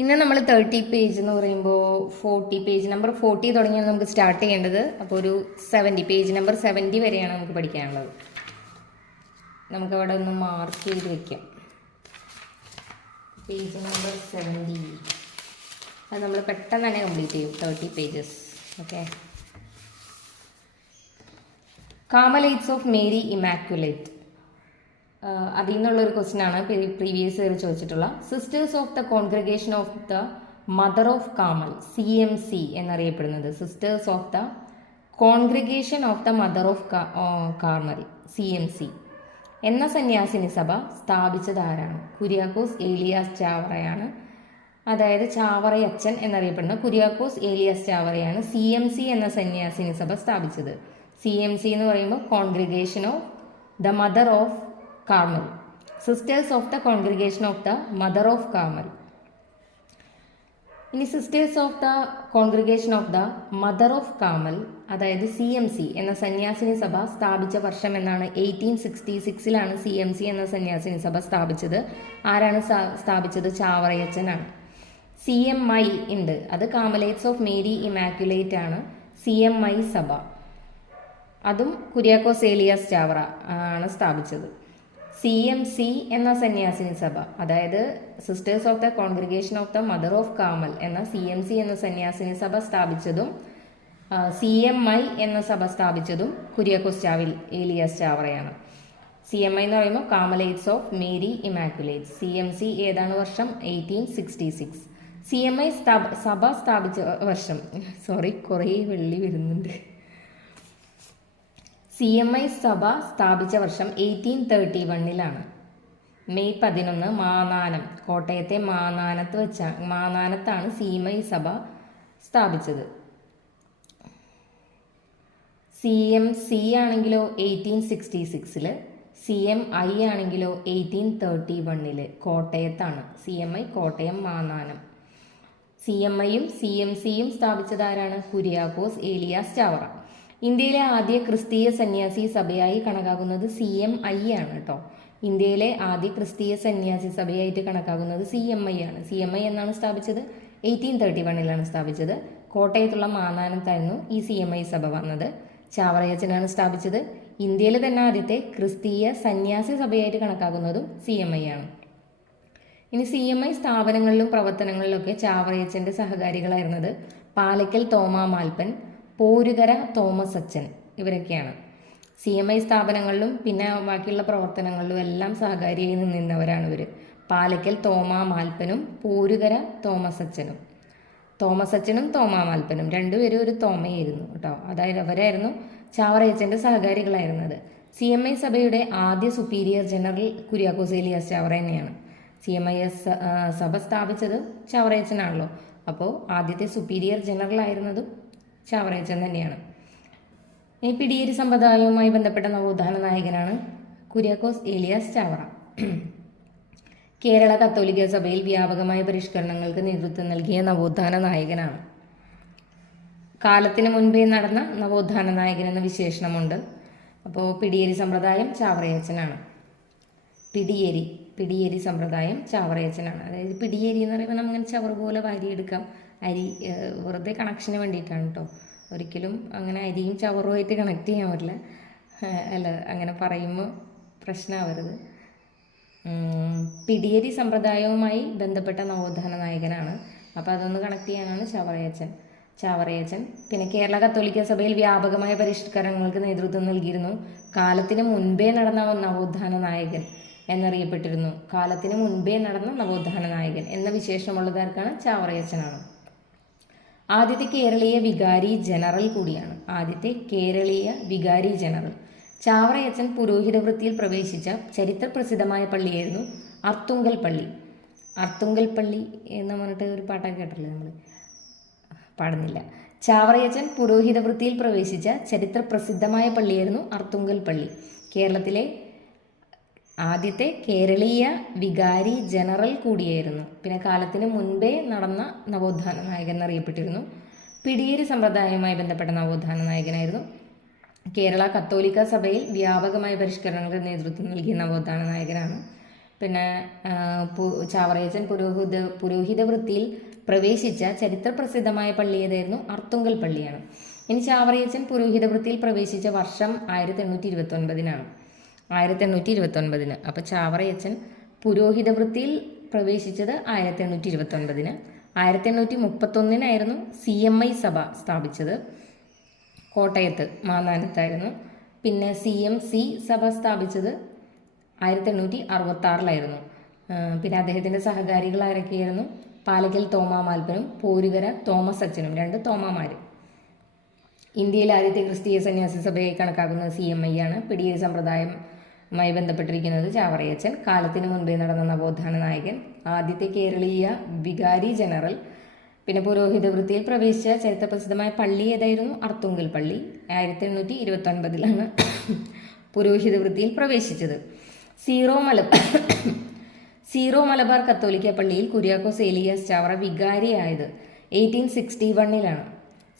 ഇന്ന് നമ്മൾ 30 പേജ് എന്ന് പറയുമ്പോൾ 40 പേജ് നമ്പർ 40 തുടങ്ങിയാണ് നമുക്ക് സ്റ്റാർട്ട് ചെയ്യേണ്ടത്. അപ്പോൾ ഒരു 70 പേജ് നമ്പർ 70 വരെയാണ് നമുക്ക് പഠിക്കാനുള്ളത്. നമുക്കവിടെ ഒന്ന് മാർക്ക് ചെയ്ത് വെക്കാം. പേജ് നമ്പർ 70 അത് നമ്മൾ പെട്ടെന്ന് തന്നെ കംപ്ലീറ്റ് ചെയ്യും. 30 pages. Okay. Carmelites of Mary immaculate, അതിൽ നിന്നുള്ളൊരു ക്വസ്റ്റ്യൻ ആണ് പ്രീവിയസ് ഇയർ ചോദിച്ചിട്ടുള്ള. Sisters of the congregation of the mother of Carmel, CMC എന്നറിയപ്പെടുന്നത്. Sisters of the congregation of the mother of Carmel, CMC എന്ന സന്യാസിനി സഭ സ്ഥാപിച്ചത് ആരാണ്? കുര്യാക്കോസ് ഏലിയാസ് ചാവറയാണ്. അതായത് ചാവറയച്ചൻ എന്നറിയപ്പെടുന്ന കുര്യാക്കോസ് ഏലിയാസ് ചാവറയാണ് CMC എന്ന സന്യാസിനി സഭ സ്ഥാപിച്ചത്. CMC എന്ന് പറയുമ്പോൾ congregation of the mother of Carmel, sisters of the congregation of the mother of Carmel. ഇനി sisters of the congregation of the mother of Carmel, അതായത് CMC എന്ന സന്യാസിനി സഭ സ്ഥാപിച്ച വർഷം എന്നാണ്? 1866 CMC എന്ന സന്യാസിനി സഭ സ്ഥാപിച്ചത്. ആരാണ് സ്ഥാപിച്ചത്? ചാവറയച്ചനാണ്. CMI ഉണ്ട്, അത് കാർമലൈറ്റ്സ് ഓഫ് മേരി ഇമാക്കുലേറ്റ് ആണ്. CMI സഭ അതും കുര്യാക്കോസ് ഏലിയാസ് ചാവറ ആണ് സ്ഥാപിച്ചത്. CMC എന്ന സന്യാസിനി സഭ, അതായത് sisters of the congregation of the mother of Carmel എന്ന CMC എന്ന സന്യാസിനി സഭ സ്ഥാപിച്ചതും CMI എന്ന സഭ സ്ഥാപിച്ചതും കുര്യാക്കോസ് ഏലിയാസ് ചാവറയാണ്. CMI എന്ന് പറയുമ്പോൾ Carmelites of Mary immaculate. CMC ഏതാണ് വർഷം? 1866. CMI സഭ സ്ഥാപിച്ച വർഷം, കുറേ വെള്ളി വരുന്നുണ്ട്. CMI സഭ സ്ഥാപിച്ച വർഷം 1831 മെയ് 11 മാനാനം, കോട്ടയത്തെ മാനാനത്താണ് CMI സഭ സ്ഥാപിച്ചത്. CMC ആണെങ്കിലോ 1866, CMI ആണെങ്കിലോ 1831 കോട്ടയത്താണ്. CMI കോട്ടയം മാനാനം. CMIയും CMCയും സ്ഥാപിച്ചത് ആരാണ്? കുര്യാക്കോസ് ഏലിയാസ് ചാവറ. ഇന്ത്യയിലെ ആദ്യ ക്രിസ്തീയ സന്യാസി സഭയായി കണക്കാക്കുന്നത് CMI ആണ് കേട്ടോ. ഇന്ത്യയിലെ ആദ്യ ക്രിസ്തീയ സന്യാസി സഭയായിട്ട് കണക്കാക്കുന്നത് CMI ആണ്. CMI എന്നാണ് സ്ഥാപിച്ചത്? 1831 സ്ഥാപിച്ചത്. കോട്ടയത്തുള്ള മാനാനത്തായിരുന്നു ഈ CMI സഭ വന്നത്. ചാവറയച്ചനാണ് സ്ഥാപിച്ചത്. ഇന്ത്യയിലെ തന്നെ ആദ്യത്തെ ക്രിസ്തീയ സന്യാസി സഭയായിട്ട് കണക്കാക്കുന്നതും CMI ആണ്. ഇനി CMI സ്ഥാപനങ്ങളിലും പ്രവർത്തനങ്ങളിലൊക്കെ ചാവറയച്ചന്റെ സഹകാരികളായിരുന്നത് പാലക്കൽ തോമാ മാൽപ്പൻ, പോരുകര തോമസ് അച്ചൻ, ഇവരൊക്കെയാണ്. CMI സ്ഥാപനങ്ങളിലും പിന്നെ ബാക്കിയുള്ള പ്രവർത്തനങ്ങളിലും എല്ലാം സഹകാരിയായി നിന്നവരാണ് ഇവർ. പാലക്കൽ തോമാ മാൽപ്പനും പോരുകര തോമസ് അച്ചനും. തോമസ് അച്ചനും തോമാ മാൽപ്പനും രണ്ടുപേരും ഒരു തോമയായിരുന്നു കേട്ടോ. അതായത് അവരായിരുന്നു ചാവറയച്ചന്റെ സഹകാരികളായിരുന്നത്. CMI സഭയുടെ ആദ്യ സുപ്പീരിയർ ജനറൽ കുര്യാക്കോസ് ഏലിയാസ് ചാവറ തന്നെയാണ്. CMI സഭ സ്ഥാപിച്ചത് ചാവറയച്ചനാണല്ലോ. അപ്പോൾ ആദ്യത്തെ സുപ്പീരിയർ ജനറൽ ആയിരുന്നതും ചാവറയച്ചൻ തന്നെയാണ്. ഈ പിടിയേരി സമ്പ്രദായവുമായി ബന്ധപ്പെട്ട നവോത്ഥാന നായകനാണ് കുര്യാക്കോസ് ഏലിയാസ് ചാവറ. കേരള കത്തോലിക്ക സഭയിൽ വ്യാപകമായ പരിഷ്കരണങ്ങൾക്ക് നേതൃത്വം നൽകിയ നവോത്ഥാന നായകനാണ്. കാലത്തിന് മുൻപേ നടന്ന നവോത്ഥാന നായകൻ എന്ന വിശേഷണമുണ്ട്. അപ്പോൾ പിടിയേരി സമ്പ്രദായം ചാവറയച്ചനാണ്. പിടിയേരി സമ്പ്രദായം ചാവറയച്ചനാണ്. അതായത് പിടിയേരി എന്ന് പറയുമ്പോൾ നമ്മങ്ങനെ ചവറ് പോലെ വാരിയെടുക്കാം. അരി വെറുതെ കണക്ഷന് വേണ്ടിയിട്ടാണ് കേട്ടോ. ഒരിക്കലും അങ്ങനെ അരിയും ചവറുമായിട്ട് കണക്ട് ചെയ്യാൻ പറ്റില്ല. അല്ല, അങ്ങനെ പറയുമ്പോൾ പ്രശ്നമാവരുത്. പിടിയേരി സമ്പ്രദായവുമായി ബന്ധപ്പെട്ട നവോത്ഥാന നായകനാണ്. അപ്പോൾ അതൊന്ന് കണക്ട് ചെയ്യാനാണ് ചാവറയച്ചൻ. പിന്നെ കേരള കത്തോലിക്ക സഭയിൽ വ്യാപകമായ പരിഷ്കരണങ്ങൾക്ക് നേതൃത്വം നൽകിയിരുന്നു. കാലത്തിന് മുൻപേ നടന്ന നവോത്ഥാന നായകൻ എന്നറിയപ്പെട്ടിരുന്നു. കാലത്തിന് മുൻപേ നടന്ന നവോത്ഥാന നായകൻ എന്ന വിശേഷമുള്ളതാർക്കാണ്? ചാവറയച്ചനാണ്. ആദ്യത്തെ കേരളീയ വികാരി ജനറൽ കൂടിയാണ്. ചാവറയച്ചൻ പുരോഹിത വൃത്തിയിൽ പ്രവേശിച്ച ചരിത്ര പ്രസിദ്ധമായ പള്ളിയായിരുന്നു അർത്തുങ്കൽ പള്ളി എന്ന് പറഞ്ഞിട്ട് ഒരു പാട്ടൊക്കെ കേട്ടല്ലേ നമ്മൾ? പാടുന്നില്ല. ചാവറയച്ചൻ പുരോഹിത വൃത്തിയിൽ പ്രവേശിച്ച ചരിത്ര പ്രസിദ്ധമായ പള്ളിയായിരുന്നു അർത്തുങ്കൽ പള്ളി. കേരളത്തിലെ ആദ്യത്തെ കേരളീയ വികാരി ജനറൽ കൂടിയായിരുന്നു. പിന്നെ കാലത്തിന് മുൻപേ നടന്ന നവോത്ഥാന നായകൻ എന്നറിയപ്പെട്ടിരുന്നു. പിടിയേരി സമ്പ്രദായവുമായി ബന്ധപ്പെട്ട നവോത്ഥാന നായകനായിരുന്നു. കേരള കത്തോലിക്ക സഭയിൽ വ്യാപകമായ പരിഷ്കരണങ്ങൾക്ക് നേതൃത്വം നൽകിയ നവോത്ഥാന നായകനാണ്. പിന്നെ ചാവറയച്ചൻ പുരോഹിത വൃത്തിയിൽ പ്രവേശിച്ച ചരിത്രപ്രസിദ്ധമായ പള്ളി ഏതായിരുന്നു? അർത്തുങ്കൽ പള്ളിയാണ്. ഇനി ചാവറയച്ചൻ പുരോഹിത വൃത്തിയിൽ പ്രവേശിച്ച വർഷം 1829 1829. അപ്പോൾ ചാവറയച്ചൻ പുരോഹിത വൃത്തിയിൽ പ്രവേശിച്ചത് 1829. 1831 CMI സഭ സ്ഥാപിച്ചത്. കോട്ടയത്ത് മാന്നാനത്തായിരുന്നു. പിന്നെ CMC സഭ സ്ഥാപിച്ചത് 1866. പിന്നെ അദ്ദേഹത്തിൻ്റെ സഹകാരികൾ ആരൊക്കെയായിരുന്നു? പാലക്കൽ തോമാ മാൽപ്പനും പോരുകര തോമസ് അച്ഛനും, 2 തോമാമാർ. ഇന്ത്യയിൽ ആദ്യത്തെ ക്രിസ്തീയ സന്യാസി സഭയായി കണക്കാക്കുന്നത് CMI ആണ്. പിടിയേരി സമ്പ്രദായവുമായി ബന്ധപ്പെട്ടിരിക്കുന്നത് ചാവറയച്ചൻ. കാലത്തിന് മുൻപേ നടന്ന നവോത്ഥാന നായകൻ, ആദ്യത്തെ കേരളീയ വികാരി ജനറൽ. പിന്നെ പുരോഹിത വൃത്തിയിൽ പ്രവേശിച്ച ചരിത്രപ്രസിദ്ധമായ പള്ളി ഏതായിരുന്നു? അർത്തുങ്കൽ പള്ളി. 1829 പുരോഹിത വൃത്തിയിൽ പ്രവേശിച്ചത്. സീറോ മലബാർ കത്തോലിക്ക പള്ളിയിൽ കുര്യാക്കോസ് ഏലിയാസ് ചാവറ വികാരിയായത് 1861.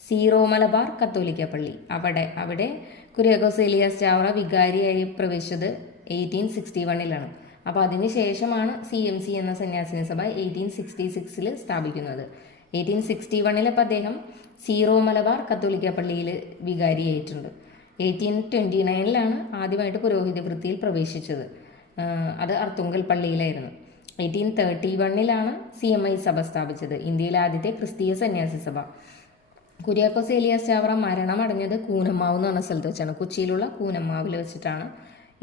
സീറോ മലബാർ കത്തോലിക്ക പള്ളി, അവിടെ കുര്യാക്കോസ് ഏലിയാസ് ചാവറ വികാരിയായി പ്രവേശിച്ചത് 1861. അപ്പോൾ അതിനുശേഷമാണ് CMC എന്ന സന്യാസിനി സഭ 1866 സ്ഥാപിക്കുന്നത്. 1861 അപ്പോൾ അദ്ദേഹം സീറോ മലബാർ കത്തോലിക്ക പള്ളിയിൽ വികാരിയായിട്ടുണ്ട്. 1829 ആദ്യമായിട്ട് പുരോഹിത വൃത്തിയിൽ പ്രവേശിച്ചത്. അത് അർത്തുങ്കൽ പള്ളിയിലായിരുന്നു. 1831 CMI സഭ സ്ഥാപിച്ചത്, ഇന്ത്യയിലെ ആദ്യത്തെ ക്രിസ്തീയ സന്യാസി സഭ. കുര്യാക്കോസ് ഏലിയാസ് ചാവറ മരണമടഞ്ഞത് കൂനമ്മാവ് എന്ന് പറഞ്ഞ സ്ഥലത്ത് വെച്ചാണ്. കൊച്ചിയിലുള്ള കൂനമ്മാവിൽ വെച്ചിട്ടാണ്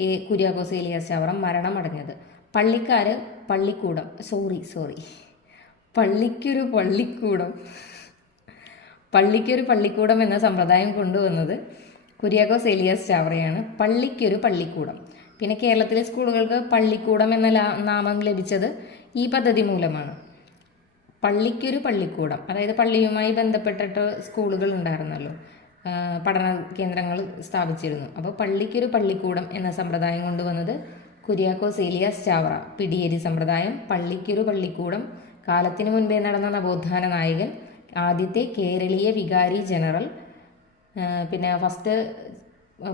ഈ കുര്യാക്കോസ് ഏലിയാസ് ചാവറ മരണമടഞ്ഞത്. പള്ളിക്കാര് പള്ളിക്കൂടം പള്ളിക്കൊരു പള്ളിക്കൂടം എന്ന സമ്പ്രദായം കൊണ്ടുവന്നത് കുര്യാക്കോസ് ഏലിയാസ് ചാവറയാണ്. പള്ളിക്കൊരു പള്ളിക്കൂടം. പിന്നെ കേരളത്തിലെ സ്കൂളുകൾക്ക് പള്ളിക്കൂടം എന്ന നാമം ലഭിച്ചത് ഈ പദ്ധതി മൂലമാണ്. പള്ളിക്കൊരു പള്ളിക്കൂടം, അതായത് പള്ളിയുമായി ബന്ധപ്പെട്ടിട്ട് സ്കൂളുകൾ ഉണ്ടായിരുന്നല്ലോ, പഠന കേന്ദ്രങ്ങൾ സ്ഥാപിച്ചിരുന്നു. അപ്പോൾ പള്ളിക്കൊരു പള്ളിക്കൂടം എന്ന സമ്പ്രദായം കൊണ്ടുവന്നത് കുര്യാക്കോസ് ഏലിയാസ് ചാവറ. പിടിയേരി സമ്പ്രദായം, പള്ളിക്കൊരു പള്ളിക്കൂടം, കാലത്തിനു മുൻപേ നടന്ന നവോത്ഥാന നായകൻ, ആദ്യത്തെ കേരളീയ വികാരി ജനറൽ. പിന്നെ ഫസ്റ്റ്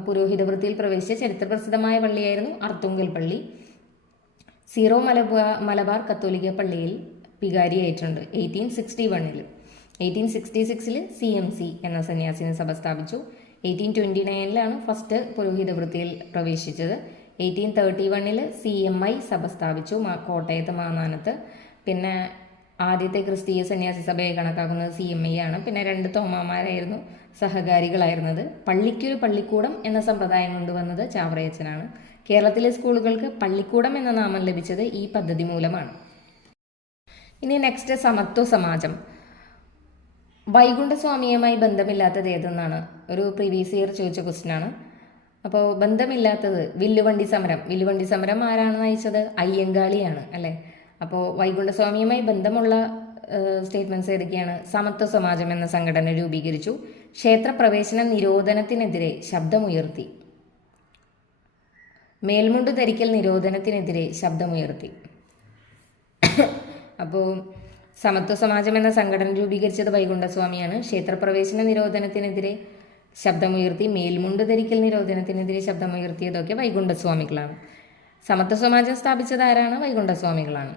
പുരോഹിത വൃത്തിയിൽ പ്രവേശിച്ച ചരിത്രപ്രസിദ്ധമായ പള്ളിയായിരുന്നു അർത്തുങ്കൽ പള്ളി. സീറോ മലബാർ കത്തോലിക്ക പള്ളിയിൽ വികാരിയായിട്ടുണ്ട് 1861. 1866 CMC എന്ന സന്യാസിനി സഭ സ്ഥാപിച്ചു. 1829 ഫസ്റ്റ് പുരോഹിത വൃത്തിയിൽ പ്രവേശിച്ചത്. 1831 CMI സഭ സ്ഥാപിച്ചു കോട്ടയത്ത് മാന്നാനത്ത്. പിന്നെ ആദ്യത്തെ ക്രിസ്തീയ സന്യാസി സഭയെ കണക്കാക്കുന്നത് CMI ആണ്. പിന്നെ 2 തോമാമാരായിരുന്നു സഹകാരികളായിരുന്നത്. പള്ളിക്കൊരു പള്ളിക്കൂടം എന്ന സമ്പ്രദായം കൊണ്ടുവന്നത് ചാവറയച്ചനാണ്. കേരളത്തിലെ സ്കൂളുകൾക്ക് പള്ളിക്കൂടം എന്ന നാമം ലഭിച്ചത് ഈ പദ്ധതി മൂലമാണ്. ഇനി നെക്സ്റ്റ് സമത്വ സമാജം. വൈകുണ്ഠസ്വാമിയുമായി ബന്ധമില്ലാത്തത് ഏതെന്നാണ് ഒരു പ്രീവിയസ് ഇയർ ചോദിച്ച ക്വസ്റ്റ്യൻ ആണ്. അപ്പോൾ ബന്ധമില്ലാത്തത് വില്ലുവണ്ടി സമരം ആരാണ് നയിച്ചത്? അയ്യങ്കാളിയാണ് അല്ലേ. അപ്പോൾ വൈകുണ്ഠസ്വാമിയുമായി ബന്ധമുള്ള സ്റ്റേറ്റ്മെന്റ്സ് ഏതൊക്കെയാണ്? സമത്വ സമാജം എന്ന സംഘടന രൂപീകരിച്ചു. ക്ഷേത്രപ്രവേശന നിരോധനത്തിനെതിരെ ശബ്ദമുയർത്തി. മേൽമുണ്ട് ധരിക്കൽ നിരോധനത്തിനെതിരെ ശബ്ദമുയർത്തി. അപ്പോൾ സമത്വ സമാജം എന്ന സംഘടന രൂപീകരിച്ചത് വൈകുണ്ഠസ്വാമിയാണ്. ക്ഷേത്രപ്രവേശന നിരോധനത്തിനെതിരെ ശബ്ദമുയർത്തി, മേൽമുണ്ട് ധരിക്കൽ നിരോധനത്തിനെതിരെ ശബ്ദമുയർത്തിയതൊക്കെ വൈകുണ്ഠസ്വാമികളാണ്. സമത്വ സമാജം സ്ഥാപിച്ചത് ആരാണ്? വൈകുണ്ഠസ്വാമികളാണ്.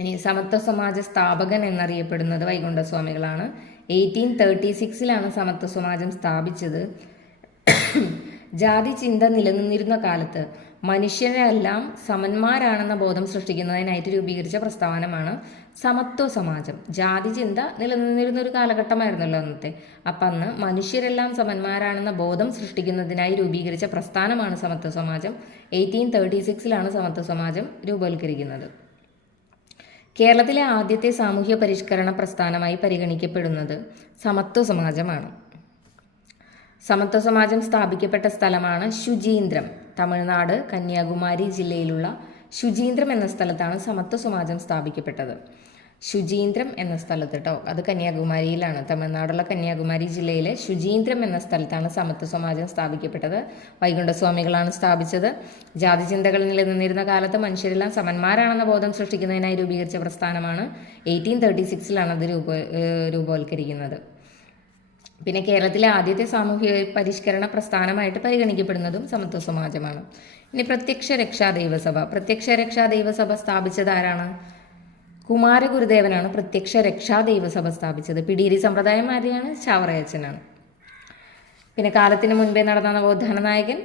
ഇനി സമത്വ സമാജ സ്ഥാപകൻ എന്നറിയപ്പെടുന്നത് വൈകുണ്ഠസ്വാമികളാണ്. 1836 സമത്വ സമാജം സ്ഥാപിച്ചത്. ജാതി ചിന്ത നിലനിന്നിരുന്ന കാലത്ത് മനുഷ്യരെല്ലാം സമന്മാരാണെന്ന ബോധം സൃഷ്ടിക്കുന്നതിനായിട്ട് രൂപീകരിച്ച പ്രസ്ഥാനമാണ് സമത്വ സമാജം. ജാതി ചിന്ത നിലനിന്നിരുന്ന ഒരു കാലഘട്ടമായിരുന്നല്ലോ അന്നത്തെ. അപ്പം അന്ന് മനുഷ്യരെല്ലാം സമന്മാരാണെന്ന ബോധം സൃഷ്ടിക്കുന്നതിനായി രൂപീകരിച്ച പ്രസ്ഥാനമാണ് സമത്വ സമാജം. 1836 സമത്വ സമാജം രൂപവൽക്കരിക്കുന്നത്. കേരളത്തിലെ ആദ്യത്തെ സാമൂഹ്യ പരിഷ്കരണ പ്രസ്ഥാനമായി പരിഗണിക്കപ്പെടുന്നത് സമത്വ സമാജമാണ്. സമത്വ സമാജം സ്ഥാപിക്കപ്പെട്ട സ്ഥലമാണ് ശുചീന്ദ്രം. തമിഴ്നാട് കന്യാകുമാരി ജില്ലയിലുള്ള ശുചീന്ദ്രം എന്ന സ്ഥലത്താണ് സമത്വ സമാജം സ്ഥാപിക്കപ്പെട്ടത്. ശുചീന്ദ്രം എന്ന സ്ഥലത്ത് കേട്ടോ, അത് കന്യാകുമാരിയിലാണ്. തമിഴ്നാടുള്ള കന്യാകുമാരി ജില്ലയിലെ ശുചീന്ദ്രം എന്ന സ്ഥലത്താണ് സമത്വ സമാജം സ്ഥാപിക്കപ്പെട്ടത്. വൈകുണ്ഠസ്വാമികളാണ് സ്ഥാപിച്ചത്. ജാതി ചിന്തകൾ നിലനിന്നിരുന്ന കാലത്ത് മനുഷ്യരെല്ലാം സമന്മാരാണെന്ന ബോധം സൃഷ്ടിക്കുന്നതിനായി രൂപീകരിച്ച പ്രസ്ഥാനമാണ്. 1836 അത് രൂപവൽക്കരിക്കുന്നത്. പിന്നെ കേരളത്തിലെ ആദ്യത്തെ സാമൂഹിക പരിഷ്കരണ പ്രസ്ഥാനമായിട്ട് പരിഗണിക്കപ്പെടുന്നതും സമത്വ സമാജമാണ്. ഇനി പ്രത്യക്ഷ രക്ഷാ ദൈവസഭ. പ്രത്യക്ഷ രക്ഷാ ദൈവസഭ സ്ഥാപിച്ചത് ആരാണ്? കുമാരഗുരുദേവനാണ് പ്രത്യക്ഷ രക്ഷാ ദൈവസഭ സ്ഥാപിച്ചത്. പിടിയേരി സമ്പ്രദായം ആരെയാണ്? ചാവറയച്ചനാണ്. പിന്നെ കാലത്തിന് മുൻപേ നടന്ന നവോത്ഥാന നായകൻ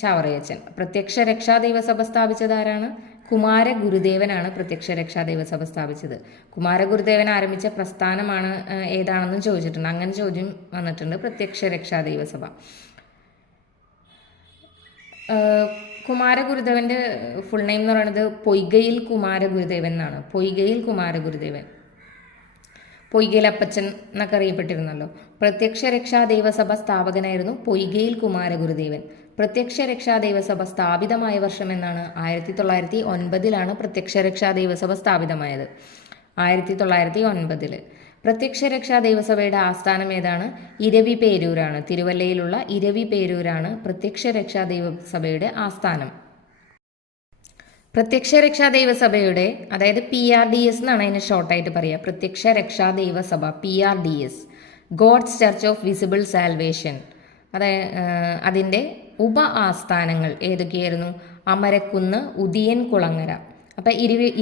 ചാവറയച്ചൻ. പ്രത്യക്ഷ രക്ഷാ ദൈവസഭ സ്ഥാപിച്ചത് ആരാണ്? കുമാരഗുരുദേവനാണ് പ്രത്യക്ഷ രക്ഷാ ദൈവസഭ സ്ഥാപിച്ചത്. കുമാരഗുരുദേവൻ ആരംഭിച്ച പ്രസ്ഥാനമാണ് ഏതാണെന്നും ചോദിച്ചിട്ടുണ്ട്. അങ്ങനെ ചോദ്യം വന്നിട്ടുണ്ട്. പ്രത്യക്ഷ രക്ഷാ ദൈവസഭ. കുമാരഗുരുദേവന്റെ ഫുൾ നെയിം എന്ന് പറയുന്നത് പൊയ്കയിൽ കുമാരഗുരുദേവൻ എന്നാണ്. പൊയ്കയിൽ കുമാരഗുരുദേവൻ, പൊയ്കയിൽ അപ്പച്ചൻ എന്നൊക്കെ അറിയപ്പെട്ടിരുന്നല്ലോ. പ്രത്യക്ഷ രക്ഷാ ദൈവസഭ സ്ഥാപകനായിരുന്നു പൊയ്കയിൽ കുമാരഗുരുദേവൻ. പ്രത്യക്ഷ രക്ഷാ ദൈവസഭ സ്ഥാപിതമായ വർഷം എന്നാണ്? 1909 പ്രത്യക്ഷ രക്ഷാ ദൈവസഭ സ്ഥാപിതമായത്. 1909. പ്രത്യക്ഷ രക്ഷാ ദൈവസഭയുടെ ആസ്ഥാനം ഏതാണ്? ഇരവി പേരൂരാണ്. തിരുവല്ലയിലുള്ള ഇരവി പേരൂരാണ് പ്രത്യക്ഷ രക്ഷാ ദൈവസഭയുടെ ആസ്ഥാനം. പ്രത്യക്ഷ രക്ഷാ ദൈവസഭയുടെ, അതായത് PRDS എന്നാണ് അതിന് ഷോർട്ടായിട്ട് പറയുക. പ്രത്യക്ഷ Raksha Daiva PRDS, God's Church of Visible Salvation. അതിൻ്റെ ഉപ ആസ്ഥാനങ്ങൾ ഏതൊക്കെയായിരുന്നു? അമരക്കുന്ന്, ഉദിയൻ കുളങ്ങര. അപ്പം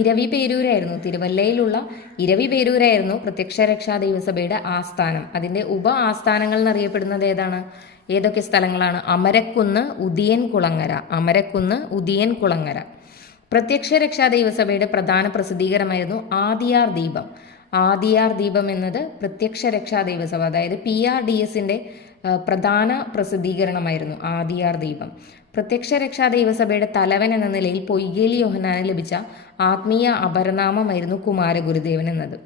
ഇരവി പേരൂരായിരുന്നു, തിരുവല്ലയിലുള്ള ഇരവി പേരൂരായിരുന്നു പ്രത്യക്ഷ രക്ഷാ ദൈവസഭയുടെ ആസ്ഥാനം. അതിൻ്റെ ഉപ ആസ്ഥാനങ്ങൾ എന്നറിയപ്പെടുന്നത് ഏതാണ്? ഏതൊക്കെ സ്ഥലങ്ങളാണ്? അമരക്കുന്ന്, ഉദിയൻ കുളങ്ങര. അമരക്കുന്ന്, ഉദിയൻ കുളങ്ങര. പ്രത്യക്ഷ രക്ഷാ ദൈവസഭയുടെ പ്രധാന പ്രസിദ്ധീകരണമായിരുന്നു ആദിയാർ ദീപം. ആദിയാർ ദീപം എന്നത് പ്രത്യക്ഷ രക്ഷാ ദൈവസഭ, അതായത് PRDSന്റെ പ്രധാന പ്രസിദ്ധീകരണമായിരുന്നു ആദിയാർ ദീപം. പ്രത്യക്ഷ രക്ഷാ ദൈവസഭയുടെ തലവൻ എന്ന നിലയിൽ പൊയ്കേൽ യോഹന്നാന് ലഭിച്ച ആത്മീയ അപരനാമമായിരുന്നു കുമാരഗുരുദേവൻ എന്നത്.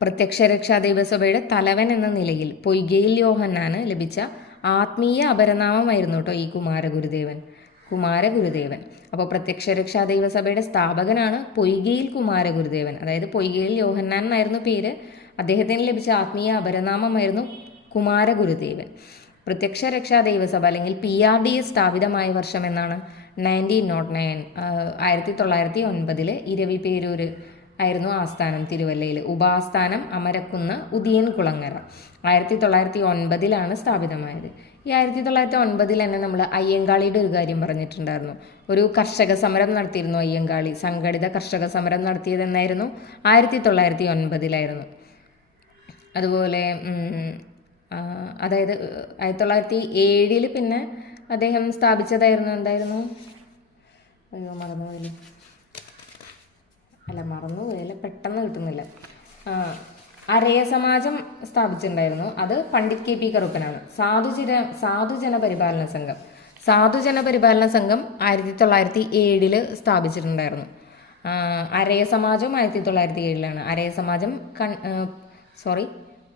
പ്രത്യക്ഷ രക്ഷാ ദൈവസഭയുടെ തലവൻ എന്ന നിലയിൽ പൊയ്കേൽ യോഹന്നാന് ലഭിച്ച ആത്മീയ അപരനാമമായിരുന്നു കേട്ടോ ഈ കുമാരഗുരുദേവൻ. അപ്പോൾ പ്രത്യക്ഷ രക്ഷാ ദൈവസഭയുടെ സ്ഥാപകനാണ് പൊയ്കയിൽ കുമാരഗുരുദേവൻ, അതായത് പൊയ്കയിൽ യോഹന്നാൻ എന്നായിരുന്നു പേര്. അദ്ദേഹത്തിന് ലഭിച്ച ആത്മീയ അപരനാമമായിരുന്നു കുമാരഗുരുദേവൻ. പ്രത്യക്ഷ രക്ഷാ ദൈവസഭ അല്ലെങ്കിൽ PRDS സ്ഥാപിതമായ വർഷം എന്നാണ്? 1909. 1909 ഇരവി പേരൂര് ആയിരുന്നു ആസ്ഥാനം, തിരുവല്ലയിൽ. ഉപാസ്ഥാനം അമരക്കുന്ന്, ഉദിയൻ കുളങ്ങര. 1909 സ്ഥാപിതമായത്. ഈ 1909 തന്നെ നമ്മൾ അയ്യങ്കാളിയുടെ ഒരു കാര്യം പറഞ്ഞിട്ടുണ്ടായിരുന്നു. ഒരു കർഷക സമരം നടത്തിയിരുന്നു അയ്യങ്കാളി. സംഘടിത കർഷക സമരം നടത്തിയത് എന്നായിരുന്നു? 1909. അതുപോലെ അതായത് 1907 പിന്നെ അദ്ദേഹം സ്ഥാപിച്ചതായിരുന്നു എന്തായിരുന്നു? മറന്നുപോയില്ല, പെട്ടെന്ന് കിട്ടുന്നില്ല. അരയ സമാജം സ്ഥാപിച്ചിട്ടുണ്ടായിരുന്നു. അത് പണ്ഡിറ്റ് KP കറുപ്പനാണ്. സാധുജന പരിപാലന സംഘം. സാധുജന പരിപാലന സംഘം 1907 സ്ഥാപിച്ചിട്ടുണ്ടായിരുന്നു. അരയ സമാജം 1907 അരയ സമാജം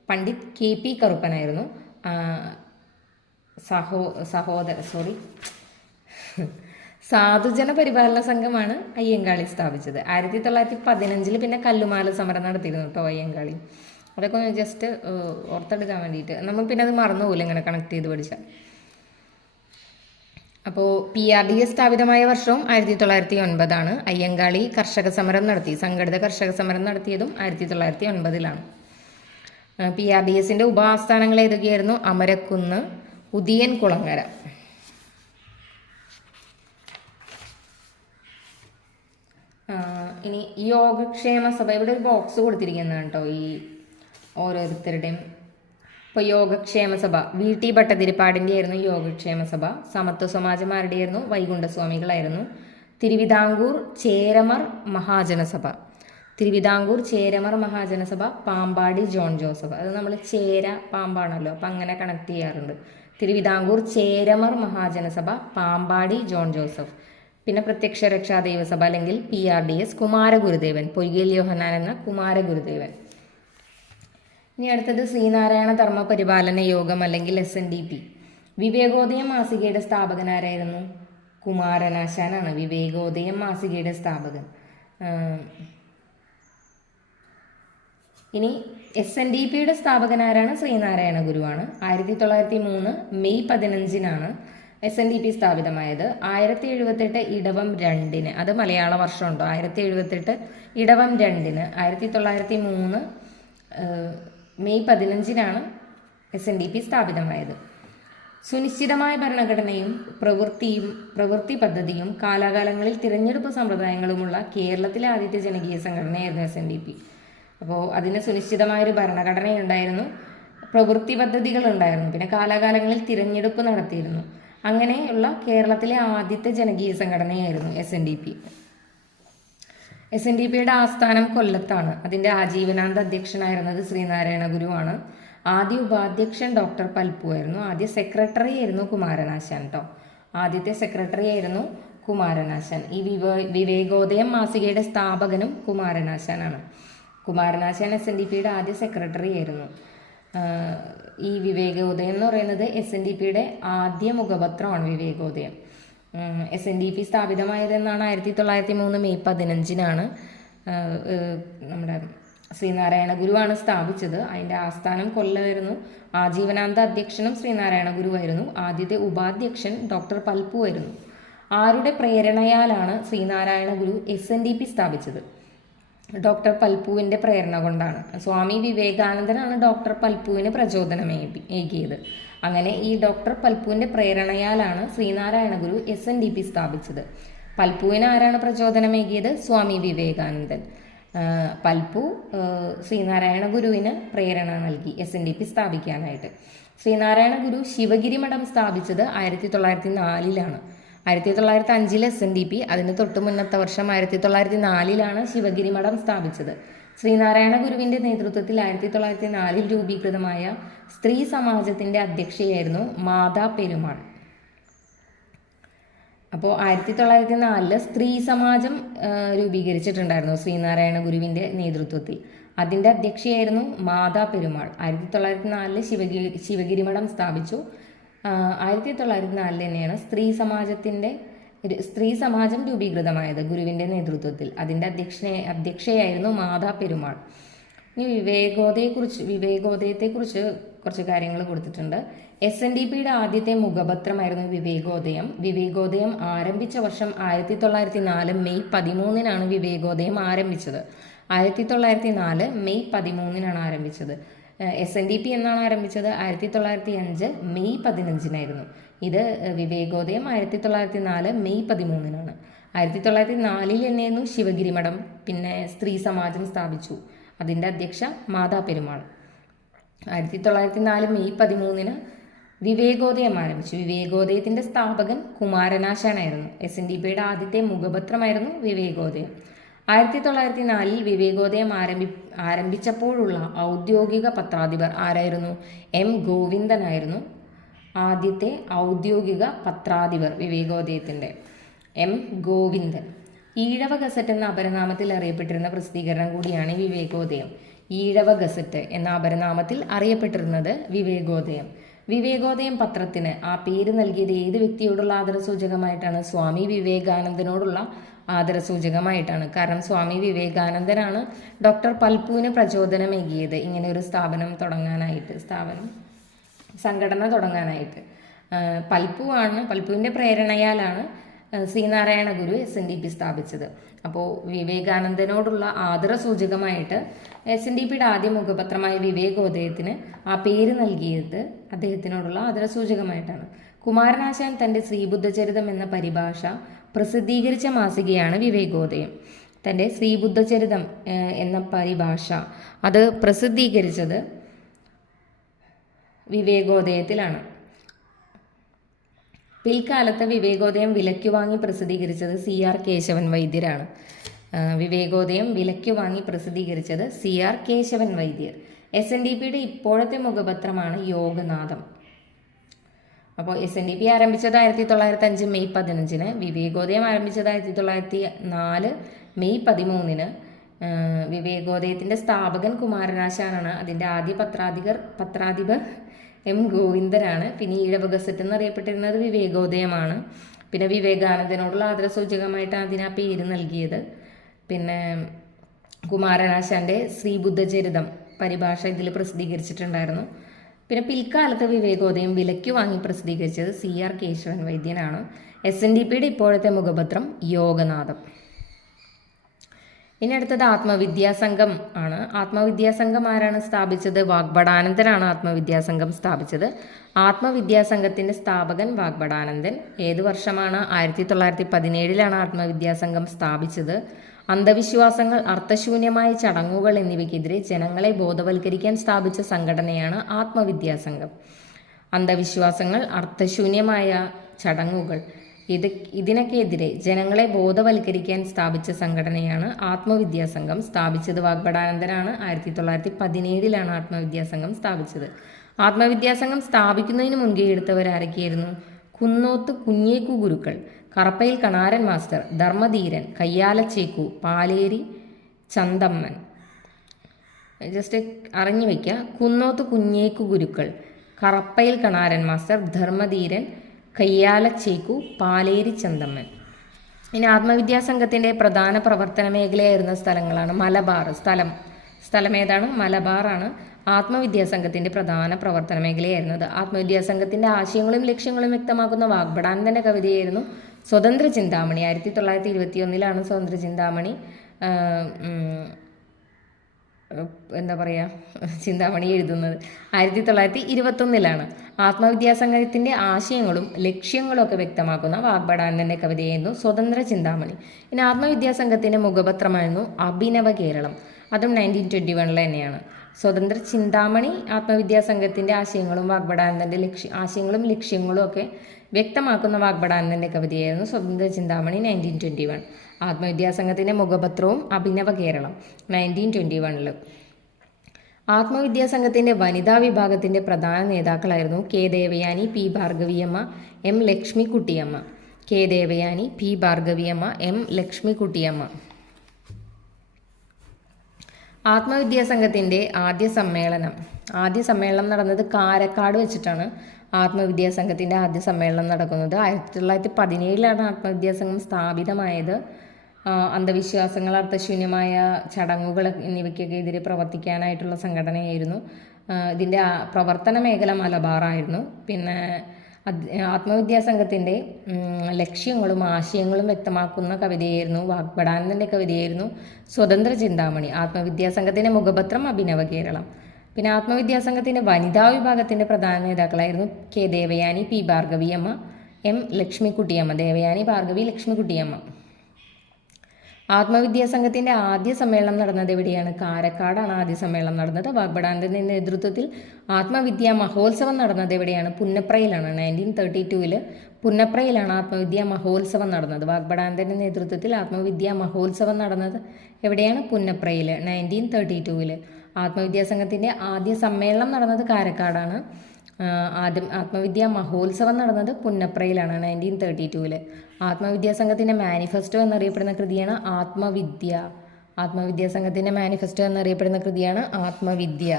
പണ്ഡിറ്റ് KP കറുപ്പനായിരുന്നു സാധുജന പരിപാലന സംഘമാണ് അയ്യങ്കാളി സ്ഥാപിച്ചത്. 1915 പിന്നെ കല്ലുമാല സമരം നടത്തിയിരുന്നു കേട്ടോ അയ്യങ്കാളി. അതൊക്കെ ഒന്ന് ജസ്റ്റ് ഓർത്തെടുക്കാൻ വേണ്ടിയിട്ട്. നമ്മൾ പിന്നെ അത് മറന്നുപോലും ഇങ്ങനെ കണക്ട് ചെയ്ത് പഠിച്ചാൽ. അപ്പോൾ PRDS സ്ഥാപിതമായ വർഷവും 1909. അയ്യങ്കാളി കർഷക സമരം നടത്തി, സംഘടിത കർഷക സമരം നടത്തിയതും 1909. PRDSന്റെ ഉപാസ്ഥാനങ്ങൾ ഏതൊക്കെയായിരുന്നു? അമരക്കുന്ന്, ഉദിയൻ കുളങ്ങര. ഇനി യോഗക്ഷേമ സഭ. ഇവിടെ ഒരു ബോക്സ് കൊടുത്തിരിക്കുന്നതാണ് കേട്ടോ ഈ ഓരോരുത്തരുടെയും. ഇപ്പോൾ യോഗക്ഷേമ സഭ VT ഭട്ടതിരിപ്പാടിൻ്റെ ആയിരുന്നു യോഗക്ഷേമ സഭ. സമത്വ സമാജമാരുടെ ആയിരുന്നു? വൈകുണ്ഠസ്വാമികളായിരുന്നു. തിരുവിതാംകൂർ ചേരമർ മഹാജനസഭ. Thiruvithamkoor Cheramar മഹാജനസഭ Pampady John Joseph. അത് നമ്മൾ ചേര പാമ്പാണല്ലോ, അപ്പം അങ്ങനെ കണക്ട് ചെയ്യാറുണ്ട്. Thiruvithamkoor Cheramar മഹാജനസഭ Pampady John Joseph. പിന്നെ പ്രത്യക്ഷ രക്ഷാ ദൈവസഭ അല്ലെങ്കിൽ PRDS കുമാരഗുരുദേവൻ, പൊയ്കേൽ യോഹന്നാൻ എന്ന കുമാരഗുരുദേവൻ. ഇനി അടുത്തത് ശ്രീനാരായണ ധർമ്മ പരിപാലന യോഗം അല്ലെങ്കിൽ SNDP. വിവേകോദയം മാസികയുടെ സ്ഥാപകനാരായിരുന്നു? കുമാരനാശാനാണ് വിവേകോദയം മാസികയുടെ സ്ഥാപകൻ. ഇനി SNDPയുടെ സ്ഥാപകനാരാണ്? ശ്രീനാരായണ ഗുരുവാണ്. 1903 മെയ് 15 SNDP സ്ഥാപിതമായത്. 1078 ഇടവം 2 അത് മലയാള വർഷമുണ്ടോ? 1078 ഇടവം 2 1903 മെയ് 15 SNDP സ്ഥാപിതമായത്. സുനിശ്ചിതമായ ഭരണഘടനയും പ്രവൃത്തി പദ്ധതിയും കാലാകാലങ്ങളിൽ തിരഞ്ഞെടുപ്പ് സമ്പ്രദായങ്ങളുമുള്ള കേരളത്തിലെ ആദ്യത്തെ ജനകീയ സംഘടനയായിരുന്നു SNDP. അപ്പോൾ അതിന് സുനിശ്ചിതമായൊരു ഭരണഘടനയുണ്ടായിരുന്നു, പ്രവൃത്തി പദ്ധതികൾ ഉണ്ടായിരുന്നു, പിന്നെ കാലാകാലങ്ങളിൽ തിരഞ്ഞെടുപ്പ് നടത്തിയിരുന്നു. അങ്ങനെയുള്ള കേരളത്തിലെ ആദ്യത്തെ ജനകീയ സംഘടനയായിരുന്നു SNDP. SNDPയുടെ ആസ്ഥാനം കൊല്ലത്താണ്. അതിൻ്റെ ആജീവനാന്ത അധ്യക്ഷനായിരുന്നത് ശ്രീനാരായണ ഗുരുവാണ്. ആദ്യ ഉപാധ്യക്ഷൻ ഡോക്ടർ പൽപ്പു ആയിരുന്നു. ആദ്യ സെക്രട്ടറി ആയിരുന്നു കുമാരനാശാൻ കേട്ടോ. ആദ്യത്തെ സെക്രട്ടറി ആയിരുന്നു കുമാരനാശാൻ. ഈ വിവേകോദയം മാസികയുടെ സ്ഥാപകനും കുമാരനാശാനാണ്. കുമാരനാശാൻ SNDPയുടെ ആദ്യ സെക്രട്ടറി ആയിരുന്നു. ഈ വിവേകോദയം എന്ന് പറയുന്നത് SNDPയുടെ ആദ്യ മുഖപത്രമാണ് വിവേകോദയം. SNDP സ്ഥാപിതമായതെന്നാണ് 1903 മെയ് 15 നമ്മുടെ ശ്രീനാരായണ ഗുരുവാണ് സ്ഥാപിച്ചത്. അതിൻ്റെ ആസ്ഥാനം കൊല്ലമായിരുന്നു. ആജീവനാന്ത അധ്യക്ഷനും ശ്രീനാരായണ ഗുരുവായിരുന്നു. ആദ്യത്തെ ഉപാധ്യക്ഷൻ ഡോക്ടർ പൽപ്പു ആയിരുന്നു. ആരുടെ പ്രേരണയാലാണ് ശ്രീനാരായണ ഗുരു SNDP സ്ഥാപിച്ചത്? ഡോക്ടർ പൽപ്പുവിൻ്റെ പ്രേരണ കൊണ്ടാണ്. സ്വാമി വിവേകാനന്ദനാണ് ഡോക്ടർ പൽപ്പുവിന് പ്രചോദനം ഏകിയത്. അങ്ങനെ ഈ ഡോക്ടർ പൽപ്പുവിൻ്റെ പ്രേരണയാലാണ് ശ്രീനാരായണ ഗുരു SNDP സ്ഥാപിച്ചത്. പൽപ്പുവിന് ആരാണ് പ്രചോദനമേകിയത്? സ്വാമി വിവേകാനന്ദൻ. പൽപ്പു ശ്രീനാരായണ ഗുരുവിന് പ്രേരണ നൽകി SNDP സ്ഥാപിക്കാനായിട്ട്. ശ്രീനാരായണ ഗുരു ശിവഗിരി മഠം സ്ഥാപിച്ചത് 1904 1905 SNDP. അതിന് തൊട്ട് മുന്നത്തെ വർഷം 1904 ശിവഗിരി മഠം സ്ഥാപിച്ചത്. ശ്രീനാരായണ ഗുരുവിൻ്റെ നേതൃത്വത്തിൽ 1904 രൂപീകൃതമായ സ്ത്രീ സമാജത്തിൻ്റെ അധ്യക്ഷയായിരുന്നു മാതാ പെരുമാൾ. അപ്പോൾ 1904 സ്ത്രീ സമാജം രൂപീകരിച്ചിട്ടുണ്ടായിരുന്നു ശ്രീനാരായണ ഗുരുവിൻ്റെ നേതൃത്വത്തിൽ. അതിൻ്റെ അധ്യക്ഷയായിരുന്നു മാതാ പെരുമാൾ. 1904 ശിവഗിരി മഠം സ്ഥാപിച്ചു. 1904 തന്നെയാണ് സ്ത്രീ സമാജം രൂപീകൃതമായത് ഗുരുവിൻ്റെ നേതൃത്വത്തിൽ. അതിൻ്റെ അധ്യക്ഷയായിരുന്നു മാതാ പെരുമാൾ. ഇനി വിവേകോദയത്തെക്കുറിച്ച് കുറച്ച് കാര്യങ്ങൾ കൊടുത്തിട്ടുണ്ട്. SNDPയുടെ ആദ്യത്തെ മുഖപത്രമായിരുന്നു വിവേകോദയം. വിവേകോദയം ആരംഭിച്ച വർഷം 1904 മെയ് 13 വിവേകോദയം ആരംഭിച്ചത്. 1904 മെയ് 13 ആരംഭിച്ചത്. SNDP എന്നാണ് ആരംഭിച്ചത്? 1905 മെയ് 15 ഇത് വിവേകോദയം 1904 മെയ് 13 1904 തന്നെയായിരുന്നു ശിവഗിരി മഠം. പിന്നെ സ്ത്രീ സമാജം സ്ഥാപിച്ചു. അതിൻ്റെ അധ്യക്ഷ മാതാ പെരുമാൾ. 1904 മെയ് 13 വിവേകോദയം ആരംഭിച്ചു. വിവേകോദയത്തിൻ്റെ സ്ഥാപകൻ കുമാരനാശാനായിരുന്നു. SNDPയുടെ ആദ്യത്തെ മുഖപത്രമായിരുന്നു വിവേകോദയം. 1904 വിവേകോദയം ആരംഭിച്ചപ്പോഴുള്ള ഔദ്യോഗിക പത്രാധിപർ ആരായിരുന്നു? M ഗോവിന്ദനായിരുന്നു ആദ്യത്തെ ഔദ്യോഗിക പത്രാധിപർ വിവേകോദയത്തിൻ്റെ. M ഗോവിന്ദൻ. ഈഴവ ഗസറ്റ് എന്ന അപരനാമത്തിൽ അറിയപ്പെട്ടിരുന്ന പ്രസിദ്ധീകരണം കൂടിയാണ് വിവേകോദയം. ഈഴവ ഗസറ്റ് എന്ന അപരനാമത്തിൽ അറിയപ്പെട്ടിരുന്നത് വിവേകോദയം. വിവേകോദയം പത്രത്തിന് ആ പേര് നൽകിയത് ഏത് വ്യക്തിയോടുള്ള ആദരസൂചകമായിട്ടാണ്? സ്വാമി വിവേകാനന്ദനോടുള്ള ആദരസൂചകമായിട്ടാണ്. കാരണം സ്വാമി വിവേകാനന്ദനാണ് ഡോക്ടർ പൽപ്പുവിന് പ്രചോദനമേകിയത് ഇങ്ങനെ ഒരു സംഘടന തുടങ്ങാനായിട്ട്. പൽപ്പുവിൻ്റെ പ്രേരണയാലാണ് ശ്രീനാരായണ ഗുരു SNDP സ്ഥാപിച്ചത്. അപ്പോൾ വിവേകാനന്ദനോടുള്ള ആദരസൂചകമായിട്ട് SNDPയുടെ ആദ്യ മുഖപത്രമായ വിവേകോദയത്തിന് ആ പേര് നൽകിയത് അദ്ദേഹത്തിനോടുള്ള ആദരസൂചകമായിട്ടാണ്. കുമാരനാശാൻ തൻ്റെ ശ്രീബുദ്ധചരിതം എന്ന പരിഭാഷ പ്രസിദ്ധീകരിച്ച മാസികയാണ് വിവേകോദയം. തൻ്റെ ശ്രീബുദ്ധചരിതം എന്ന പരിഭാഷ അത് പ്രസിദ്ധീകരിച്ചത് വിവേകോദയത്തിലാണ്. പിൽക്കാലത്ത് വിവേകോദയം വിലയ്ക്ക് വാങ്ങി പ്രസിദ്ധീകരിച്ചത് CR കേശവൻ വൈദ്യരാണ്. വിവേകോദയം വിലയ്ക്ക് വാങ്ങി പ്രസിദ്ധീകരിച്ചത് CR കേശവൻ വൈദ്യർ. SNDPയുടെ ഇപ്പോഴത്തെ മുഖപത്രമാണ് യോഗനാഥം. അപ്പോൾ SNDP ആരംഭിച്ചത് 1905 മെയ് 15, വിവേകോദയം ആരംഭിച്ചത് 1904 മെയ് 13. വിവേകോദയത്തിൻ്റെ സ്ഥാപകൻ കുമാരനാശാനാണ്. അതിൻ്റെ ആദ്യ പത്രാധിപർ M ഗോവിന്ദനാണ്. പിന്നെ ഈഴവ ഗസറ്റ് എന്നറിയപ്പെട്ടിരുന്നത് വിവേകോദയമാണ്. പിന്നെ വിവേകാനന്ദനോടുള്ള ആദരസൂചകമായിട്ടാണ് അതിന് ആ പേര് നൽകിയത്. പിന്നെ കുമാരനാശാൻ്റെ ശ്രീബുദ്ധചരിതം പരിഭാഷ ഇതിൽ പ്രസിദ്ധീകരിച്ചിട്ടുണ്ടായിരുന്നു. പിന്നെ പിൽക്കാലത്ത് വിവേകോദയം വിലയ്ക്ക് വാങ്ങി പ്രസിദ്ധീകരിച്ചത് CR കേശവൻ വൈദ്യനാണ്. SNDPയുടെ ഇപ്പോഴത്തെ മുഖപത്രം യോഗനാഥം. ഇനി അടുത്തത് ആത്മവിദ്യാസംഘം ആണ്. ആത്മവിദ്യാസംഘം ആരാണ് സ്ഥാപിച്ചത്? വാഗ്ഭടാനന്ദനാണ് ആത്മവിദ്യാസംഘം സ്ഥാപിച്ചത്. ആത്മവിദ്യാസംഘത്തിന്റെ സ്ഥാപകൻ വാഗ്ഭടാനന്ദൻ. ഏത് വർഷമാണ്? 1917 ആത്മവിദ്യാസംഘം സ്ഥാപിച്ചത്. അന്ധവിശ്വാസങ്ങൾ, അർത്ഥശൂന്യമായ ചടങ്ങുകൾ എന്നിവയ്ക്കെതിരെ ജനങ്ങളെ ബോധവൽക്കരിക്കാൻ സ്ഥാപിച്ച സംഘടനയാണ് ആത്മവിദ്യാസംഘം. അന്ധവിശ്വാസങ്ങൾ, അർത്ഥശൂന്യമായ ചടങ്ങുകൾ ഇതിനൊക്കെതിരെ ജനങ്ങളെ ബോധവൽക്കരിക്കാൻ സ്ഥാപിച്ച സംഘടനയാണ് ആത്മവിദ്യാസംഘം. സ്ഥാപിച്ചത് വാഗ്ഭടാനന്ദനാണ്. 1917 ആത്മവിദ്യാസംഘം സ്ഥാപിച്ചത്. ആത്മവിദ്യാസംഘം സ്ഥാപിക്കുന്നതിന് മുൻകൈ എടുത്തവരാരൊക്കെയായിരുന്നു? കുന്നോത്ത് കുഞ്ഞേക്കു ഗുരുക്കൾ, കറപ്പയിൽ കണാരൻ മാസ്റ്റർ, ധർമ്മധീരൻ, കയ്യാലച്ചേക്കു, പാലേരി ചന്തമ്മൻ. ജസ്റ്റ് അറിഞ്ഞു വയ്ക്കുക. കുന്നോത്ത് കുഞ്ഞേക്കു ഗുരുക്കൾ, കറപ്പയിൽ കണാരൻ മാസ്റ്റർ, ധർമ്മധീരൻ, കയ്യാലച്ചേക്കു, പാലേരി ചന്തമ്മൻ. ഇനി ആത്മവിദ്യാസംഘത്തിന്റെ പ്രധാന പ്രവർത്തന മേഖലയായിരുന്ന സ്ഥലങ്ങളാണ്. മലബാർ സ്ഥലം ഏതാണ്? മലബാറാണ് ആത്മവിദ്യാസംഘത്തിന്റെ പ്രധാന പ്രവർത്തന മേഖലയായിരുന്നത്. ആത്മവിദ്യാസംഘത്തിന്റെ ആശയങ്ങളും ലക്ഷ്യങ്ങളും വ്യക്തമാക്കുന്ന വാഗ്ഭടാനന്ദന്റെ കവിതയായിരുന്നു സ്വതന്ത്ര ചിന്താമണി. 1921 സ്വതന്ത്ര ചിന്താമണി ചിന്താമണി എഴുതുന്നത്. 1921 ആത്മവിദ്യാസംഘത്തിന്റെ ആശയങ്ങളും ലക്ഷ്യങ്ങളും ഒക്കെ വ്യക്തമാക്കുന്ന വാഗ്ഭടാനന്ദന്റെ കവിതയായിരുന്നു സ്വതന്ത്ര ചിന്താമണി. ഇനി ആത്മവിദ്യാസംഘത്തിന്റെ മുഖപത്രമായിരുന്നു അഭിനവ കേരളം. അതും 1921 തന്നെയാണ്. സ്വതന്ത്ര ചിന്താമണി ആത്മവിദ്യാസംഘത്തിന്റെ ആശയങ്ങളും വാഗ്ഭടാനന്ദന്റെ ആശയങ്ങളും ലക്ഷ്യങ്ങളും ഒക്കെ വ്യക്തമാക്കുന്ന വാഗ്ഭടാനന്ദന്റെ കവിതയായിരുന്നു സ്വതന്ത്ര ചിന്താമണി 1921. ആത്മവിദ്യാസംഘത്തിന്റെ മുഖപത്രവും അഭിനവ കേരളം 1921. ആത്മവിദ്യാസംഘത്തിന്റെ വനിതാ വിഭാഗത്തിന്റെ പ്രധാന നേതാക്കളായിരുന്നു K Devayani, P Bhargaviamma, M Lakshmikuttyamma. K Devayani, P Bhargaviamma, M Lakshmikuttyamma. ആത്മവിദ്യാസംഘത്തിന്റെ ആദ്യ സമ്മേളനം നടന്നത് കാരക്കാട് വെച്ചിട്ടാണ്. ആത്മവിദ്യാസംഘത്തിന്റെ ആദ്യ സമ്മേളനം നടക്കുന്നത് 1917 ആത്മവിദ്യാസംഘം സ്ഥാപിതമായത്. അന്ധവിശ്വാസങ്ങൾ, അർത്ഥശൂന്യമായ ചടങ്ങുകൾ എന്നിവയ്ക്കൊക്കെ എതിരെ പ്രവർത്തിക്കാനായിട്ടുള്ള സംഘടനയായിരുന്നു. ഇതിൻ്റെ പ്രവർത്തന മേഖല മലബാറായിരുന്നു. പിന്നെ ആത്മവിദ്യാസംഘത്തിൻ്റെ ലക്ഷ്യങ്ങളും ആശയങ്ങളും വ്യക്തമാക്കുന്ന കവിതയായിരുന്നു വാഗ്ഭടാനന്ദൻ്റെ കവിതയായിരുന്നു സ്വതന്ത്ര ചിന്താമണി. ആത്മവിദ്യാസംഘത്തിൻ്റെ മുഖപത്രം അഭിനവ കേരളം. പിന്നെ ആത്മവിദ്യാസംഘത്തിൻ്റെ വനിതാ വിഭാഗത്തിൻ്റെ പ്രധാന നേതാക്കളായിരുന്നു K Devayani, P Bhargaviamma, M Lakshmikuttyamma. Devayani, Bhargavi, Lakshmikuttyamma. ആത്മവിദ്യാസംഘത്തിന്റെ ആദ്യ സമ്മേളനം നടന്നത് എവിടെയാണ്? കാരക്കാടാണ് ആദ്യ സമ്മേളനം നടന്നത്. വാഗ്ഭടാനന്ദന്റെ നേതൃത്വത്തിൽ ആത്മവിദ്യാ മഹോത്സവം നടന്നത് എവിടെയാണ്? പുന്നപ്രയിലാണ്. 1932 പുന്നപ്രയിലാണ് ആത്മവിദ്യാ മഹോത്സവം നടന്നത്. വാഗ്ഭടാനന്ദന്റെ നേതൃത്വത്തിൽ ആത്മവിദ്യാ മഹോത്സവം നടന്നത് എവിടെയാണ്? പുന്നപ്രയിൽ 1932. ആത്മവിദ്യാസംഘത്തിന്റെ ആദ്യ സമ്മേളനം നടന്നത് കാരക്കാടാണ്. ആദ്യം ആത്മവിദ്യാ മഹോത്സവം നടന്നത് പുന്നപ്രയിലാണ് 1932. ആത്മവിദ്യാസംഘത്തിന്റെ മാനിഫെസ്റ്റോ എന്നറിയപ്പെടുന്ന കൃതിയാണ് ആത്മവിദ്യ. ആത്മവിദ്യാസംഘത്തിന്റെ മാനിഫെസ്റ്റോ എന്നറിയപ്പെടുന്ന കൃതിയാണ് ആത്മവിദ്യ.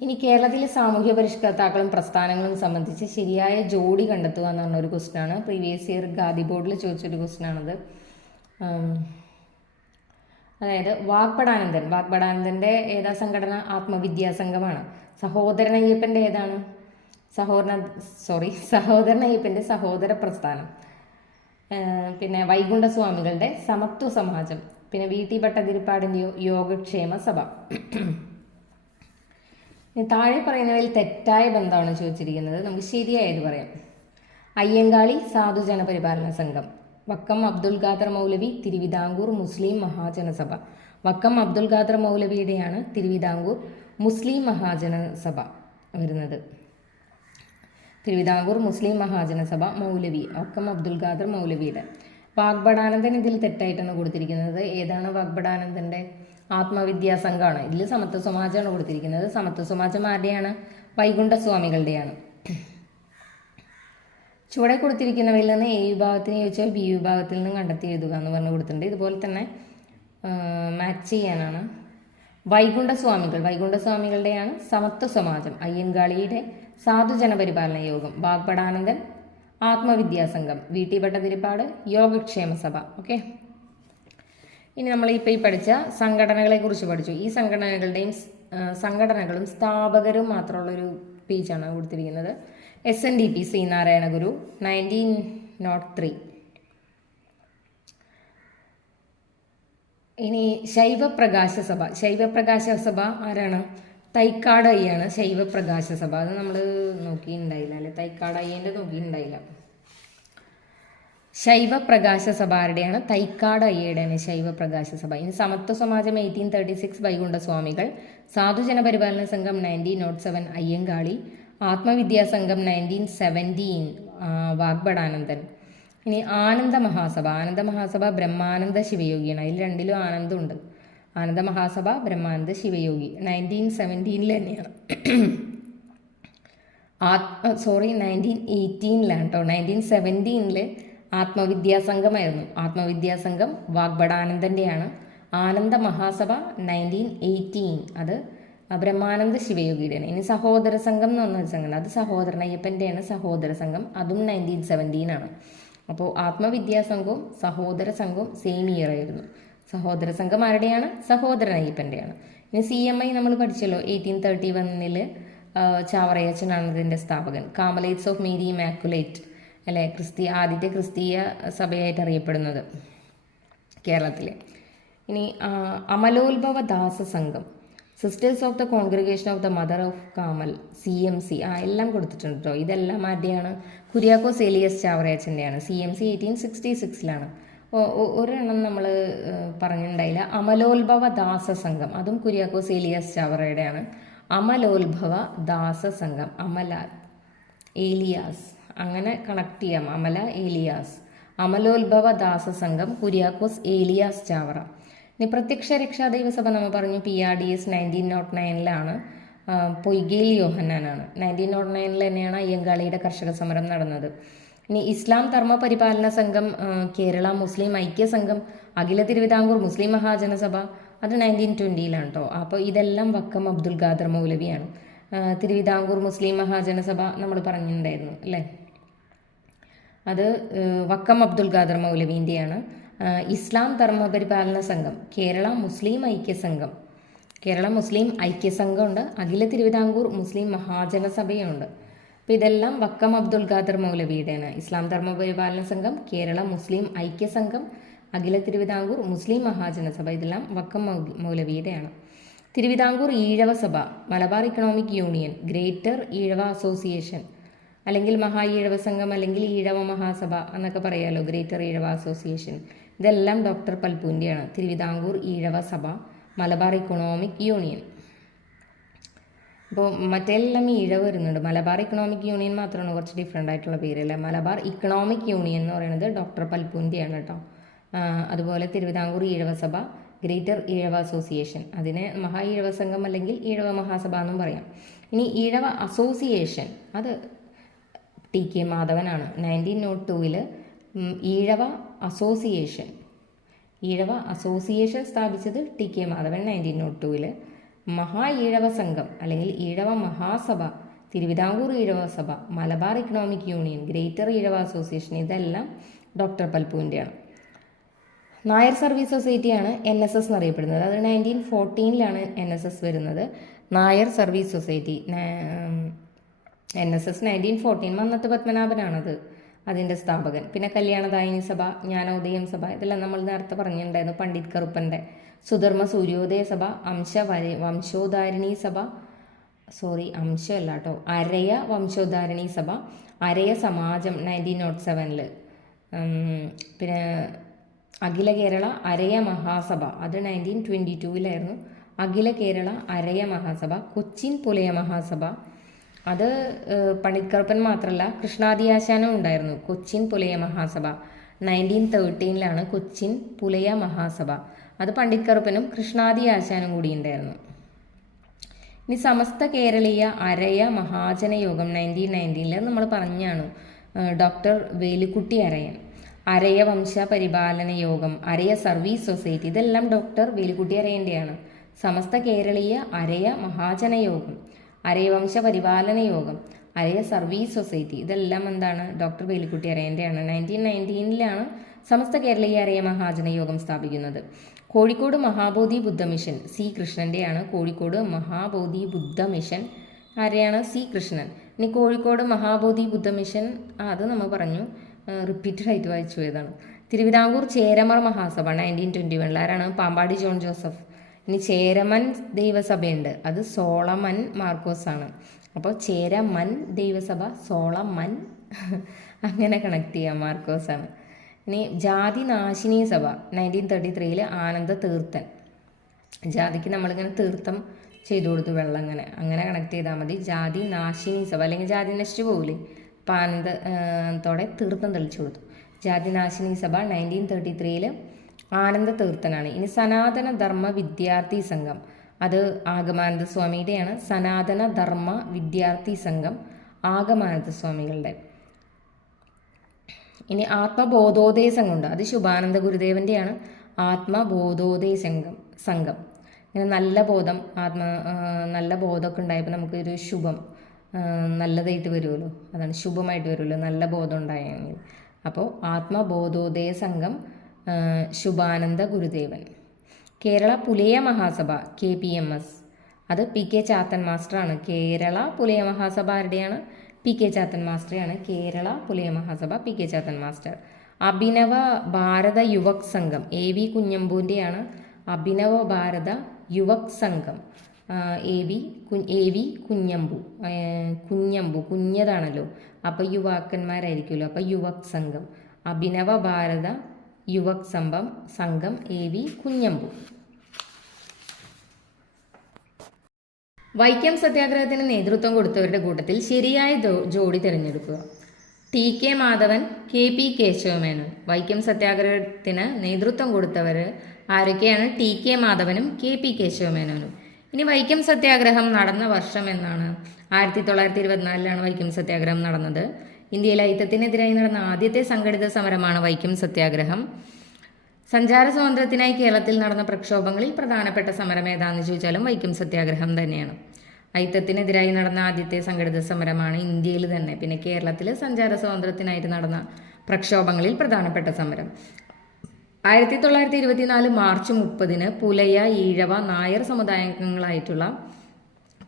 ഇനി കേരളത്തിലെ സാമൂഹ്യ പരിഷ്കർത്താക്കളും പ്രസ്ഥാനങ്ങളും സംബന്ധിച്ച് ശരിയായ ജോഡി കണ്ടെത്തുക എന്ന് പറഞ്ഞൊരു ക്വസ്റ്റ്യനാണ്. പ്രീവിയസ് ഇയർ ഖാദി ബോർഡിൽ ചോദിച്ചൊരു ക്വസ്റ്റ്യനാണത്. അതായത് വാഗ്ഭടാനന്ദന്റെ ഏതാ സംഘടന? ആത്മവിദ്യാസംഘമാണ്. സഹോദരൻ അയ്യപ്പന്റെ ഏതാണ്? സഹോദരൻ അയ്യപ്പന്റെ സഹോദര പ്രസ്ഥാനം. പിന്നെ വൈകുണ്ഠസ്വാമികളുടെ സമത്വ സമാജം. പിന്നെ വി.ടി. ഭട്ടതിരിപ്പാടിന്റെ യോഗക്ഷേമ സഭ. താഴെ പറയുന്നവയിൽ തെറ്റായ ബന്ധമാണ് ചോദിച്ചിരിക്കുന്നത്. നമുക്ക് ശരിയായത് പറയാം. അയ്യങ്കാളി സാധുജന പരിപാലന സംഘം. വക്കം അബ്ദുൽ ഖാദർ മൗലവി, തിരുവിതാംകൂർ മുസ്ലിം മഹാജനസഭ. വക്കം അബ്ദുൽ ഖാദർ മൗലവിയുടെയാണ് തിരുവിതാംകൂർ മുസ്ലിം മഹാജനസഭ വരുന്നത്. തിരുവിതാംകൂർ മുസ്ലിം മഹാജനസഭ മൗലവി വക്കം അബ്ദുൽ ഖാദർ മൗലവിയുടെ. വാഗ്ഭടാനന്ദൻ ഇതിൽ തെറ്റായിട്ടാണ് കൊടുത്തിരിക്കുന്നത്. ഏതാണ് വാഗ്ഭടാനന്ദന്റെ? ആത്മവിദ്യാസംഘമാണ്. ഇതിൽ സമത്വ സമാജമാണ് കൊടുത്തിരിക്കുന്നത്. സമത്വ സമാജം ആരുടെയാണ്? വൈകുണ്ഠസ്വാമികളുടെയാണ്. ചുവടെ കൊടുത്തിരിക്കുന്നവയിൽ നിന്ന് എ വിഭാഗത്തിന് ചോദിച്ചാൽ ബി വിഭാഗത്തിൽ നിന്ന് കണ്ടെത്തി എഴുതുക എന്ന് പറഞ്ഞ് കൊടുത്തിട്ടുണ്ട്. ഇതുപോലെ തന്നെ മാച്ച് ചെയ്യാനാണ്. വൈകുണ്ഠസ്വാമികളുടെയാണ് സമത്വ സമാജം. അയ്യങ്കാളിയുടെ സാധുജന പരിപാലന യോഗം. വാഗ്ഭടാനന്ദൻ ആത്മവിദ്യാസംഘം. വി.ടി. ഭട്ടതിരിപ്പാട് യോഗക്ഷേമ സഭ. ഓക്കെ, ഇനി നമ്മൾ ഇപ്പോൾ ഈ പഠിച്ച സംഘടനകളെ കുറിച്ച് പഠിച്ചു. ഈ സംഘടനകളും സ്ഥാപകരും മാത്രമുള്ളൊരു പേജാണ് കൊടുത്തിരിക്കുന്നത്. SNDP Sreenarayana Guru 19 note 3. ഇനി ശൈവപ്രകാശ സഭ ആരാണ്? തൈക്കാട് അയ്യാണ് ശൈവപ്രകാശ സഭ. അത് നമ്മൾ നോക്കിയിട്ടുണ്ടായില്ല അല്ലെ, തൈക്കാട് അയ്യൻ്റെ നോക്കിയിട്ടുണ്ടായില്ല. ശൈവപ്രകാശ സഭ ആരുടെയാണ്? തൈക്കാട് അയ്യയുടെയാണ് ശൈവപ്രകാശ സഭ. ഇനി സമത്വ സമാജം 1836 വൈകുണ്ഠസ്വാമികൾ, സാധുജന പരിപാലന സംഘം 1907 അയ്യങ്കാളി, ആത്മവിദ്യാസംഘം 1917 വാഗ്ഭടാനന്ദൻ. ഇനി ആനന്ദ മഹാസഭ ബ്രഹ്മാനന്ദ ശിവയോഗിയാണ്. അതിൽ രണ്ടിലും ആനന്ദമുണ്ട്. ആനന്ദ മഹാസഭ ബ്രഹ്മാനന്ദ ശിവയോഗി 1917 തന്നെയാണ്. 1918 കേട്ടോ. 1917 ആത്മവിദ്യാസംഘമായിരുന്നു. ആത്മവിദ്യാസംഘം വാഗ്ഭടാനന്ദൻ്റെയാണ്. ആനന്ദ മഹാസഭ 1918 അത് ബ്രഹ്മാനന്ദ ശിവയോഗിയുടെയാണ്. ഇനി സഹോദര സംഘം എന്ന് പറഞ്ഞ സംഘം, അത് സഹോദരൻ അയ്യപ്പൻ്റെയാണ് സഹോദര സംഘം. അതും 1917 ആണ്. അപ്പോൾ ആത്മവിദ്യാസംഘവും സഹോദര സംഘവും സെയിം ഇയർ ആയിരുന്നു. സഹോദര സംഘം ആരുടെയാണ്? സഹോദരൻ അയ്യപ്പൻ്റെയാണ്. ഇനി CMI നമ്മൾ പഠിച്ചല്ലോ, 1831 ചാവറയച്ചനാണ് ഇതിൻ്റെ സ്ഥാപകൻ. കാമലേറ്റ്സ് ഓഫ് മേരി ഇമാക്കുലേറ്റ് അല്ലെ, ആദ്യത്തെ ക്രിസ്തീയ സഭയായിട്ട് അറിയപ്പെടുന്നത് കേരളത്തിലെ. ഇനി അമലോത്ഭവ ദാസ സംഘം, sisters of the congregation of the mother of camel, CMC എല്ലാം കൊടുത്തിട്ടുണ്ട് കേട്ടോ. ഇതെല്ലാം ആരുടെയാണ്? കുര്യാക്കോസ് ഏലിയസ് ചാവറയച്ചൻ്റെയാണ്. CMC 1866 ഒരെണ്ണം നമ്മൾ പറഞ്ഞിട്ടുണ്ടായില്ല, അമലോത്ഭവ ദാസ സംഘം, അതും കുര്യാക്കോസ് ഏലിയസ് ചാവറയുടെയാണ്. അമലോത്ഭവ ദാസ സംഘം, അമല ഏലിയാസ്, അങ്ങനെ കണക്ട് ചെയ്യാം. അമല ഏലിയാസ്, അമലോത്ഭവ ദാസ സംഘം, കുര്യാക്കോസ് ഏലിയാസ് ചാവറ. ഇനി പ്രത്യക്ഷ രക്ഷാ ദൈവസഭ നമ്മൾ പറഞ്ഞു, PRDS 1909 പൊയ്കേൽ യോഹന്നാനാണ്. 1909 തന്നെയാണ് അയ്യങ്കാളിയുടെ കർഷക സമരം നടന്നത്. ഇനി ഇസ്ലാം ധർമ്മ പരിപാലന സംഘം, കേരള മുസ്ലിം ഐക്യ സംഘം, അഖില തിരുവിതാംകൂർ മുസ്ലിം മഹാജനസഭ, അത് 1920 കേട്ടോ. അപ്പോൾ ഇതെല്ലാം വക്കം അബ്ദുൽ ഖാദർ മൗലവിയാണ്. തിരുവിതാംകൂർ മുസ്ലിം മഹാജനസഭ നമ്മൾ പറഞ്ഞിട്ടുണ്ടായിരുന്നു അല്ലേ, അത് വക്കം അബ്ദുൽ ഖാദർ മൗലവിൻ്റെയാണ്. ഇസ്ലാം ധർമ്മ പരിപാലന സംഘം, കേരള മുസ്ലിം ഐക്യ സംഘം, ഉണ്ട്. അഖില തിരുവിതാംകൂർ മുസ്ലിം മഹാജനസഭയുണ്ട്. അപ്പോൾ ഇതെല്ലാം വക്കം അബ്ദുൽ ഖാദർ മൗലവിയുടെയാണ്. ഇസ്ലാം ധർമ്മ പരിപാലന സംഘം, കേരള മുസ്ലിം ഐക്യ സംഘം, അഖില തിരുവിതാംകൂർ മുസ്ലിം മഹാജനസഭ, ഇതെല്ലാം Vakkom മൗലവിയുടെയാണ്. Thiruvithamkoor Ezhava Sabha, Malabar economic union, greater Ezhava association, അല്ലെങ്കിൽ മഹാ ഈഴവ സംഘം, അല്ലെങ്കിൽ ഈഴവ മഹാസഭ എന്നൊക്കെ പറയാലോ, ഗ്രേറ്റർ ഈഴവ അസോസിയേഷൻ, ഇതെല്ലാം doctor പൽപുവിൻ്റെയാണ്. Thiruvithamkoor Ezhava Sabha, Malabar economic union. അപ്പോൾ മറ്റെല്ലാം ഈഴവ വരുന്നുണ്ട്. മലബാർ ഇക്കണോമിക് യൂണിയൻ മാത്രമാണ് കുറച്ച് ഡിഫറെൻ്റ് ആയിട്ടുള്ള പേരല്ലേ. മലബാർ ഇക്കണോമിക് യൂണിയൻ എന്ന് പറയുന്നത് ഡോക്ടർ പൽപുവിൻ്റെയാണ് കേട്ടോ. അതുപോലെ തിരുവിതാംകൂർ ഈഴവ സഭ, ഗ്രേറ്റർ ഈഴവ അസോസിയേഷൻ, അതിനെ മഹാ ഈഴവ സംഘം അല്ലെങ്കിൽ ഈഴവ മഹാസഭ എന്നും പറയാം. ഇനി ഈഴവ അസോസിയേഷൻ, അത് TK മാധവനാണ്. 1902 ഈഴവ അസോസിയേഷൻ സ്ഥാപിച്ചത് TK മാധവൻ 1902. മഹാ ഈഴവ സംഘം അല്ലെങ്കിൽ Ezhava Mahasabha, Thiruvithamkoor Ezhava Sabha, Malabar economic union, greater Ezhava association, ഇതെല്ലാം ഡോക്ടർ പൽപുവിൻ്റെയാണ്. നായർ സർവീസ് സൊസൈറ്റിയാണ് NSS എന്നറിയപ്പെടുന്നത്. അത് 1914 NSS വരുന്നത്. Nair service society NSS 1914, Mannath പത്മനാഭനാണത് അതിൻ്റെ സ്ഥാപകൻ. പിന്നെ കല്യാണദായിനി സഭ, ജ്ഞാനോദയം സഭ, ഇതെല്ലാം നമ്മൾ നേരത്തെ പറഞ്ഞിട്ടുണ്ടായിരുന്നു. പണ്ഡിറ്റ് കറുപ്പൻ്റെ സുധർമ്മ സൂര്യോദയ സഭ, വംശോദ്ധാരിണി സഭ, അംശമല്ല കേട്ടോ, അരയ വംശോദ്ധാരിണി സഭ, അരയ സമാജം 1907. പിന്നെ അഖില കേരള അരയ മഹാസഭ, അത് 1922 അഖില കേരള അരയ മഹാസഭ. കൊച്ചിൻ പുലയ മഹാസഭ, അത് പണ്ഡിറ്റ് കറുപ്പൻ മാത്രമല്ല കൃഷ്ണാദിയാശാനും ഉണ്ടായിരുന്നു. കൊച്ചിൻ പുലയ മഹാസഭ 1913 കൊച്ചിൻ പുലയ മഹാസഭ, അത് പണ്ഡിറ്റ് കറുപ്പനും കൃഷ്ണാദിയാശാനും കൂടി ഉണ്ടായിരുന്നു. ഇനി സമസ്ത കേരളീയ അരയ മഹാജന യോഗം 1919 നമ്മൾ പറഞ്ഞാണ്, ഡോക്ടർ വേലുക്കുട്ടി അരയൻ. അരയ വംശ പരിപാലന യോഗം, അരയ സർവീസ് സൊസൈറ്റി, ഇതെല്ലാം ഡോക്ടർ വേലുക്കുട്ടി അരയൻ്റെയാണ്. സമസ്ത കേരളീയ അരയ മഹാജന യോഗം, അരയവംശ പരിപാലന യോഗം, അരയ സർവീസ് സൊസൈറ്റി, ഇതെല്ലാം എന്താണ്? ഡോക്ടർ വേലുക്കുട്ടി അരയൻ്റെയാണ്. 1919 സമസ്ത കേരളീയ അരയ മഹാജന യോഗം സ്ഥാപിക്കുന്നത്. കോഴിക്കോട് മഹാബോധി ബുദ്ധ മിഷൻ C കൃഷ്ണൻ്റെയാണ്. കോഴിക്കോട് മഹാബോധി ബുദ്ധ മിഷൻ ആരെയാണ്? C കൃഷ്ണൻ. ഇനി കോഴിക്കോട് മഹാബോധി ബുദ്ധ മിഷൻ അത് നമ്മൾ പറഞ്ഞു. റിപ്പീറ്റഡ് ആയിട്ട് വായിച്ചു പോയതാണ്. തിരുവിതാംകൂർ ചേരമർ മഹാസഭ 1921 ആരാണ്? Pampady John Joseph. ഇനി ചേരമൻ ദൈവസഭയുണ്ട്, അത് സോളമൻ മാർക്കോസ് ആണ്. അപ്പോൾ ചേരമൻ ദൈവസഭ സോളമൻ അങ്ങനെ കണക്ട് ചെയ്യാം, മാർക്കോസ് ആണ്. ഇനി ജാതി നാശിനി സഭ 1933 ആനന്ദ തീർത്ഥൻ. ജാതിക്ക് നമ്മളിങ്ങനെ തീർത്ഥം ചെയ്തു കൊടുത്തു, വെള്ളം അങ്ങനെ കണക്ട് ചെയ്താൽ മതി. ജാതി നാശിനി സഭ, അല്ലെങ്കിൽ ജാതി നശിച്ചു പോകില്ലേ, അപ്പം ആനന്ദത്തോടെ തീർത്ഥം തെളിച്ചു കൊടുത്തു. ജാതി നാശിനി സഭ 1933 ആനന്ദ തീർത്ഥനാണ്. ഇനി സനാതന ധർമ്മ വിദ്യാർത്ഥി സംഘം, അത് ആഗമാനന്ദ സ്വാമിയുടെയാണ്. സനാതന ധർമ്മ വിദ്യാർത്ഥി സംഘം ആഗമാനന്ദ സ്വാമികളുടെ. ഇനി ആത്മബോധോദയ സംഘമുണ്ട്, അത് ശുഭാനന്ദ ഗുരുദേവൻ്റെയാണ്. ആത്മബോധോദയ സംഘം ഇങ്ങനെ നല്ല ബോധം, നല്ല ബോധമൊക്കെ ഉണ്ടായപ്പോൾ നമുക്കൊരു ശുഭം നല്ലതായിട്ട് വരുമല്ലോ, അതാണ് ശുഭമായിട്ട് വരുമല്ലോ നല്ല ബോധം ഉണ്ടായെങ്കിൽ. അപ്പോൾ ആത്മബോധോദയ സംഘം ശുഭാനന്ദ ഗുരുദേവൻ. കേരള പുലയ മഹാസഭ KPMS, അത് PK ചാത്തൻ മാസ്റ്ററാണ്. കേരള പുലയ മഹാസഭ ആരുടെയാണ്? PK ചാത്തൻ മാസ്റ്ററെയാണ്. Kerala Pulaya Mahasabha PK Chathan master. Abhinava Bharata Yuvak Sangham AV കുഞ്ഞമ്പൂൻ്റെയാണ്. Abhinava Bharata Yuvak Sangham AV Kunhambu കുഞ്ഞതാണല്ലോ, അപ്പോൾ യുവാക്കന്മാരായിരിക്കുമല്ലോ, അപ്പോൾ യുവക് സംഘം. അഭിനവ ഭാരത യുവക് സംഘം AV കുഞ്ഞമ്പു. വൈക്കം സത്യാഗ്രഹത്തിന് നേതൃത്വം കൊടുത്തവരുടെ കൂട്ടത്തിൽ ശരിയായ ജോഡി തിരഞ്ഞെടുക്കുക. TK Madhavan, KP Kesava Menon. വൈക്കം സത്യാഗ്രഹത്തിന് നേതൃത്വം കൊടുത്തവർ ആരൊക്കെയാണ്? TK മാധവനും KP കേശവമേനോനും. ഇനി വൈക്കം സത്യാഗ്രഹം നടന്ന വർഷം എന്നാണ്? 1924 വൈക്കം സത്യാഗ്രഹം നടന്നത്. ഇന്ത്യയിൽ അയിത്തത്തിനെതിരായി നടന്ന ആദ്യത്തെ സംഘടിത സമരമാണ് വൈക്കം സത്യാഗ്രഹം. സഞ്ചാര സ്വാതന്ത്ര്യത്തിനായി കേരളത്തിൽ നടന്ന പ്രക്ഷോഭങ്ങളിൽ പ്രധാനപ്പെട്ട സമരം ഏതാണെന്ന് ചോദിച്ചാലും വൈക്കം സത്യാഗ്രഹം തന്നെയാണ്. അയിത്തത്തിനെതിരായി നടന്ന ആദ്യത്തെ സംഘടിത സമരമാണ് ഇന്ത്യയിൽ തന്നെ. പിന്നെ കേരളത്തിൽ സഞ്ചാര സ്വാതന്ത്ര്യത്തിനായിട്ട് നടന്ന പ്രക്ഷോഭങ്ങളിൽ പ്രധാനപ്പെട്ട സമരം 1924 മാർച്ച് 30 പുലയ, ഈഴവ, നായർ സമുദായാംഗങ്ങളായിട്ടുള്ള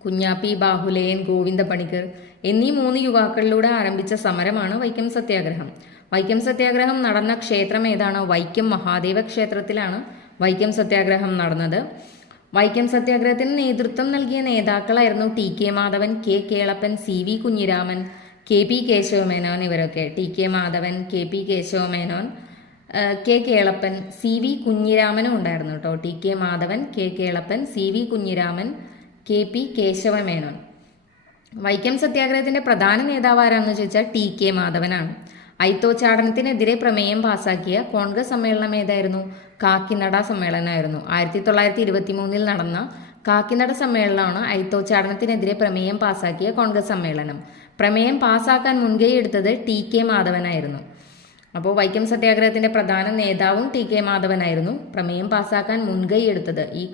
കുഞ്ഞാപ്പി, ബാഹുലേയൻ, ഗോവിന്ദ പണിക്കർ എന്നീ 3 യുവാക്കളിലൂടെ ആരംഭിച്ച സമരമാണ് വൈക്കം സത്യാഗ്രഹം. വൈക്കം സത്യാഗ്രഹം നടന്ന ക്ഷേത്രം ഏതാണ്? വൈക്കം മഹാദേവ ക്ഷേത്രത്തിലാണ് വൈക്കം സത്യാഗ്രഹം നടന്നത്. വൈക്കം സത്യാഗ്രഹത്തിന് നേതൃത്വം നൽകിയ നേതാക്കളായിരുന്നു TK Madhavan, K Kelappan, CV Kunhiraman, KP Kesava Menon. ഇവരൊക്കെ TK Madhavan, KP Kesava Menon, K Kelappan, CV കുഞ്ഞിരാമനും ഉണ്ടായിരുന്നു കേട്ടോ. TK Madhavan, K Kelappan, CV Kunhiraman, KP Kesava Menon. Vaikom സത്യാഗ്രഹത്തിന്റെ പ്രധാന നേതാവ് ആരാണെന്ന് ചോദിച്ചാൽ TK മാധവനാണ്. അയിത്തോച്ചാടനത്തിനെതിരെ പ്രമേയം പാസാക്കിയ കോൺഗ്രസ് സമ്മേളനം ഏതായിരുന്നു? കാക്കിനട സമ്മേളനമായിരുന്നു. 1923 നടന്ന കാക്കിനട സമ്മേളനമാണ് അയിത്തോച്ചാടനത്തിനെതിരെ പ്രമേയം പാസാക്കിയ കോൺഗ്രസ് സമ്മേളനം. പ്രമേയം പാസാക്കാൻ മുൻകൈ എടുത്തത് TK മാധവനായിരുന്നു. അപ്പോൾ വൈക്കം സത്യാഗ്രഹത്തിന്റെ പ്രധാന നേതാവും TK മാധവനായിരുന്നു. പ്രമേയം പാസാക്കാൻ മുൻകൈ എടുത്തത് ഈ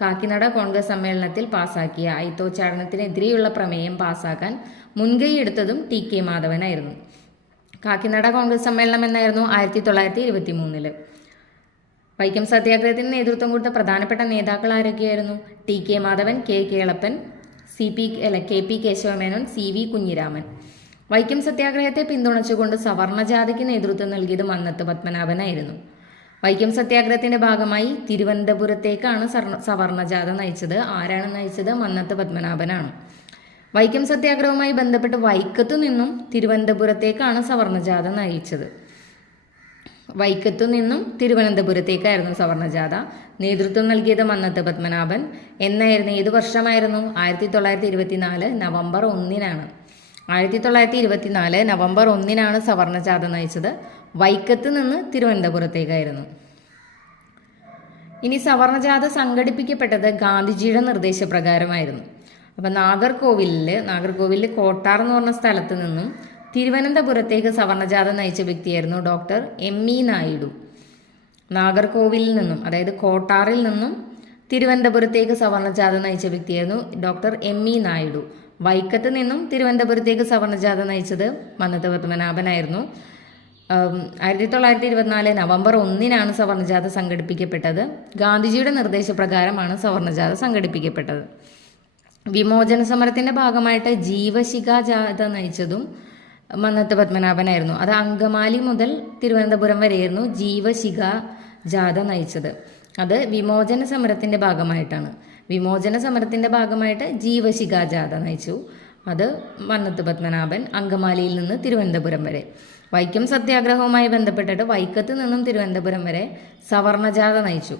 കാക്കിനട കോൺഗ്രസ് സമ്മേളനത്തിൽ പാസാക്കിയ അയിത്തോച്ചാടനത്തിനെതിരെയുള്ള പ്രമേയം പാസാക്കാൻ മുൻകൈ എടുത്തതും TK മാധവനായിരുന്നു. കാക്കിനട കോൺഗ്രസ് സമ്മേളനം എന്നായിരുന്നു? 1923. വൈക്കം സത്യാഗ്രഹത്തിന് നേതൃത്വം കൊടുത്ത പ്രധാനപ്പെട്ട നേതാക്കൾ ആരൊക്കെയായിരുന്നു? TK Madhavan, K Kelappan, KP Kesava Menon, CV Kunhiraman. Vaikom സത്യാഗ്രഹത്തെ പിന്തുണച്ചുകൊണ്ട് സവർണജാഥയ്ക്ക് നേതൃത്വം നൽകിയത് മന്നത്ത് പത്മനാഭനായിരുന്നു. വൈക്കം സത്യാഗ്രഹത്തിന്റെ ഭാഗമായി തിരുവനന്തപുരത്തേക്കാണ് സവർണജാഥ നയിച്ചത്. ആരാണ് നയിച്ചത്? മന്നത്ത് പത്മനാഭനാണ്. വൈക്കം സത്യാഗ്രഹവുമായി ബന്ധപ്പെട്ട് വൈക്കത്തു നിന്നും തിരുവനന്തപുരത്തേക്കാണ് സവർണജാഥ നയിച്ചത്. വൈക്കത്തു നിന്നും തിരുവനന്തപുരത്തേക്കായിരുന്നു സവർണജാഥ. നേതൃത്വം നൽകിയത് മന്നത്ത് പത്മനാഭൻ. എന്നായിരുന്നു? ഏത് വർഷമായിരുന്നു? 1924 നവംബർ 1 1924 നവംബർ 1 സവർണജാഥ നയിച്ചത്. വൈക്കത്ത് നിന്ന് തിരുവനന്തപുരത്തേക്കായിരുന്നു. ഇനി സവർണജാഥ സംഘടിപ്പിക്കപ്പെട്ടത് ഗാന്ധിജിയുടെ നിർദ്ദേശപ്രകാരമായിരുന്നു. അപ്പം നാഗർകോവിലിൽ കോട്ടാർ എന്ന് പറഞ്ഞ സ്ഥലത്ത് നിന്നും തിരുവനന്തപുരത്തേക്ക് സവർണജാഥ നയിച്ച വ്യക്തിയായിരുന്നു ഡോക്ടർ ME നായിഡു. നാഗർകോവിലിൽ നിന്നും, അതായത് കോട്ടാറിൽ നിന്നും തിരുവനന്തപുരത്തേക്ക് സവർണജാഥ നയിച്ച വ്യക്തിയായിരുന്നു ഡോക്ടർ ME നായിഡു. വൈക്കത്ത് നിന്നും തിരുവനന്തപുരത്തേക്ക് സവർണജാഥ നയിച്ചത് മന്നത്ത് പത്മനാഭനായിരുന്നു. 1924 നവംബർ 1 സവർണജാഥ സംഘടിപ്പിക്കപ്പെട്ടത്. ഗാന്ധിജിയുടെ നിർദ്ദേശപ്രകാരമാണ് സവർണജാഥ സംഘടിപ്പിക്കപ്പെട്ടത്. വിമോചന സമരത്തിന്റെ ഭാഗമായിട്ട് ജീവശിഖ ജാഥ നയിച്ചതും മന്നത്ത് പത്മനാഭനായിരുന്നു. അത് അങ്കമാലി മുതൽ തിരുവനന്തപുരം വരെയായിരുന്നു ജീവശിഖ ജാഥ നയിച്ചത്. അത് വിമോചന സമരത്തിൻ്റെ ഭാഗമായിട്ടാണ്. വിമോചന സമരത്തിൻ്റെ ഭാഗമായിട്ട് ജീവശിഖ ജാഥ നയിച്ചു. അത് മന്നത്ത് പത്മനാഭൻ അങ്കമാലിയിൽ നിന്ന് തിരുവനന്തപുരം വരെ. വൈക്കം സത്യാഗ്രഹവുമായി ബന്ധപ്പെട്ടിട്ട് വൈക്കത്ത് നിന്നും തിരുവനന്തപുരം വരെ സവർണജാഥ നയിച്ചു.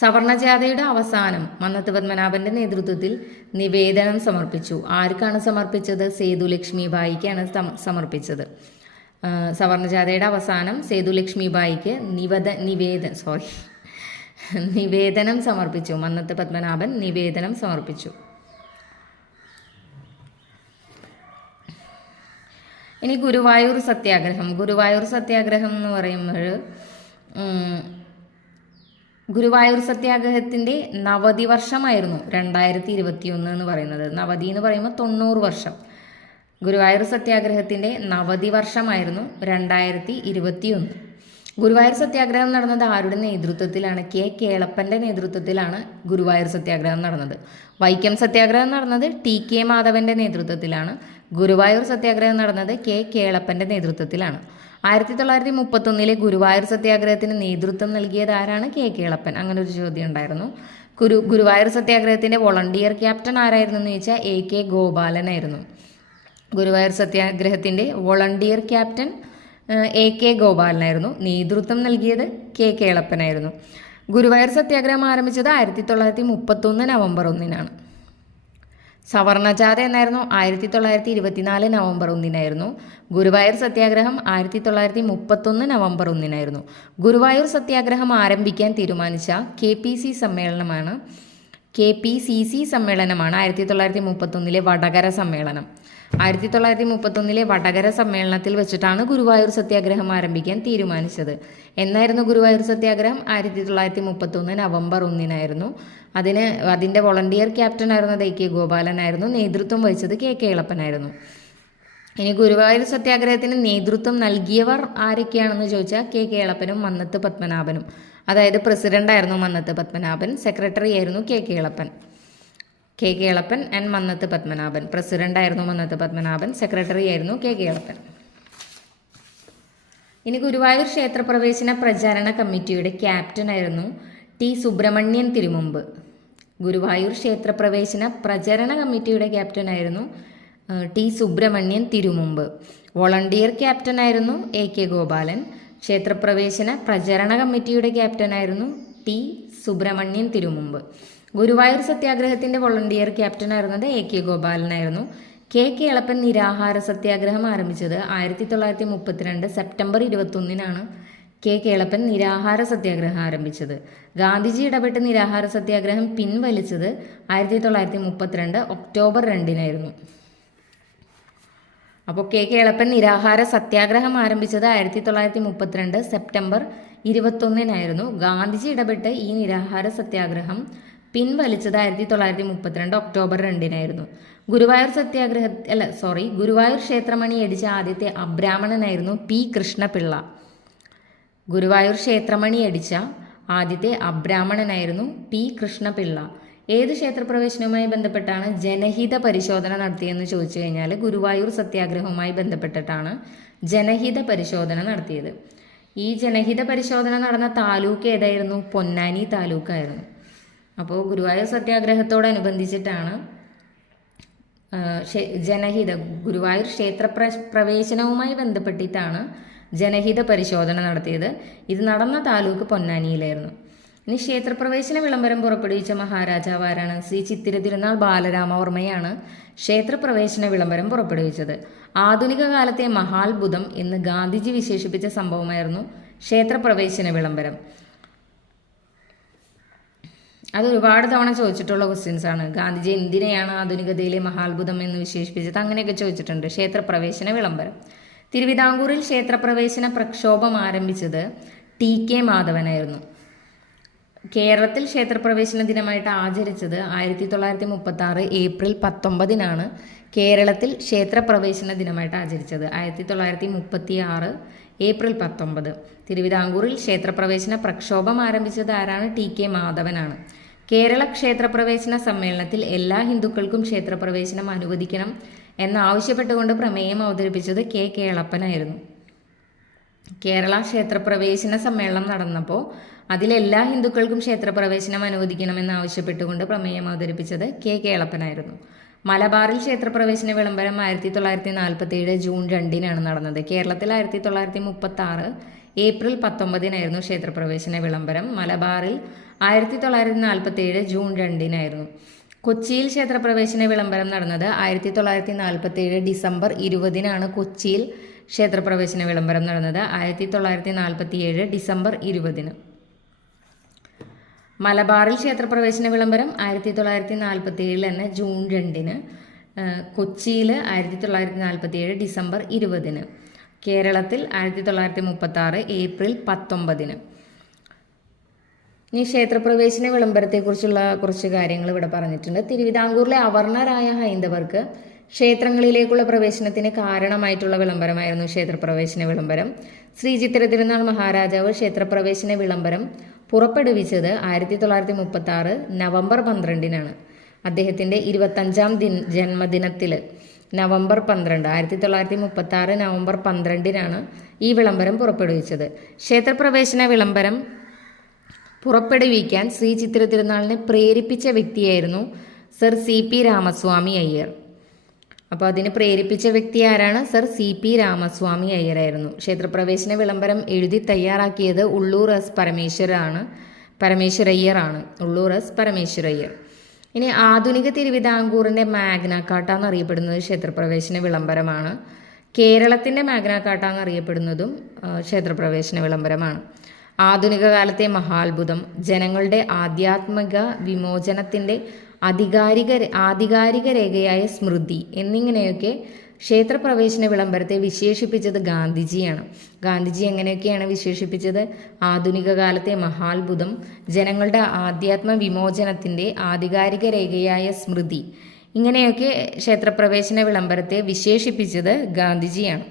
സവർണജാഥയുടെ അവസാനം മന്നത്ത് പത്മനാഭന്റെ നേതൃത്വത്തിൽ നിവേദനം സമർപ്പിച്ചു. ആർക്കാണ് സമർപ്പിച്ചത്? സേതുലക്ഷ്മിബായിക്കാണ് സമർപ്പിച്ചത്. സവർണജാഥയുടെ അവസാനം സേതുലക്ഷ്മിബായിക്ക് നിവേദനം സമർപ്പിച്ചു. മന്നത്ത് പത്മനാഭൻ നിവേദനം സമർപ്പിച്ചു. ഇനി ഗുരുവായൂർ സത്യാഗ്രഹം. ഗുരുവായൂർ സത്യാഗ്രഹം എന്ന് പറയുമ്പോൾ ഗുരുവായൂർ സത്യാഗ്രഹത്തിൻ്റെ നവതി വർഷമായിരുന്നു 2021 എന്ന് പറയുന്നത്. നവതി എന്ന് പറയുമ്പോൾ 90 വർഷം. ഗുരുവായൂർ സത്യാഗ്രഹത്തിൻ്റെ നവതി വർഷമായിരുന്നു 2021. ഗുരുവായൂർ സത്യാഗ്രഹം നടന്നത് ആരുടെ നേതൃത്വത്തിലാണ്? കെ കേളപ്പൻ്റെ നേതൃത്വത്തിലാണ് ഗുരുവായൂർ സത്യാഗ്രഹം നടന്നത്. വൈക്കം സത്യാഗ്രഹം നടന്നത് TK മാധവൻ്റെ നേതൃത്വത്തിലാണ്. ഗുരുവായൂർ സത്യാഗ്രഹം നടന്നത് കെ കേളപ്പൻ്റെ നേതൃത്വത്തിലാണ്. 1931 ഗുരുവായൂർ സത്യാഗ്രഹത്തിന് നേതൃത്വം നൽകിയത് ആരാണ്? കെ കേളപ്പൻ. അങ്ങനെ ഒരു ചോദ്യം ഉണ്ടായിരുന്നു. ഗുരുവായൂർ സത്യാഗ്രഹത്തിൻ്റെ വോളണ്ടിയർ ക്യാപ്റ്റൻ ആരായിരുന്നു എന്ന് ചോദിച്ചാൽ AK ഗോപാലനായിരുന്നു. ഗുരുവായൂർ സത്യാഗ്രഹത്തിൻ്റെ വോളണ്ടിയർ ക്യാപ്റ്റൻ AK ഗോപാലനായിരുന്നു. നേതൃത്വം നൽകിയത് കെ കേളപ്പനായിരുന്നു. ഗുരുവായൂർ സത്യാഗ്രഹം ആരംഭിച്ചത് 1931 നവംബർ 1-നാണ്. സവർണജാഥ എന്നായിരുന്നു 1924 നവംബർ 1-നായിരുന്നു. ഗുരുവായൂർ സത്യാഗ്രഹം 1931 നവംബർ 1-നായിരുന്നു. ഗുരുവായൂർ സത്യാഗ്രഹം ആരംഭിക്കാൻ തീരുമാനിച്ച KPCC സമ്മേളനമാണ് 1931 വടകര സമ്മേളനം. 1931 വടകര സമ്മേളനത്തിൽ വെച്ചിട്ടാണ് ഗുരുവായൂർ സത്യാഗ്രഹം ആരംഭിക്കാൻ തീരുമാനിച്ചത്. എന്നായിരുന്നു ഗുരുവായൂർ സത്യാഗ്രഹം? 1931 നവംബർ 1-നായിരുന്നു. അതിൻ്റെ വോളണ്ടിയർ ക്യാപ്റ്റൻ ആയിരുന്നത് AK ഗോപാലനായിരുന്നു. നേതൃത്വം വഹിച്ചത് കെ കേളപ്പനായിരുന്നു. ഇനി ഗുരുവായൂർ സത്യാഗ്രഹത്തിന് നേതൃത്വം നൽകിയവർ ആരൊക്കെയാണെന്ന് ചോദിച്ചാൽ കെ കേളപ്പനും മന്നത്ത് പത്മനാഭനും. അതായത് പ്രസിഡന്റ് ആയിരുന്നു മന്നത്ത് പത്മനാഭൻ, സെക്രട്ടറി ആയിരുന്നു K Kelappan. K Kelappan and Mannathu Padmanabhan. President ആയിരുന്നു മന്നത്ത് പത്മനാഭൻ, സെക്രട്ടറി ആയിരുന്നു കെ കേളപ്പൻ. ഇനി ഗുരുവായൂർ ക്ഷേത്രപ്രവേശന പ്രചാരണ കമ്മിറ്റിയുടെ ക്യാപ്റ്റൻ ആയിരുന്നു T സുബ്രഹ്മണ്യൻ തിരുമുമ്പ്. ഗുരുവായൂർ ക്ഷേത്രപ്രവേശന പ്രചരണ കമ്മിറ്റിയുടെ ക്യാപ്റ്റൻ ആയിരുന്നു T Subrahmanyan Thirumumbu. Volunteer captain ആയിരുന്നു AK ഗോപാലൻ. ക്ഷേത്രപ്രവേശന പ്രചരണ കമ്മിറ്റിയുടെ ക്യാപ്റ്റൻ ആയിരുന്നു T സുബ്രഹ്മണ്യൻ തിരുമുമ്പ്. ഗുരുവായൂർ സത്യാഗ്രഹത്തിൻ്റെ വോളണ്ടിയർ ക്യാപ്റ്റൻ ആയിരുന്നത് AK ഗോപാലനായിരുന്നു. കെ കേളപ്പൻ നിരാഹാര സത്യാഗ്രഹം ആരംഭിച്ചത് 1932 സെപ്റ്റംബർ 21-നാണ്. കെ കേളപ്പൻ നിരാഹാര സത്യാഗ്രഹം ആരംഭിച്ചത്. ഗാന്ധിജി ഇടപെട്ട് നിരാഹാര സത്യാഗ്രഹം പിൻവലിച്ചത് 1932 ഒക്ടോബർ 2-നായിരുന്നു. അപ്പോൾ കെ കേളപ്പൻ നിരാഹാര സത്യാഗ്രഹം ആരംഭിച്ചത് 1932 സെപ്റ്റംബർ 21-നായിരുന്നു. ഗാന്ധിജി ഇടപെട്ട് ഈ നിരാഹാര സത്യാഗ്രഹം പിൻവലിച്ചത് 1932 ഒക്ടോബർ 2-നായിരുന്നു. ഗുരുവായൂർ ക്ഷേത്രമണി അടിച്ച ആദ്യത്തെ അബ്രാഹ്മണനായിരുന്നു P കൃഷ്ണപിള്ള. ഗുരുവായൂർ ക്ഷേത്രമണി അടിച്ച ആദ്യത്തെ അബ്രാഹ്മണനായിരുന്നു P കൃഷ്ണപിള്ള. ഏത് ക്ഷേത്രപ്രവേശനവുമായി ബന്ധപ്പെട്ടാണ് ജനഹിത പരിശോധന നടത്തിയെന്ന് ചോദിച്ചു കഴിഞ്ഞാൽ ഗുരുവായൂർ സത്യാഗ്രഹവുമായി ബന്ധപ്പെട്ടിട്ടാണ് ജനഹിത പരിശോധന നടത്തിയത്. ഈ ജനഹിത പരിശോധന നടന്ന താലൂക്ക് ഏതായിരുന്നു? പൊന്നാനി താലൂക്കായിരുന്നു. അപ്പോൾ ഗുരുവായൂർ സത്യാഗ്രഹത്തോടനുബന്ധിച്ചിട്ടാണ് ഗുരുവായൂർ പ്രവേശനവുമായി ബന്ധപ്പെട്ടിട്ടാണ് ജനഹിത പരിശോധന നടത്തിയത്. ഇത് നടന്ന താലൂക്ക് പൊന്നാനിയിലായിരുന്നു. ഇനി ക്ഷേത്രപ്രവേശന വിളംബരം പുറപ്പെടുവിച്ച മഹാരാജാവ് ആരാണ്? ശ്രീ ചിത്തിര തിരുനാൾ ബാലരാമവർമ്മയാണ് ക്ഷേത്രപ്രവേശന വിളംബരം പുറപ്പെടുവിച്ചത്. ആധുനിക കാലത്തെ മഹാത്ഭുതം എന്ന് ഗാന്ധിജി വിശേഷിപ്പിച്ച സംഭവമായിരുന്നു ക്ഷേത്രപ്രവേശന വിളംബരം. അത് ഒരുപാട് തവണ ചോദിച്ചിട്ടുള്ള ക്വസ്റ്റ്യൻസ് ആണ്. ഗാന്ധിജി എന്തിനെയാണ് ആധുനികതയിലെ മഹാത്ഭുതം എന്ന് വിശേഷിപ്പിച്ചത്? അങ്ങനെയൊക്കെ ചോദിച്ചിട്ടുണ്ട്. ക്ഷേത്രപ്രവേശന വിളംബരം. തിരുവിതാംകൂറിൽ ക്ഷേത്രപ്രവേശന പ്രക്ഷോഭം ആരംഭിച്ചത് TK മാധവനായിരുന്നു. കേരളത്തിൽ ക്ഷേത്രപ്രവേശന ദിനമായിട്ട് ആചരിച്ചത് 1936 ഏപ്രിൽ 19-നാണ്. കേരളത്തിൽ ക്ഷേത്രപ്രവേശന ദിനമായിട്ട് ആചരിച്ചത് 1936 ഏപ്രിൽ 19. തിരുവിതാംകൂറിൽ ക്ഷേത്രപ്രവേശന പ്രക്ഷോഭം ആരംഭിച്ചത് ആരാണ്? TK മാധവനാണ്. കേരള ക്ഷേത്രപ്രവേശന സമ്മേളനത്തിൽ എല്ലാ ഹിന്ദുക്കൾക്കും ക്ഷേത്രപ്രവേശനം അനുവദിക്കണം എന്നാവശ്യപ്പെട്ടുകൊണ്ട് പ്രമേയം അവതരിപ്പിച്ചത് കെ കേളപ്പനായിരുന്നു. കേരള ക്ഷേത്രപ്രവേശന സമ്മേളനം നടന്നപ്പോൾ അതിലെല്ലാ ഹിന്ദുക്കൾക്കും ക്ഷേത്രപ്രവേശനം അനുവദിക്കണമെന്നാവശ്യപ്പെട്ടുകൊണ്ട് പ്രമേയം അവതരിപ്പിച്ചത് കെ കേളപ്പനായിരുന്നു. മലബാറിൽ ക്ഷേത്രപ്രവേശന വിളംബരം 1947 ജൂൺ 2 നടന്നത്. കേരളത്തിൽ 1936 ഏപ്രിൽ 19 ക്ഷേത്രപ്രവേശന വിളംബരം. മലബാറിൽ 1947 ജൂൺ 2 കൊച്ചിയിൽ ക്ഷേത്രപ്രവേശന വിളംബരം നടന്നത് 1947 ഡിസംബർ 20 കൊച്ചിയിൽ ക്ഷേത്രപ്രവേശന വിളംബരം നടന്നത് 1947 ഡിസംബർ 20. മലബാറിൽ ക്ഷേത്രപ്രവേശന വിളംബരം 1947 തന്നെ ജൂൺ 2, കൊച്ചിയിൽ 1947 ഡിസംബർ 20, കേരളത്തിൽ 1936 ഏപ്രിൽ 19. ഇനി ക്ഷേത്രപ്രവേശന വിളംബരത്തെക്കുറിച്ചുള്ള കുറച്ച് കാര്യങ്ങൾ ഇവിടെ പറഞ്ഞിട്ടുണ്ട്. തിരുവിതാംകൂറിലെ അവർണരായ ഹൈന്ദവർക്ക് ക്ഷേത്രങ്ങളിലേക്കുള്ള പ്രവേശനത്തിന് കാരണമായിട്ടുള്ള വിളംബരമായിരുന്നു ക്ഷേത്രപ്രവേശന വിളംബരം. ശ്രീ ചിത്തിര തിരുനാൾ മഹാരാജാവ് ക്ഷേത്രപ്രവേശന വിളംബരം പുറപ്പെടുവിച്ചത് 1936 നവംബർ 12. അദ്ദേഹത്തിൻ്റെ 25ാം ജന്മദിനത്തിൽ നവംബർ 12, 1936 നവംബർ 12 ഈ വിളംബരം പുറപ്പെടുവിച്ചത്. ക്ഷേത്രപ്രവേശന വിളംബരം പുറപ്പെടുവിക്കാൻ ശ്രീ ചിത്തിര തിരുനാളിനെ പ്രേരിപ്പിച്ച വ്യക്തിയായിരുന്നു സർ CP രാമസ്വാമി അയ്യർ. അപ്പോൾ അതിന് പ്രേരിപ്പിച്ച വ്യക്തി ആരാണ്? സർ CP രാമസ്വാമി അയ്യരായിരുന്നു. ക്ഷേത്രപ്രവേശന വിളംബരം എഴുതി തയ്യാറാക്കിയത് ഉള്ളൂർ എസ് പരമേശ്വരയ്യറാണ്. ഉള്ളൂർ എസ് പരമേശ്വരയ്യർ. ഇനി ആധുനിക തിരുവിതാംകൂറിൻ്റെ മാഗ്ന കാർട്ട എന്നറിയപ്പെടുന്നത് ക്ഷേത്രപ്രവേശന വിളംബരമാണ്. കേരളത്തിൻ്റെ മാഗ്ന കാർട്ട എന്നറിയപ്പെടുന്നതും ക്ഷേത്രപ്രവേശന വിളംബരമാണ്. ആധുനിക കാലത്തെ മഹാത്ഭുതം, ജനങ്ങളുടെ ആധ്യാത്മിക വിമോചനത്തിൻ്റെ ആധികാരിക രേഖയായ സ്മൃതി എന്നിങ്ങനെയൊക്കെ ക്ഷേത്രപ്രവേശന വിളംബരത്തെ വിശേഷിപ്പിച്ചത് ഗാന്ധിജിയാണ്. ഗാന്ധിജി എങ്ങനെയൊക്കെയാണ് വിശേഷിപ്പിച്ചത്? ആധുനിക കാലത്തെ മഹാത്ഭുതം, ജനങ്ങളുടെ ആധ്യാത്മ വിമോചനത്തിൻ്റെ ആധികാരിക രേഖയായ സ്മൃതി, ഇങ്ങനെയൊക്കെ ക്ഷേത്രപ്രവേശന വിളംബരത്തെ വിശേഷിപ്പിച്ചത് ഗാന്ധിജിയാണ്.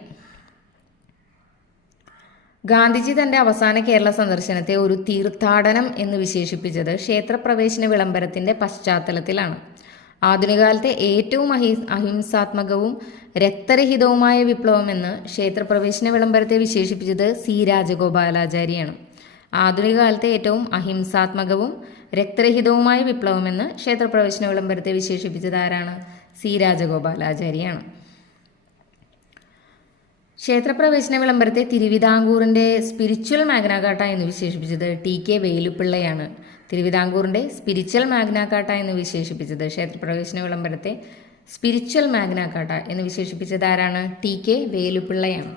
ഗാന്ധിജി തൻ്റെ അവസാന കേരള സന്ദർശനത്തെ ഒരു തീർത്ഥാടനം എന്ന് വിശേഷിപ്പിച്ചത് ക്ഷേത്രപ്രവേശന വിളംബരത്തിൻ്റെ പശ്ചാത്തലത്തിലാണ്. ആധുനികകാലത്തെ ഏറ്റവും അഹിംസാത്മകവും രക്തരഹിതവുമായ വിപ്ലവം എന്ന് ക്ഷേത്രപ്രവേശന വിളംബരത്തെ വിശേഷിപ്പിച്ചത് C രാജഗോപാലാചാരിയാണ്. ആധുനികകാലത്തെ ഏറ്റവും അഹിംസാത്മകവും രക്തരഹിതവുമായ വിപ്ലവം എന്ന് ക്ഷേത്രപ്രവേശന വിളംബരത്തെ വിശേഷിപ്പിച്ചത് ആരാണ്? C രാജഗോപാലാചാരിയാണ്. ക്ഷേത്രപ്രവേശന വിളംബരത്തെ തിരുവിതാംകൂറിൻ്റെ സ്പിരിച്വൽ മാഗ്ന കാർട്ട എന്ന് വിശേഷിപ്പിച്ചത് TK വേലുപ്പിള്ളയാണ്. തിരുവിതാംകൂറിൻ്റെ സ്പിരിച്വൽ മാഗ്ന കാർട്ട എന്ന് വിശേഷിപ്പിച്ചത്, ക്ഷേത്രപ്രവേശന വിളംബരത്തെ സ്പിരിച്വൽ മാഗ്ന കാർട്ട എന്ന് വിശേഷിപ്പിച്ചത് ആരാണ്? TK വേലുപ്പിള്ളയാണ്.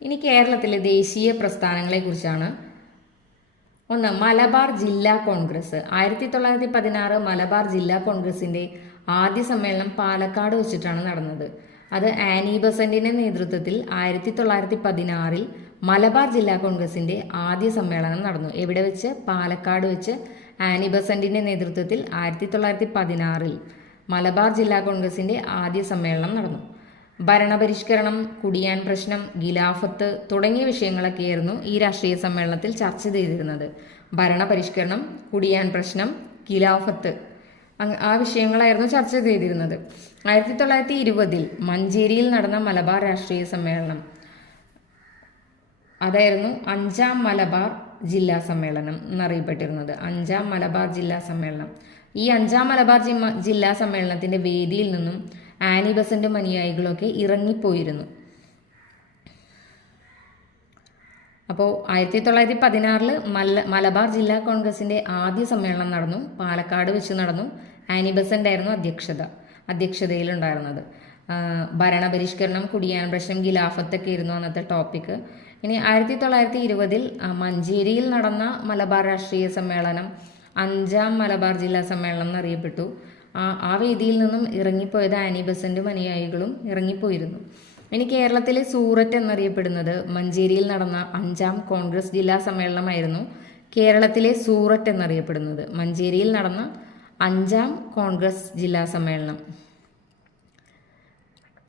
ഇനി കേരളത്തിലെ ദേശീയ പ്രസ്ഥാനങ്ങളെക്കുറിച്ചാണ്. 1. മലബാർ ജില്ലാ കോൺഗ്രസ്. 1916 മലബാർ ജില്ലാ കോൺഗ്രസിൻ്റെ ആദ്യ സമ്മേളനം പാലക്കാട് വെച്ചിട്ടാണ് നടന്നത്. അത് ആനി ബസന്റിന്റെ നേതൃത്വത്തിൽ 1916 മലബാർ ജില്ലാ കോൺഗ്രസിന്റെ ആദ്യ സമ്മേളനം നടന്നു. എവിടെ വെച്ച്? പാലക്കാട് വെച്ച് ആനി ബസന്റിന്റെ നേതൃത്വത്തിൽ 1916 മലബാർ ജില്ലാ കോൺഗ്രസിന്റെ ആദ്യ സമ്മേളനം നടന്നു. ഭരണപരിഷ്കരണം, കുടിയാൻ പ്രശ്നം, ഖിലാഫത്ത് തുടങ്ങിയ വിഷയങ്ങളൊക്കെയായിരുന്നു ഈ രാഷ്ട്രീയ സമ്മേളനത്തിൽ ചർച്ച ചെയ്തിരുന്നത്. ഭരണപരിഷ്കരണം, കുടിയാൻ പ്രശ്നം, ഖിലാഫത്ത്, ആ വിഷയങ്ങളായിരുന്നു ചർച്ച ചെയ്തിരുന്നത്. 1920 മഞ്ചേരിയിൽ നടന്ന മലബാർ രാഷ്ട്രീയ സമ്മേളനം, അതായിരുന്നു 5ാം മലബാർ ജില്ലാ സമ്മേളനം എന്നറിയപ്പെട്ടിരുന്നത്. 5ാം മലബാർ ജില്ലാ സമ്മേളനം. ഈ 5ാം മലബാർ ജില്ലാ സമ്മേളനത്തിന്റെ വേദിയിൽ നിന്നും ആനി ബസന്റും അനുയായികളൊക്കെ ഇറങ്ങിപ്പോയിരുന്നു. അപ്പോൾ 1916 മലബാർ ജില്ലാ കോൺഗ്രസിന്റെ ആദ്യ സമ്മേളനം നടന്നു. പാലക്കാട് വെച്ച് നടന്നു. ആനി ബസന്റ് ആയിരുന്നു അധ്യക്ഷതയിലുണ്ടായിരുന്നത്. ഭരണപരിഷ്കരണം, കുടിയാൻ പ്രശ്നം, ഖിലാഫത്തൊക്കെ ആയിരുന്നു അന്നത്തെ ടോപ്പിക്ക്. ഇനി 1920 മഞ്ചേരിയിൽ നടന്ന മലബാർ രാഷ്ട്രീയ സമ്മേളനം 5ാം മലബാർ ജില്ലാ സമ്മേളനം എന്നറിയപ്പെട്ടു. ആ വേദിയിൽ നിന്നും ഇറങ്ങിപ്പോയത് ആനി ബസന്റും അനുയായികളും ഇറങ്ങിപ്പോയിരുന്നു. ഇനി കേരളത്തിലെ സൂററ്റ് എന്നറിയപ്പെടുന്നത് മഞ്ചേരിയിൽ നടന്ന 5ാം കോൺഗ്രസ് ജില്ലാ സമ്മേളനമായിരുന്നു. കേരളത്തിലെ സൂററ്റ് എന്നറിയപ്പെടുന്നത് മഞ്ചേരിയിൽ നടന്ന 5ാം കോൺഗ്രസ് ജില്ലാ സമ്മേളനം.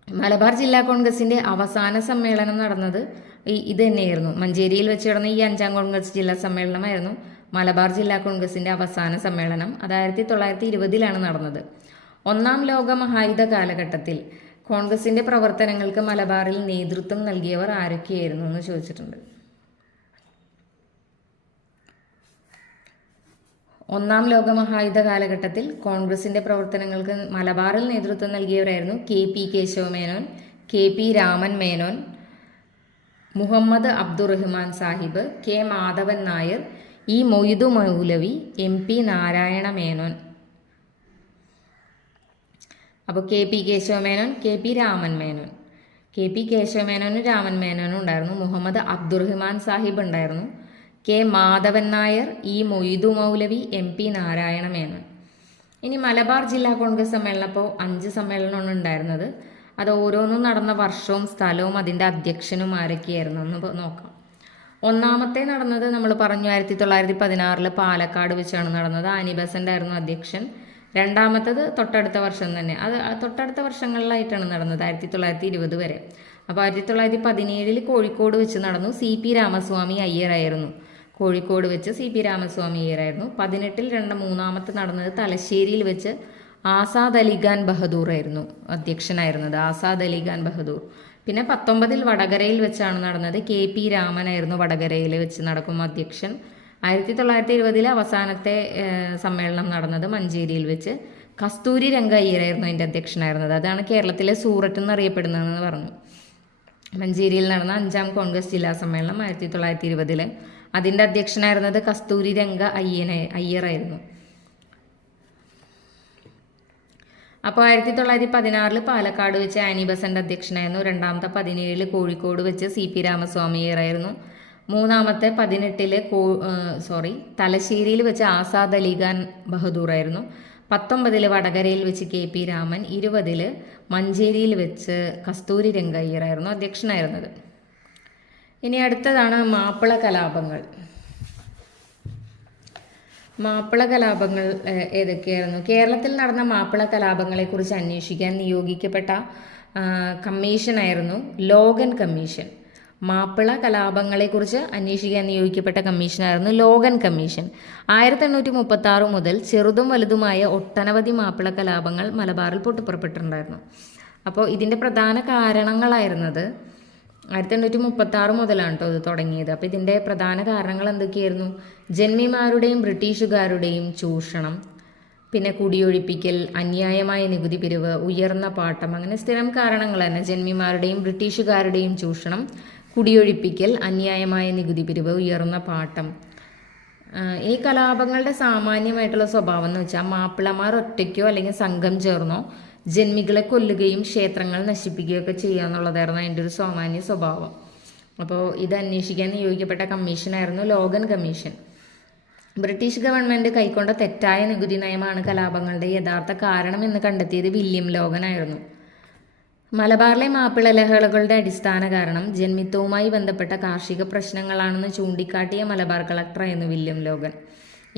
മലബാർ ജില്ലാ കോൺഗ്രസിന്റെ അവസാന സമ്മേളനം നടന്നത് ഇത് തന്നെയായിരുന്നു. മഞ്ചേരിയിൽ വെച്ച് നടന്ന ഈ 5ാം കോൺഗ്രസ് ജില്ലാ സമ്മേളനമായിരുന്നു മലബാർ ജില്ലാ കോൺഗ്രസിന്റെ അവസാന സമ്മേളനം അത് 1920 നടന്നത്. ഒന്നാം ലോക മഹായുദ്ധ കാലഘട്ടത്തിൽ കോൺഗ്രസിന്റെ പ്രവർത്തനങ്ങൾക്ക് മലബാറിൽ നേതൃത്വം നൽകിയവർ ആരൊക്കെയായിരുന്നു എന്ന് ചോദിച്ചിട്ടുണ്ട്. ഒന്നാം ലോക മഹായുദ്ധ കാലഘട്ടത്തിൽ കോൺഗ്രസിന്റെ പ്രവർത്തനങ്ങൾക്ക് മലബാറിൽ നേതൃത്വം നൽകിയവരായിരുന്നു KP Kesava Menon, KP Raman Menon, Muhammad Abdurahman Sahib, K Madhavan Nair, E Moidu മൗലവി, MP നാരായണ മേനോൻ. അപ്പോൾ KP Kesava Menon, KP Raman Menon. KP കേശവമേനോനും Raman മേനോനും ഉണ്ടായിരുന്നു. മുഹമ്മദ് അബ്ദുറഹ്മാൻ സാഹിബ് ഉണ്ടായിരുന്നു. K മാധവൻ നായർ, E മൊയ്തു മൗലവി, MP നാരായണ മേനോൻ. ഇനി മലബാർ ജില്ലാ കോൺഗ്രസ് സമ്മേളനം അപ്പോൾ 5 സമ്മേളനമാണ് ഉണ്ടായിരുന്നത്. അത് ഓരോന്നും നടന്ന വർഷവും സ്ഥലവും അതിൻ്റെ അധ്യക്ഷനും ആരൊക്കെയായിരുന്നു എന്ന് നോക്കാം. ഒന്നാമത്തെ നടന്നത് നമ്മൾ പറഞ്ഞു 1916 പാലക്കാട് വെച്ചാണ് നടന്നത്. ആനി ബസന്റ് ആയിരുന്നു അധ്യക്ഷൻ. രണ്ടാമത്തത് തൊട്ടടുത്ത വർഷം തന്നെ, അത് തൊട്ടടുത്ത വർഷങ്ങളിലായിട്ടാണ് നടന്നത്, 1920 വരെ. അപ്പോൾ 1917 കോഴിക്കോട് വെച്ച് നടന്നു. CP രാമസ്വാമി അയ്യരായിരുന്നു. കോഴിക്കോട് വെച്ച് CP രാമസ്വാമി അയ്യരായിരുന്നു. 18 മൂന്നാമത്തെ നടന്നത് തലശ്ശേരിയിൽ വെച്ച് ആസാദ് അലി ഖാൻ ബഹദൂർ ആയിരുന്നു അധ്യക്ഷനായിരുന്നത്. ആസാദ് അലി ഖാൻ ബഹദൂർ. പിന്നെ 19 വടകരയിൽ വെച്ചാണ് നടന്നത്. KP രാമനായിരുന്നു വടകരയിൽ വെച്ച് നടക്കും അധ്യക്ഷൻ. 1920 അവസാനത്തെ സമ്മേളനം നടന്നത് മഞ്ചേരിയിൽ വെച്ച് കസ്തൂരി രംഗ അയ്യരായിരുന്നു അതിൻ്റെ അധ്യക്ഷനായിരുന്നത്. അതാണ് കേരളത്തിലെ സൂററ്റ് എന്നറിയപ്പെടുന്നതെന്ന് പറഞ്ഞു. മഞ്ചേരിയിൽ നടന്ന 5ാം കോൺഗ്രസ് ജില്ലാ സമ്മേളനം 1920. അതിൻ്റെ അധ്യക്ഷനായിരുന്നത് കസ്തൂരി രംഗ അയ്യറായിരുന്നു. അപ്പോൾ 1916 പാലക്കാട് വെച്ച് ആനി ബസന്റ് അധ്യക്ഷനായിരുന്നു. രണ്ടാമത്തെ 17 കോഴിക്കോട് വെച്ച് CP രാമസ്വാമി അയ്യറായിരുന്നു. മൂന്നാമത്തെ 18 തലശ്ശേരിയിൽ വെച്ച് ആസാദ് അലി ഖാൻ ബഹദൂർ ആയിരുന്നു. 19 വടകരയിൽ വെച്ച് KP രാമൻ. 20 മഞ്ചേരിയിൽ വെച്ച് കസ്തൂരി രംഗ അയ്യറായിരുന്നു അധ്യക്ഷനായിരുന്നത്. ഇനി അടുത്തതാണ് മാപ്പിള കലാപങ്ങൾ. മാപ്പിള കലാപങ്ങൾ ഏതൊക്കെയായിരുന്നു? കേരളത്തിൽ നടന്ന മാപ്പിള കലാപങ്ങളെക്കുറിച്ച് അന്വേഷിക്കാൻ നിയോഗിക്കപ്പെട്ട കമ്മീഷനായിരുന്നു ലോഗൻ കമ്മീഷൻ. മാപ്പിള കലാപങ്ങളെക്കുറിച്ച് അന്വേഷിക്കാൻ നിയോഗിക്കപ്പെട്ട കമ്മീഷനായിരുന്നു ലോഗൻ കമ്മീഷൻ. 1836 മുതൽ ചെറുതും വലുതുമായ ഒട്ടനവധി മാപ്പിള കലാപങ്ങൾ മലബാറിൽ പൊട്ടിപ്പുറപ്പെട്ടിട്ടുണ്ടായിരുന്നു. അപ്പോൾ ഇതിൻ്റെ പ്രധാന കാരണങ്ങളായിരുന്നത് 1836 മുതലാണ് കേട്ടോ ഇത് തുടങ്ങിയത്. അപ്പോൾ ഇതിൻ്റെ പ്രധാന കാരണങ്ങൾ എന്തൊക്കെയായിരുന്നു? ജന്മിമാരുടെയും ബ്രിട്ടീഷുകാരുടെയും ചൂഷണം, പിന്നെ കുടിയൊഴിപ്പിക്കൽ, അന്യായമായ നികുതി പിരിവ്, ഉയർന്ന പാട്ടം, അങ്ങനെ സ്ഥിരം കാരണങ്ങൾ തന്നെ. ജന്മിമാരുടെയും ബ്രിട്ടീഷുകാരുടെയും ചൂഷണം, കുടിയൊഴിപ്പിക്കൽ, അന്യായമായ നികുതി പിരിവ്, ഉയർന്ന പാട്ടം. ഈ കലാപങ്ങളുടെ സാമാന്യമായിട്ടുള്ള സ്വഭാവം എന്ന് വെച്ചാൽ മാപ്പിളമാർ ഒറ്റയ്ക്കോ അല്ലെങ്കിൽ സംഘം ചേർന്നോ ജന്മികളെ കൊല്ലുകയും ക്ഷേത്രങ്ങൾ നശിപ്പിക്കുകയൊക്കെ ചെയ്യുക എന്നുള്ളതായിരുന്നു അതിൻ്റെ ഒരു സാമാന്യ സ്വഭാവം. അപ്പോൾ ഇത് അന്വേഷിക്കാൻ നിയോഗിക്കപ്പെട്ട കമ്മീഷനായിരുന്നു ലോഗൻ കമ്മീഷൻ. ബ്രിട്ടീഷ് ഗവൺമെൻറ് കൈക്കൊണ്ട തെറ്റായ നികുതി നയമാണ് കലാപങ്ങളുടെ യഥാർത്ഥ കാരണമെന്ന് കണ്ടെത്തിയത് വില്യം ലോഗൻ ആയിരുന്നു. മലബാറിലെ മാപ്പിള ലഹളകളുടെ അടിസ്ഥാന കാരണം ജന്മിത്വവുമായി ബന്ധപ്പെട്ട കാർഷിക പ്രശ്നങ്ങളാണെന്ന് ചൂണ്ടിക്കാട്ടിയ മലബാർ കളക്ടറായിരുന്നു വില്യം ലോഗൻ.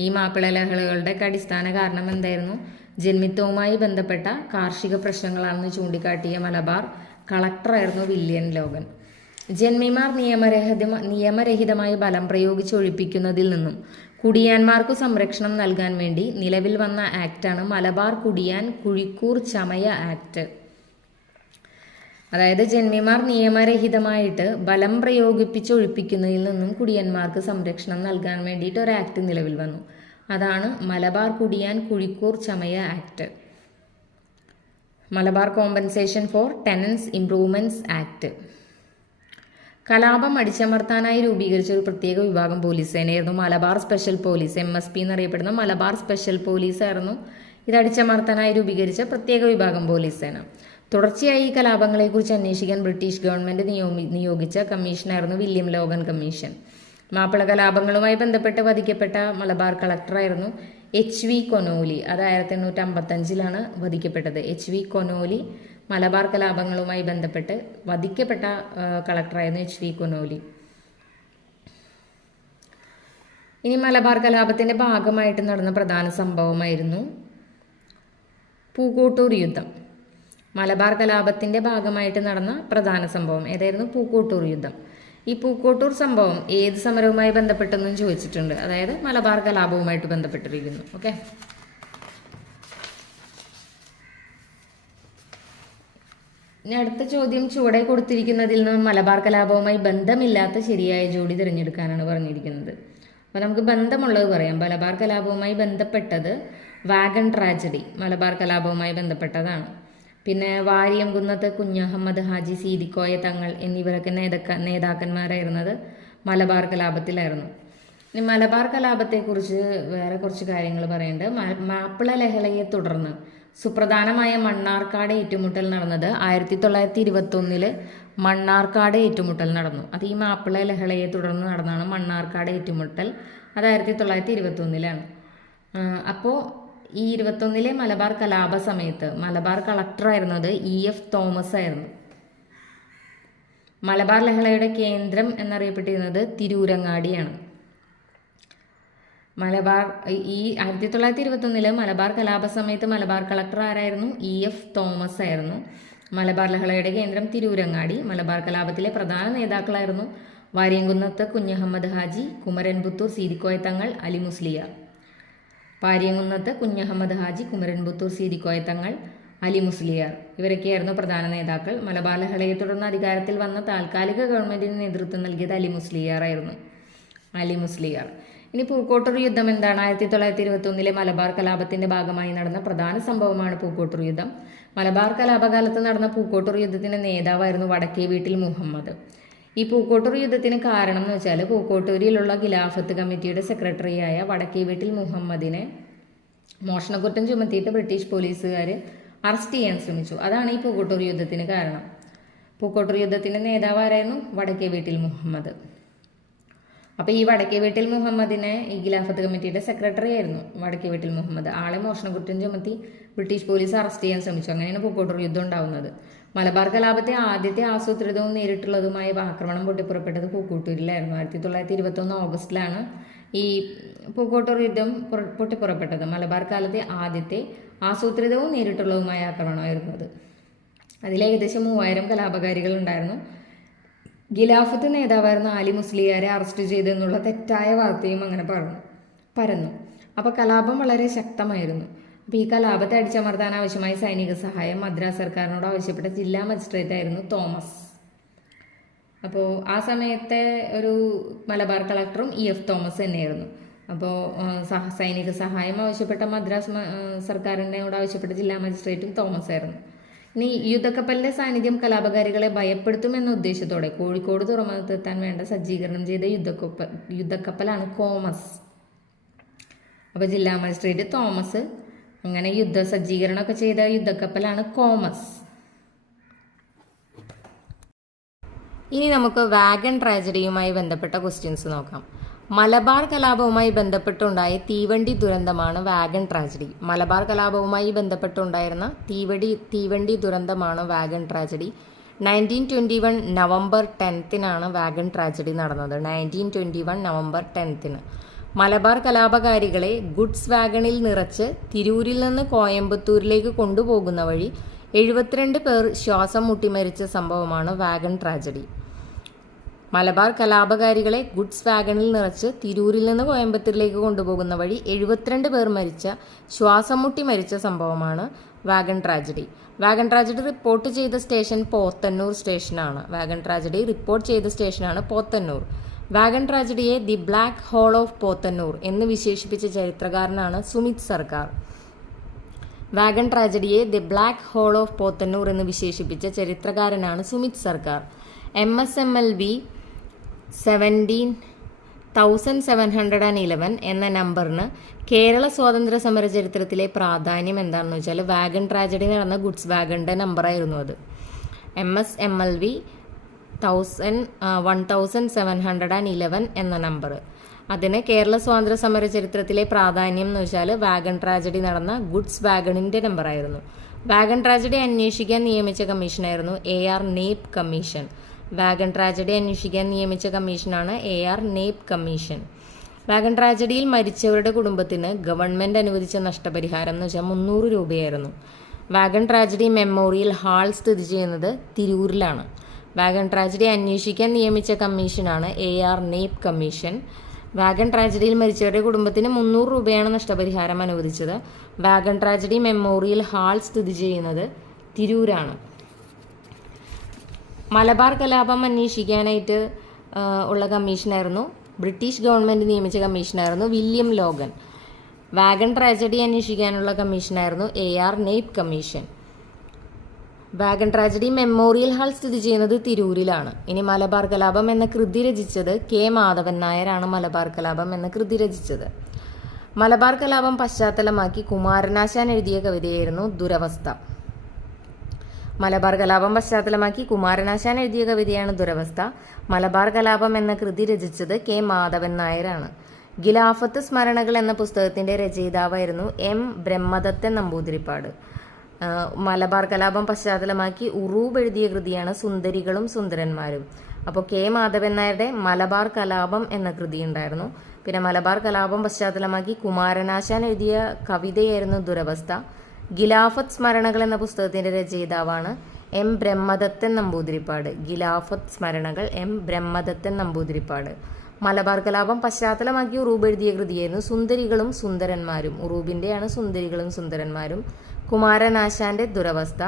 ഈ മാപ്പിള ലഹളകളുടെ അടിസ്ഥാന കാരണം എന്തായിരുന്നു? ജന്മിത്വവുമായി ബന്ധപ്പെട്ട കാർഷിക പ്രശ്നങ്ങളാണെന്ന് ചൂണ്ടിക്കാട്ടിയ മലബാർ കളക്ടറായിരുന്നു വില്യം ലോഗൻ. ജന്മിമാർ നിയമരഹിതമായി ബലം പ്രയോഗിച്ച് ഒഴിപ്പിക്കുന്നതിൽ നിന്നും കുടിയാന്മാർക്കു സംരക്ഷണം നൽകാൻ വേണ്ടി നിലവിൽ വന്ന ആക്റ്റാണ് മലബാർ കുടിയാൻ കുഴിക്കൂർ ചമയ ആക്ട്. അതായത് ജന്മിമാർ നിയമരഹിതമായിട്ട് ബലം പ്രയോഗിപ്പിച്ച് ഒഴിപ്പിക്കുന്നതിൽ നിന്നും കുടിയന്മാർക്ക് സംരക്ഷണം നൽകാൻ വേണ്ടിയിട്ട് ഒരു ആക്ട് നിലവിൽ വന്നു. അതാണ് Malabar Kudiyan Kuzhikkoor Chamaya act. Malabar compensation for tenants improvements act. കലാപം അടിച്ചമർത്താനായി രൂപീകരിച്ച ഒരു പ്രത്യേക വിഭാഗം പോലീസ് സേനയായിരുന്നു മലബാർ സ്പെഷ്യൽ പോലീസ്. MSP എന്നറിയപ്പെടുന്ന മലബാർ സ്പെഷ്യൽ പോലീസ് ആയിരുന്നു ഇത് അടിച്ചമർത്താനായി രൂപീകരിച്ച പ്രത്യേക വിഭാഗം പോലീസ് സേന. തുടർച്ചയായി ഈ കലാപങ്ങളെക്കുറിച്ച് അന്വേഷിക്കാൻ ബ്രിട്ടീഷ് ഗവൺമെൻറ് നിയോഗിച്ച കമ്മീഷനായിരുന്നു വില്യം ലോഗൻ കമ്മീഷൻ. മാപ്പിള കലാപങ്ങളുമായി ബന്ധപ്പെട്ട് വധിക്കപ്പെട്ട മലബാർ കളക്ടറായിരുന്നു HV കൊനോലി. അത് 1855 വധിക്കപ്പെട്ടത്. HV കൊനോലി മലബാർ കലാപങ്ങളുമായി ബന്ധപ്പെട്ട് വധിക്കപ്പെട്ട കളക്ടറായിരുന്നു HV കൊനോലി. ഇനി മലബാർ കലാപത്തിൻ്റെ ഭാഗമായിട്ട് നടന്ന പ്രധാന സംഭവമായിരുന്നു പൂക്കോട്ടൂർ യുദ്ധം. മലബാർ കലാപത്തിൻ്റെ ഭാഗമായിട്ട് നടന്ന പ്രധാന സംഭവം ഏതായിരുന്നു? പൂക്കോട്ടൂർ യുദ്ധം. ഈ പൂക്കോട്ടൂർ സംഭവം ഏത് സമരവുമായി ബന്ധപ്പെട്ടെന്നും ചോദിച്ചിട്ടുണ്ട്. അതായത് മലബാർ കലാപവുമായിട്ട് ബന്ധപ്പെട്ടിരിക്കുന്നു. ഓക്കെ, ഇനി അടുത്ത ചോദ്യം ചുവടെ കൊടുത്തിരിക്കുന്നതിൽ നിന്ന് മലബാർ കലാപവുമായി ബന്ധമില്ലാത്ത ശരിയായ ജോഡി തിരഞ്ഞെടുക്കാനാണ് പറഞ്ഞിരിക്കുന്നത്. അപ്പോൾ നമുക്ക് ബന്ധമുള്ളത് പറയാം. മലബാർ കലാപവുമായി ബന്ധപ്പെട്ടത് വാഗൺ ട്രാജഡി മലബാർ കലാപവുമായി ബന്ധപ്പെട്ടതാണ്. പിന്നെ വാരിയംകുന്നത്ത് കുഞ്ഞഹമ്മദ് ഹാജി, സീദിക്കോയ തങ്ങൾ എന്നിവരൊക്കെ നേതാക്കന്മാരായിരുന്നത് മലബാർ കലാപത്തിലായിരുന്നു. ഇനി മലബാർ കലാപത്തെക്കുറിച്ച് വേറെ കുറച്ച് കാര്യങ്ങൾ പറയുന്നുണ്ട്. മാപ്പിള ലഹളയെ തുടർന്ന് സുപ്രധാനമായ മണ്ണാർക്കാട് ഏറ്റുമുട്ടൽ നടന്നത് 1921 മണ്ണാർക്കാട് ഏറ്റുമുട്ടൽ നടന്നു. അത് ഈ മാപ്പിള ലഹളയെ തുടർന്ന് നടന്നതാണ് മണ്ണാർക്കാട് ഏറ്റുമുട്ടൽ. അത് 1921 അപ്പോൾ ഈ 21 മലബാർ കലാപ സമയത്ത് മലബാർ കളക്ടറായിരുന്നത് EF തോമസ് ആയിരുന്നു. മലബാർ ലഹളയുടെ കേന്ദ്രം എന്നറിയപ്പെട്ടിരുന്നത് തിരൂരങ്ങാടിയാണ്. ഈ 1921 മലബാർ കലാപ സമയത്ത് മലബാർ കളക്ടർ ആരായിരുന്നു? EF തോമസ് ആയിരുന്നു. മലബാർ ലഹളയുടെ കേന്ദ്രം തിരൂരങ്ങാടി. മലബാർ കലാപത്തിലെ പ്രധാന നേതാക്കളായിരുന്നു വാരിയംകുന്നത്ത് കുഞ്ഞഹമ്മദ് ഹാജി, കുമരൻപുത്തൂർ സീദിക്കോയ തങ്ങൾ, അലി മുസ്ലിയാർ. വാരിയംകുന്നത്ത് കുഞ്ഞഹമ്മദ് ഹാജി, കുമരൻപുത്തൂർ സീദിക്കോയ തങ്ങൾ, അലി മുസ്ലിയാർ ഇവരൊക്കെയായിരുന്നു പ്രധാന നേതാക്കൾ. മലബാർ ലഹളയെ തുടർന്ന് അധികാരത്തിൽ വന്ന താൽക്കാലിക ഗവൺമെന്റിന് നേതൃത്വം നൽകിയത് അലി മുസ്ലിയാർ ആയിരുന്നു. അലി മുസ്ലിയാർ. ഇനി പൂക്കോട്ടൂർ യുദ്ധം എന്താണ്? 1921 മലബാർ കലാപത്തിന്റെ ഭാഗമായി നടന്ന പ്രധാന സംഭവമാണ് പൂക്കോട്ടൂർ യുദ്ധം. മലബാർ കലാപകാലത്ത് നടന്ന പൂക്കോട്ടൂർ യുദ്ധത്തിന്റെ നേതാവായിരുന്നു വടക്കേ വീട്ടിൽ മുഹമ്മദ്. ഈ പൂക്കോട്ടൂർ യുദ്ധത്തിന് കാരണം എന്ന് വെച്ചാൽ പൂക്കോട്ടൂരിലുള്ള ഖിലാഫത്ത് കമ്മിറ്റിയുടെ സെക്രട്ടറിയായ വടക്കേ വീട്ടിൽ മുഹമ്മദിനെ മോഷണക്കുറ്റം ചുമത്തിയിട്ട് ബ്രിട്ടീഷ് പോലീസുകാർ അറസ്റ്റ് ചെയ്യാൻ ശ്രമിച്ചു. അതാണ് ഈ പൂക്കോട്ടൂർ യുദ്ധത്തിന് കാരണം. പൂക്കോട്ടൂർ യുദ്ധത്തിന്റെ നേതാവായിരുന്നു വടക്കേ വീട്ടിൽ മുഹമ്മദ്. അപ്പോൾ ഈ വടക്കേ വീട്ടിൽ മുഹമ്മദിനെ ഈ ഖിലാഫത്ത് കമ്മിറ്റിയുടെ സെക്രട്ടറി ആയിരുന്നു വടക്കേ വീട്ടിൽ മുഹമ്മദ്. ആളെ മോഷണക്കുറ്റം ചുമത്തി ബ്രിട്ടീഷ് പോലീസ് അറസ്റ്റ് ചെയ്യാൻ ശ്രമിച്ചു. അങ്ങനെയാണ് പൂക്കോട്ടൂർ യുദ്ധം ഉണ്ടാവുന്നത്. മലബാർ കലാപത്തെ ആദ്യത്തെ ആസൂത്രിതവും നേരിട്ടുള്ളതുമായ ആക്രമണം പൊട്ടിപ്പുറപ്പെട്ടത് പൂക്കോട്ടൂരിലായിരുന്നു. 1921 ഓഗസ്റ്റിലാണ് ഈ പൂക്കോട്ടൂർ യുദ്ധം പൊട്ടിപ്പുറപ്പെട്ടത്. മലബാർ കാലത്തെ ആദ്യത്തെ ആസൂത്രിതവും നേരിട്ടുള്ളതുമായ ആക്രമണമായിരുന്നത്. അതിൽ ഏകദേശം 3000 കലാപകാരികൾ ഉണ്ടായിരുന്നു. ഖിലാഫത്ത് നേതാവായിരുന്ന അലി മുസ്ലിയാരെ അറസ്റ്റ് ചെയ്തെന്നുള്ള തെറ്റായ വാർത്തയും അങ്ങനെ പരന്നു. അപ്പോൾ കലാപം വളരെ ശക്തമായിരുന്നു. അപ്പോൾ ഈ കലാപത്തെ അടിച്ചമർത്താൻ ആവശ്യമായ സൈനിക സഹായം മദ്രാസ് സർക്കാരിനോട് ആവശ്യപ്പെട്ട ജില്ലാ മജിസ്ട്രേറ്റ് ആയിരുന്നു തോമസ്. അപ്പോൾ ആ സമയത്തെ ഒരു മലബാർ കളക്ടറും EF തോമസ് തന്നെയായിരുന്നു. അപ്പോൾ സൈനിക സഹായം ആവശ്യപ്പെട്ട മദ്രാസ് സർക്കാരിനോട് ആവശ്യപ്പെട്ട ജില്ലാ മജിസ്ട്രേറ്റും തോമസ് ആയിരുന്നു. ഇനി യുദ്ധക്കപ്പലിന്റെ സാന്നിധ്യം കലാപകാരികളെ ഭയപ്പെടുത്തുമെന്ന ഉദ്ദേശത്തോടെ കോഴിക്കോട് തുറമുഖത്തെത്താൻ വേണ്ട സജ്ജീകരണം ചെയ്ത യുദ്ധക്കപ്പലാണ് കോമസ്. അപ്പോൾ ജില്ലാ മജിസ്ട്രേറ്റ് തോമസ് അങ്ങനെ സജ്ജീകരണമൊക്കെ ചെയ്ത യുദ്ധക്കപ്പലാണ് കോമസ്. ഇനി നമുക്ക് വാഗൺ ട്രാജഡിയുമായി ബന്ധപ്പെട്ട ക്വസ്റ്റ്യൻസ് നോക്കാം. മലബാർ കലാപവുമായി ബന്ധപ്പെട്ടുണ്ടായ തീവണ്ടി ദുരന്തമാണ് വാഗൺ ട്രാജഡി. മലബാർ കലാപവുമായി ബന്ധപ്പെട്ടുണ്ടായിരുന്ന തീവണ്ടി ദുരന്തമാണ് wagon tragedy. 1921 November 10 wagon tragedy നടന്നത്. 1921 നവംബർ 10 മലബാർ കലാപകാരികളെ ഗുഡ്സ് വാഗണിൽ നിറച്ച് തിരൂരിൽ നിന്ന് കോയമ്പത്തൂരിലേക്ക് കൊണ്ടുപോകുന്ന വഴി 72 പേർ ശ്വാസം മുട്ടിമരിച്ച സംഭവമാണ് വാഗൺ ട്രാജഡി. മലബാർ കലാപകാരികളെ ഗുഡ്സ് വാഗണിൽ നിറച്ച് തിരൂരിൽ നിന്ന് കോയമ്പത്തൂരിലേക്ക് കൊണ്ടുപോകുന്ന വഴി 72 പേർ ശ്വാസം മുട്ടി മരിച്ച സംഭവമാണ് wagon tragedy. Wagon tragedy report ചെയ്ത സ്റ്റേഷൻ പോത്തന്നൂർ സ്റ്റേഷനാണ്. പോത്തന്നൂർ. വാഗൺ ട്രാജഡിയെ the black hole of Pothanur എന്ന് വിശേഷിപ്പിച്ച ചരിത്രകാരനാണ് സുമിത് സർക്കാർ. വാഗൺ ട്രാജഡിയെ the black hole of Pothanur എന്ന് വിശേഷിപ്പിച്ച ചരിത്രകാരനാണ് സുമിത് സർക്കാർ. MSMLB 1711 എന്ന നമ്പറിന് കേരള സ്വാതന്ത്ര്യ സമര ചരിത്രത്തിലെ പ്രാധാന്യം എന്താണെന്ന് വെച്ചാൽ വാഗൺ ട്രാജഡി നടന്ന ഗുഡ്സ് വാഗണിൻ്റെ നമ്പറായിരുന്നു അത്. MSMLB 1711 എന്ന നമ്പർ. അതിന് കേരള സ്വാതന്ത്ര്യ സമര ചരിത്രത്തിലെ പ്രാധാന്യം എന്ന് വെച്ചാൽ വാഗൺ ട്രാജഡി നടന്ന ഗുഡ്സ് വാഗണിൻ്റെ നമ്പറായിരുന്നു. വാഗൺ ട്രാജഡി അന്വേഷിക്കാൻ നിയമിച്ച കമ്മീഷനായിരുന്നു AR Knapp commission. Wagon tragedy അന്വേഷിക്കാൻ നിയമിച്ച കമ്മീഷനാണ് AR നേപ്പ് കമ്മീഷൻ. വാഗൺ ട്രാജഡിയിൽ മരിച്ചവരുടെ കുടുംബത്തിന് ഗവൺമെന്റ് അനുവദിച്ച നഷ്ടപരിഹാരം എന്ന് വെച്ചാൽ 300 രൂപയായിരുന്നു. വാഗൺ ട്രാജഡി മെമ്മോറിയൽ ഹാൾ സ്ഥിതി ചെയ്യുന്നത് തിരൂരിലാണ്. വാഗൺ ട്രാജഡി അന്വേഷിക്കാൻ നിയമിച്ച കമ്മീഷനാണ് AR നെയ്പ് കമ്മീഷൻ. വാഗൺ ട്രാജഡിയിൽ മരിച്ചവരുടെ കുടുംബത്തിന് 300 രൂപയാണ് നഷ്ടപരിഹാരം അനുവദിച്ചത്. വാഗൺ ട്രാജഡി മെമ്മോറിയൽ ഹാൾ സ്ഥിതി ചെയ്യുന്നത് തിരൂരാണ്. മലബാർ കലാപം അന്വേഷിക്കാനായിട്ട് ഉള്ള കമ്മീഷനായിരുന്നു, ബ്രിട്ടീഷ് ഗവൺമെൻറ് നിയമിച്ച കമ്മീഷനായിരുന്നു വില്യം ലോഗൻ. വാഗൺ ട്രാജഡി അന്വേഷിക്കാനുള്ള കമ്മീഷനായിരുന്നു AR Knapp commission. Wagon tragedy memorial hall സ്ഥിതി ചെയ്യുന്നത് തിരൂരിലാണ്. ഇനി മലബാർ കലാപം എന്ന കൃതി രചിച്ചത് K. മാധവൻ നായരാണ്. മലബാർ കലാപം എന്ന കൃതി രചിച്ചത്. മലബാർ കലാപം പശ്ചാത്തലമാക്കി കുമാരനാശാൻ എഴുതിയ കവിതയായിരുന്നു ദുരവസ്ഥ. മലബാർ കലാപം പശ്ചാത്തലമാക്കി കുമാരനാശാൻ എഴുതിയ കവിതയാണ് ദുരവസ്ഥ. മലബാർ കലാപം എന്ന കൃതി രചിച്ചത് K. മാധവൻ നായരാണ്. ഖിലാഫത്ത് സ്മരണകൾ എന്ന പുസ്തകത്തിന്റെ രചയിതാവായിരുന്നു M. ബ്രഹ്മദത്തൻ നമ്പൂതിരിപ്പാട്. മലബാർ കലാപം പശ്ചാത്തലമാക്കി ഉറൂബ് എഴുതിയ കൃതിയാണ് സുന്ദരികളും സുന്ദരന്മാരും. അപ്പോൾ K. മാധവൻ നായരുടെ മലബാർ കലാപം എന്ന കൃതി ഉണ്ടായിരുന്നു. പിന്നെ മലബാർ കലാപം പശ്ചാത്തലമാക്കി കുമാരനാശാൻ എഴുതിയ കവിതയായിരുന്നു ദുരവസ്ഥ. ഖിലാഫത്ത് സ്മരണകൾ എന്ന പുസ്തകത്തിന്റെ രചയിതാവാണ് M. ബ്രഹ്മദത്തൻ നമ്പൂതിരിപ്പാട്. ഖിലാഫത്ത് സ്മരണകൾ M. ബ്രഹ്മദത്തൻ നമ്പൂതിരിപ്പാട്. മലബാർ കലാപം പശ്ചാത്തലമാക്കി ഉറൂബ് എഴുതിയ കൃതിയായിരുന്നു സുന്ദരികളും സുന്ദരന്മാരും. ഉറൂബിന്റെയാണ് സുന്ദരികളും സുന്ദരന്മാരും. കുമാരനാശാന്റെ ദുരവസ്ഥ,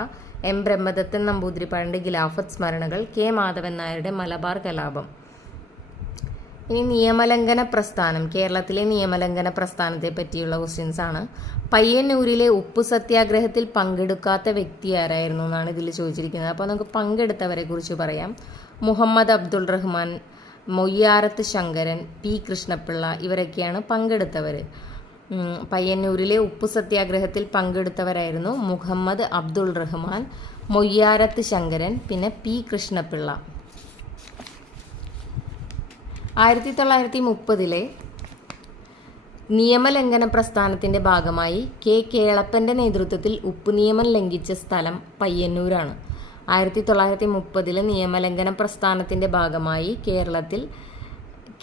M. ബ്രഹ്മദത്തൻ നമ്പൂതിരിപ്പാടിന്റെ ഖിലാഫത്ത് സ്മരണകൾ, K. മാധവൻ നായരുടെ മലബാർ കലാപം. ഇനി നിയമലംഘന പ്രസ്ഥാനം, കേരളത്തിലെ നിയമലംഘന പ്രസ്ഥാനത്തെ പറ്റിയുള്ള ക്വസ്റ്റ്യൻസ് ആണ്. പയ്യന്നൂരിലെ ഉപ്പു സത്യാഗ്രഹത്തിൽ പങ്കെടുക്കാത്ത വ്യക്തി ആരായിരുന്നു എന്നാണ് ഇതിൽ ചോദിച്ചിരിക്കുന്നത്. അപ്പോൾ നമുക്ക് പങ്കെടുത്തവരെ കുറിച്ച് പറയാം. മുഹമ്മദ് അബ്ദുൾ റഹ്മാൻ, മൊയ്യാരത്ത് ശങ്കരൻ, P. കൃഷ്ണപിള്ള ഇവരൊക്കെയാണ് പങ്കെടുത്തവർ. പയ്യന്നൂരിലെ ഉപ്പു സത്യാഗ്രഹത്തിൽ പങ്കെടുത്തവരായിരുന്നു മുഹമ്മദ് അബ്ദുൾ റഹ്മാൻ, മൊയ്യാരത്ത് ശങ്കരൻ, പിന്നെ P. കൃഷ്ണപിള്ള. 1930 നിയമലംഘന പ്രസ്ഥാനത്തിന്റെ ഭാഗമായി K. കേളപ്പന്റെ നേതൃത്വത്തിൽ ഉപ്പ് നിയമം ലംഘിച്ച സ്ഥലം പയ്യന്നൂരാണ്. 1930 നിയമലംഘന പ്രസ്ഥാനത്തിന്റെ ഭാഗമായി കേരളത്തിൽ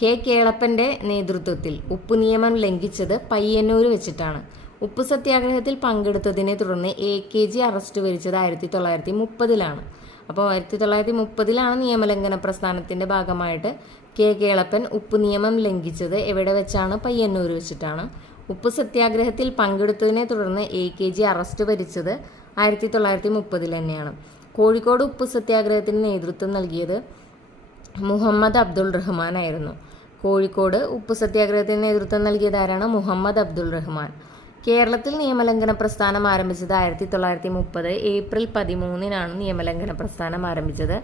K. കേളപ്പന്റെ നേതൃത്വത്തിൽ ഉപ്പ് നിയമം ലംഘിച്ചത് പയ്യന്നൂർ വെച്ചിട്ടാണ്. ഉപ്പ് സത്യാഗ്രഹത്തിൽ പങ്കെടുത്തതിനെ തുടർന്ന് AKG അറസ്റ്റ് വരിച്ചത് 1930 അപ്പോൾ 1930 നിയമലംഘന പ്രസ്ഥാനത്തിന്റെ ഭാഗമായിട്ട് K. കേളപ്പൻ ഉപ്പ് നിയമം ലംഘിച്ചത് എവിടെ വെച്ചാണ്? പയ്യന്നൂർ വെച്ചിട്ടാണ്. ഉപ്പ് സത്യാഗ്രഹത്തിൽ പങ്കെടുത്തതിനെ തുടർന്ന് AKG അറസ്റ്റ് വരിച്ചത് 1930 തന്നെയാണ്. കോഴിക്കോട് ഉപ്പ് സത്യാഗ്രഹത്തിന് നേതൃത്വം നൽകിയത് മുഹമ്മദ് അബ്ദുൾ റഹ്മാൻ ആയിരുന്നു. കോഴിക്കോട് ഉപ്പ് സത്യാഗ്രഹത്തിന് നേതൃത്വം നൽകിയത് ആരാണ്? മുഹമ്മദ് അബ്ദുൾ റഹ്മാൻ. കേരളത്തിൽ നിയമലംഘന പ്രസ്ഥാനം ആരംഭിച്ചത് 1930 ഏപ്രിൽ 13 നിയമലംഘന പ്രസ്ഥാനം ആരംഭിച്ചത്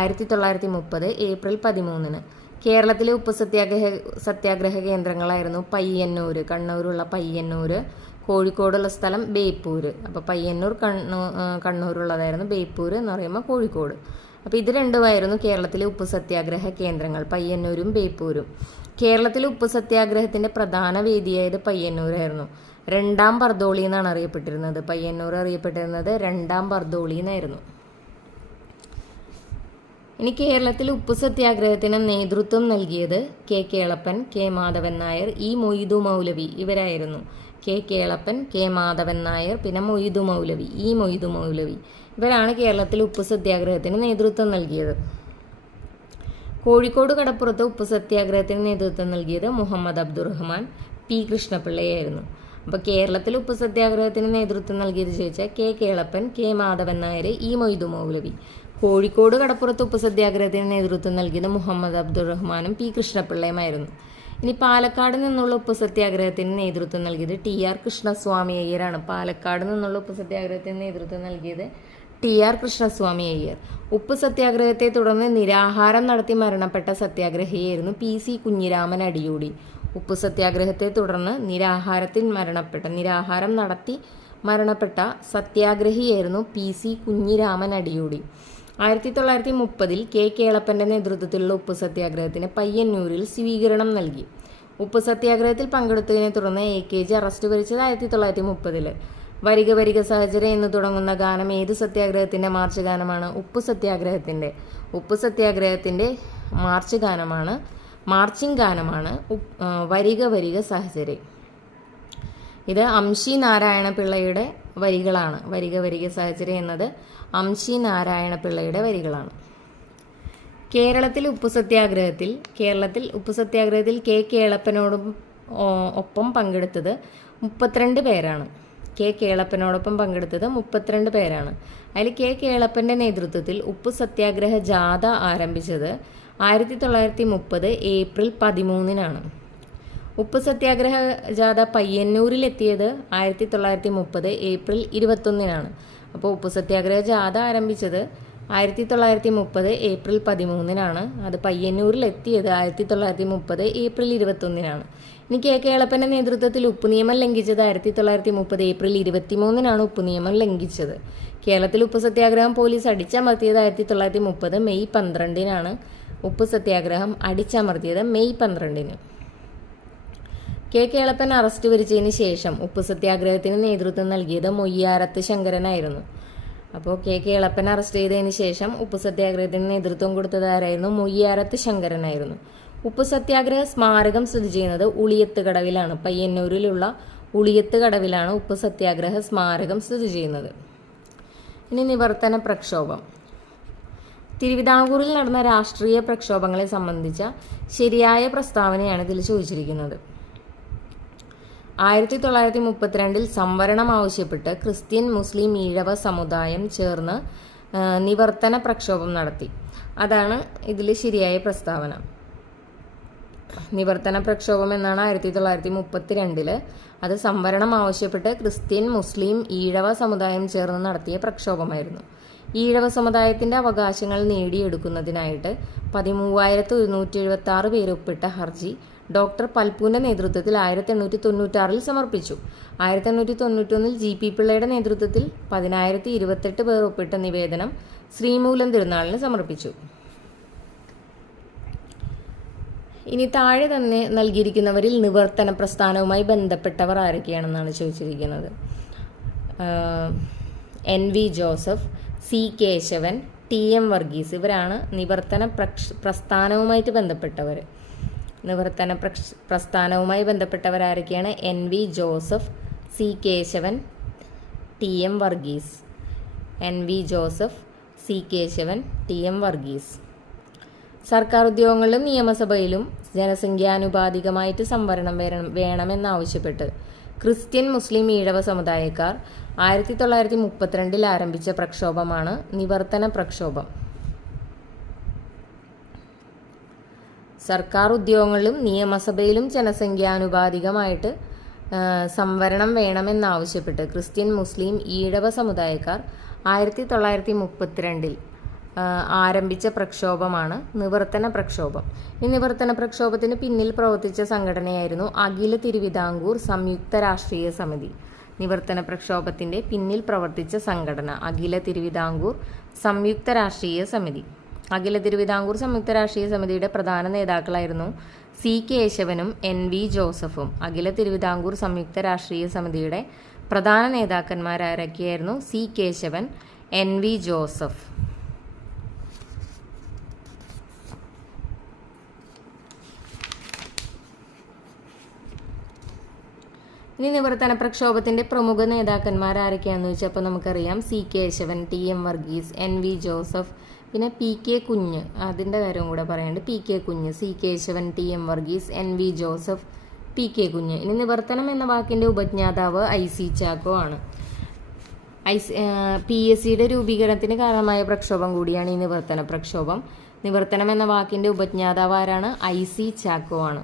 1930 ഏപ്രിൽ 13. കേരളത്തിലെ ഉപ്പ് സത്യാഗ്രഹ കേന്ദ്രങ്ങളായിരുന്നു പയ്യന്നൂർ, കണ്ണൂരുള്ള പയ്യന്നൂർ, കോഴിക്കോടുള്ള സ്ഥലം ബേപ്പൂര്. അപ്പോൾ പയ്യന്നൂർ കണ്ണൂരുള്ളതായിരുന്നു, ബേപ്പൂർ എന്ന് പറയുമ്പോൾ കോഴിക്കോട്. അപ്പോൾ ഇത് രണ്ടുമായിരുന്നു കേരളത്തിലെ ഉപ്പ് സത്യാഗ്രഹ കേന്ദ്രങ്ങൾ, പയ്യന്നൂരും ബേപ്പൂരും. കേരളത്തിലെ ഉപ്പ് സത്യാഗ്രഹത്തിന്റെ പ്രധാന വേദിയായത് പയ്യന്നൂരായിരുന്നു. രണ്ടാം ബർദോളി എന്നാണ് അറിയപ്പെട്ടിരുന്നത്. പയ്യന്നൂർ അറിയപ്പെട്ടിരുന്നത് രണ്ടാം ബർദോളി എന്നായിരുന്നു. ഇനി കേരളത്തിൽ ഉപ്പ് സത്യാഗ്രഹത്തിന് നേതൃത്വം നൽകിയത് K. Kelappan, K. Madhavan Nair, E. Moidu മൗലവി ഇവരായിരുന്നു. K. കേളപ്പൻ, K. മാധവൻ നായർ, പിന്നെ മൊയ്തു മൗലവി, E. മൊയ്തു മൗലവി ഇവരാണ് കേരളത്തിൽ ഉപ്പ് സത്യാഗ്രഹത്തിന് നേതൃത്വം നൽകിയത്. കോഴിക്കോട് കടപ്പുറത്ത് ഉപ്പ് സത്യാഗ്രഹത്തിന് നേതൃത്വം നൽകിയത് മുഹമ്മദ് അബ്ദുൾ റഹ്മാൻ, P. കൃഷ്ണപിള്ളയായിരുന്നു. അപ്പോൾ കേരളത്തിൽ ഉപ്പ് സത്യാഗ്രഹത്തിന് നേതൃത്വം നൽകിയത് ചോദിച്ചാൽ K. Kelappan, K. Madhavan Nair, E. Moidu മൗലവി. കോഴിക്കോട് കടപ്പുറത്ത് ഉപ്പ് സത്യാഗ്രഹത്തിന് നേതൃത്വം നൽകിയത് മുഹമ്മദ് അബ്ദുൾ റഹ്മാനും P. കൃഷ്ണപിള്ളയുമായിരുന്നു. ഇനി പാലക്കാട് നിന്നുള്ള ഉപ്പ് സത്യാഗ്രഹത്തിന് നേതൃത്വം നൽകിയത് TR കൃഷ്ണസ്വാമി അയ്യരാണ്. പാലക്കാട് നിന്നുള്ള ഉപ്പ് സത്യാഗ്രഹത്തിന് നേതൃത്വം നൽകിയത് TR കൃഷ്ണസ്വാമി അയ്യർ. ഉപ്പ് സത്യാഗ്രഹത്തെ തുടർന്ന് നിരാഹാരം നടത്തി മരണപ്പെട്ട സത്യാഗ്രഹിയായിരുന്നു PC കുഞ്ഞിരാമൻ അടിയോടി. ഉപ്പ് സത്യാഗ്രഹത്തെ തുടർന്ന് നിരാഹാരം നടത്തി മരണപ്പെട്ട സത്യാഗ്രഹിയായിരുന്നു PC കുഞ്ഞിരാമൻ അടിയോടി. 1930 K. കേളപ്പന്റെ നേതൃത്വത്തിലുള്ള ഉപ്പ് സത്യാഗ്രഹത്തിന് പയ്യന്നൂരിൽ സ്വീകരണം നൽകി. ഉപ്പ് സത്യാഗ്രഹത്തിൽ പങ്കെടുത്തതിനെ തുടർന്ന് AKG അറസ്റ്റ് വരിച്ചത് 1930. വരിക വരിക സഹചര്യം എന്ന് തുടങ്ങുന്ന ഗാനം ഏത് സത്യാഗ്രഹത്തിന്റെ മാർച്ച് ഗാനമാണ്? ഉപ്പ് സത്യാഗ്രഹത്തിന്റെ മാർച്ച് ഗാനമാണ്, മാർച്ചിങ് ഗാനമാണ് വരിക വരിക സഹചര്യം. ഇത് അംശി നാരായണ പിള്ളയുടെ വരികളാണ്. വരിക വരിക സഹചര്യം എന്നത് അംശി നാരായണ പിള്ളയുടെ വരികളാണ്. കേരളത്തിൽ ഉപ്പു സത്യാഗ്രഹത്തിൽ കെ കേളപ്പനോടും ഒപ്പം പങ്കെടുത്തത് 32 പേരാണ്. കെ കേളപ്പനോടൊപ്പം പങ്കെടുത്തത് 32 പേരാണ്. അതിൽ കെ കേളപ്പൻ്റെ നേതൃത്വത്തിൽ ഉപ്പു സത്യാഗ്രഹ ജാഥ ആരംഭിച്ചത് 1930 ഏപ്രിൽ 13-നാണ്. ഉപ്പു സത്യാഗ്രഹ ജാഥ പയ്യന്നൂരിലെത്തിയത് 1930 ഏപ്രിൽ 21-നാണ്. അപ്പോൾ ഉപ്പു സത്യാഗ്രഹ ജാഥ ആരംഭിച്ചത് 1930 ഏപ്രിൽ 13-നാണ്. അത് പയ്യന്നൂരിലെത്തിയത് 1930 ഏപ്രിൽ 21-നാണ്. ഇനി കെ കേളപ്പൻ്റെ നേതൃത്വത്തിൽ ഉപ്പു നിയമം ലംഘിച്ചത് 1930 ഏപ്രിൽ 23-നാണ് ഉപ്പു നിയമം ലംഘിച്ചത്. കേരളത്തിൽ ഉപ്പു സത്യാഗ്രഹം പോലീസ് അടിച്ചമർത്തിയത് 1930 മെയ് 12-നാണ്. ഉപ്പു സത്യാഗ്രഹം അടിച്ചമർത്തിയത് മെയ് 12-ന്. കെ കേളപ്പൻ അറസ്റ്റ് വരിച്ചതിന് ശേഷം ഉപ്പു സത്യാഗ്രഹത്തിന് നേതൃത്വം നൽകിയത് മൊയ്യാരത്ത് ശങ്കരനായിരുന്നു. അപ്പോൾ കെ കേളപ്പൻ അറസ്റ്റ് ചെയ്തതിന് ശേഷം ഉപ്പു സത്യാഗ്രഹത്തിന് നേതൃത്വം കൊടുത്തത് ആരായിരുന്നു? മൊയ്യാരത്ത് ശങ്കരനായിരുന്നു. ഉപ്പു സത്യാഗ്രഹ സ്മാരകം സ്ഥിതി ചെയ്യുന്നത് ഉളിയത്ത് കടവിലാണ്. പയ്യന്നൂരിലുള്ള ഉളിയത്ത് കടവിലാണ് ഉപ്പു സത്യാഗ്രഹ സ്മാരകം സ്ഥിതി ചെയ്യുന്നത്. ഇനി നിവർത്തന പ്രക്ഷോഭം. തിരുവിതാംകൂറിൽ നടന്ന രാഷ്ട്രീയ പ്രക്ഷോഭങ്ങളെ സംബന്ധിച്ച ശരിയായ പ്രസ്താവനയാണ് ഇതിൽ ചോദിച്ചിരിക്കുന്നത്. 1932 സംവരണം ആവശ്യപ്പെട്ട് ക്രിസ്ത്യൻ മുസ്ലിം ഈഴവ സമുദായം ചേർന്ന് നിവർത്തന പ്രക്ഷോഭം നടത്തി. അതാണ് ഇതിൽ ശരിയായ പ്രസ്താവന. നിവർത്തന പ്രക്ഷോഭം എന്നാണ് 1932 അത് സംവരണം ആവശ്യപ്പെട്ട് ക്രിസ്ത്യൻ മുസ്ലിം ഈഴവ സമുദായം ചേർന്ന് നടത്തിയ പ്രക്ഷോഭമായിരുന്നു. ഈഴവ സമുദായത്തിന്റെ അവകാശങ്ങൾ നേടിയെടുക്കുന്നതിനായിട്ട് 13,176 പേര് ഒപ്പിട്ട ഹർജി ഡോക്ടർ പൽപുവിന്റെ നേതൃത്വത്തിൽ 1896 സമർപ്പിച്ചു. 1891 GP പിള്ളയുടെ നേതൃത്വത്തിൽ 10,028 പേർ ഒപ്പിട്ട നിവേദനം ശ്രീമൂലം തിരുനാളിന് സമർപ്പിച്ചു. ഇനി താഴെ തന്നെ നൽകിയിരിക്കുന്നവരിൽ നിവർത്തന പ്രസ്ഥാനവുമായി ബന്ധപ്പെട്ടവർ ആരൊക്കെയാണെന്നാണ് ചോദിച്ചിരിക്കുന്നത്. NV Joseph, C Kesavan, TM Varghese ഇവരാണ് നിവർത്തന പ്രസ്ഥാനവുമായിട്ട് ബന്ധപ്പെട്ടവർ. നിവർത്തന പ്രസ്ഥാനവുമായി ബന്ധപ്പെട്ടവർ ആരൊക്കെയാണ്? NV Joseph, C Kesavan, TM Varghese. NV Joseph, C Kesavan, TM Varghese. സർക്കാർ ഉദ്യോഗങ്ങളിലും നിയമസഭയിലും ജനസംഖ്യാനുപാതികമായിട്ട് സംവരണം വേണമെന്നാവശ്യപ്പെട്ട് ക്രിസ്ത്യൻ മുസ്ലിം ഈഴവ സമുദായക്കാർ 1932 ആരംഭിച്ച പ്രക്ഷോഭമാണ് നിവർത്തന പ്രക്ഷോഭം. സർക്കാർ ഉദ്യോഗങ്ങളിലും നിയമസഭയിലും ജനസംഖ്യാനുപാതികമായിട്ട് സംവരണം വേണമെന്നാവശ്യപ്പെട്ട് ക്രിസ്ത്യൻ മുസ്ലിം ഈഴവ സമുദായക്കാർ 1932 ആരംഭിച്ച പ്രക്ഷോഭമാണ് നിവർത്തന പ്രക്ഷോഭം. ഈ നിവർത്തന പ്രക്ഷോഭത്തിന് പിന്നിൽ പ്രവർത്തിച്ച സംഘടനയായിരുന്നു അഖില തിരുവിതാംകൂർ സംയുക്ത രാഷ്ട്രീയ സമിതി. നിവർത്തന പ്രക്ഷോഭത്തിന്റെ പിന്നിൽ പ്രവർത്തിച്ച സംഘടന അഖില തിരുവിതാംകൂർ സംയുക്ത രാഷ്ട്രീയ സമിതി. അഖില തിരുവിതാംകൂർ സംയുക്ത രാഷ്ട്രീയ സമിതിയുടെ പ്രധാന നേതാക്കളായിരുന്നു C കേശവനും NV ജോസഫും. അഖില തിരുവിതാംകൂർ സംയുക്ത രാഷ്ട്രീയ സമിതിയുടെ പ്രധാന നേതാക്കന്മാരാരൊക്കെയായിരുന്നു? C Kesavan, NV Joseph. ഇനി നിവർത്തന പ്രക്ഷോഭത്തിന്റെ പ്രമുഖ നേതാക്കന്മാർ ആരൊക്കെയാണെന്ന് വെച്ചപ്പോൾ നമുക്കറിയാം C Kesavan, TM Varghese, NV Joseph, പിന്നെ PK കുഞ്ഞ്. അതിൻ്റെ കാര്യം കൂടെ പറയാനുണ്ട്. PK Kunju, C Kesavan, TM Varghese, NV Joseph, PK Kunju. ഇനി നിവർത്തനം എന്ന വാക്കിന്റെ ഉപജ്ഞാതാവ് IC ചാക്കോ ആണ്. PSCയുടെ രൂപീകരണത്തിന് കാരണമായ പ്രക്ഷോഭം കൂടിയാണ് ഈ നിവർത്തന പ്രക്ഷോഭം. നിവർത്തനം എന്ന വാക്കിന്റെ ഉപജ്ഞാതാവ് ആരാണ്? IC ചാക്കോ ആണ്.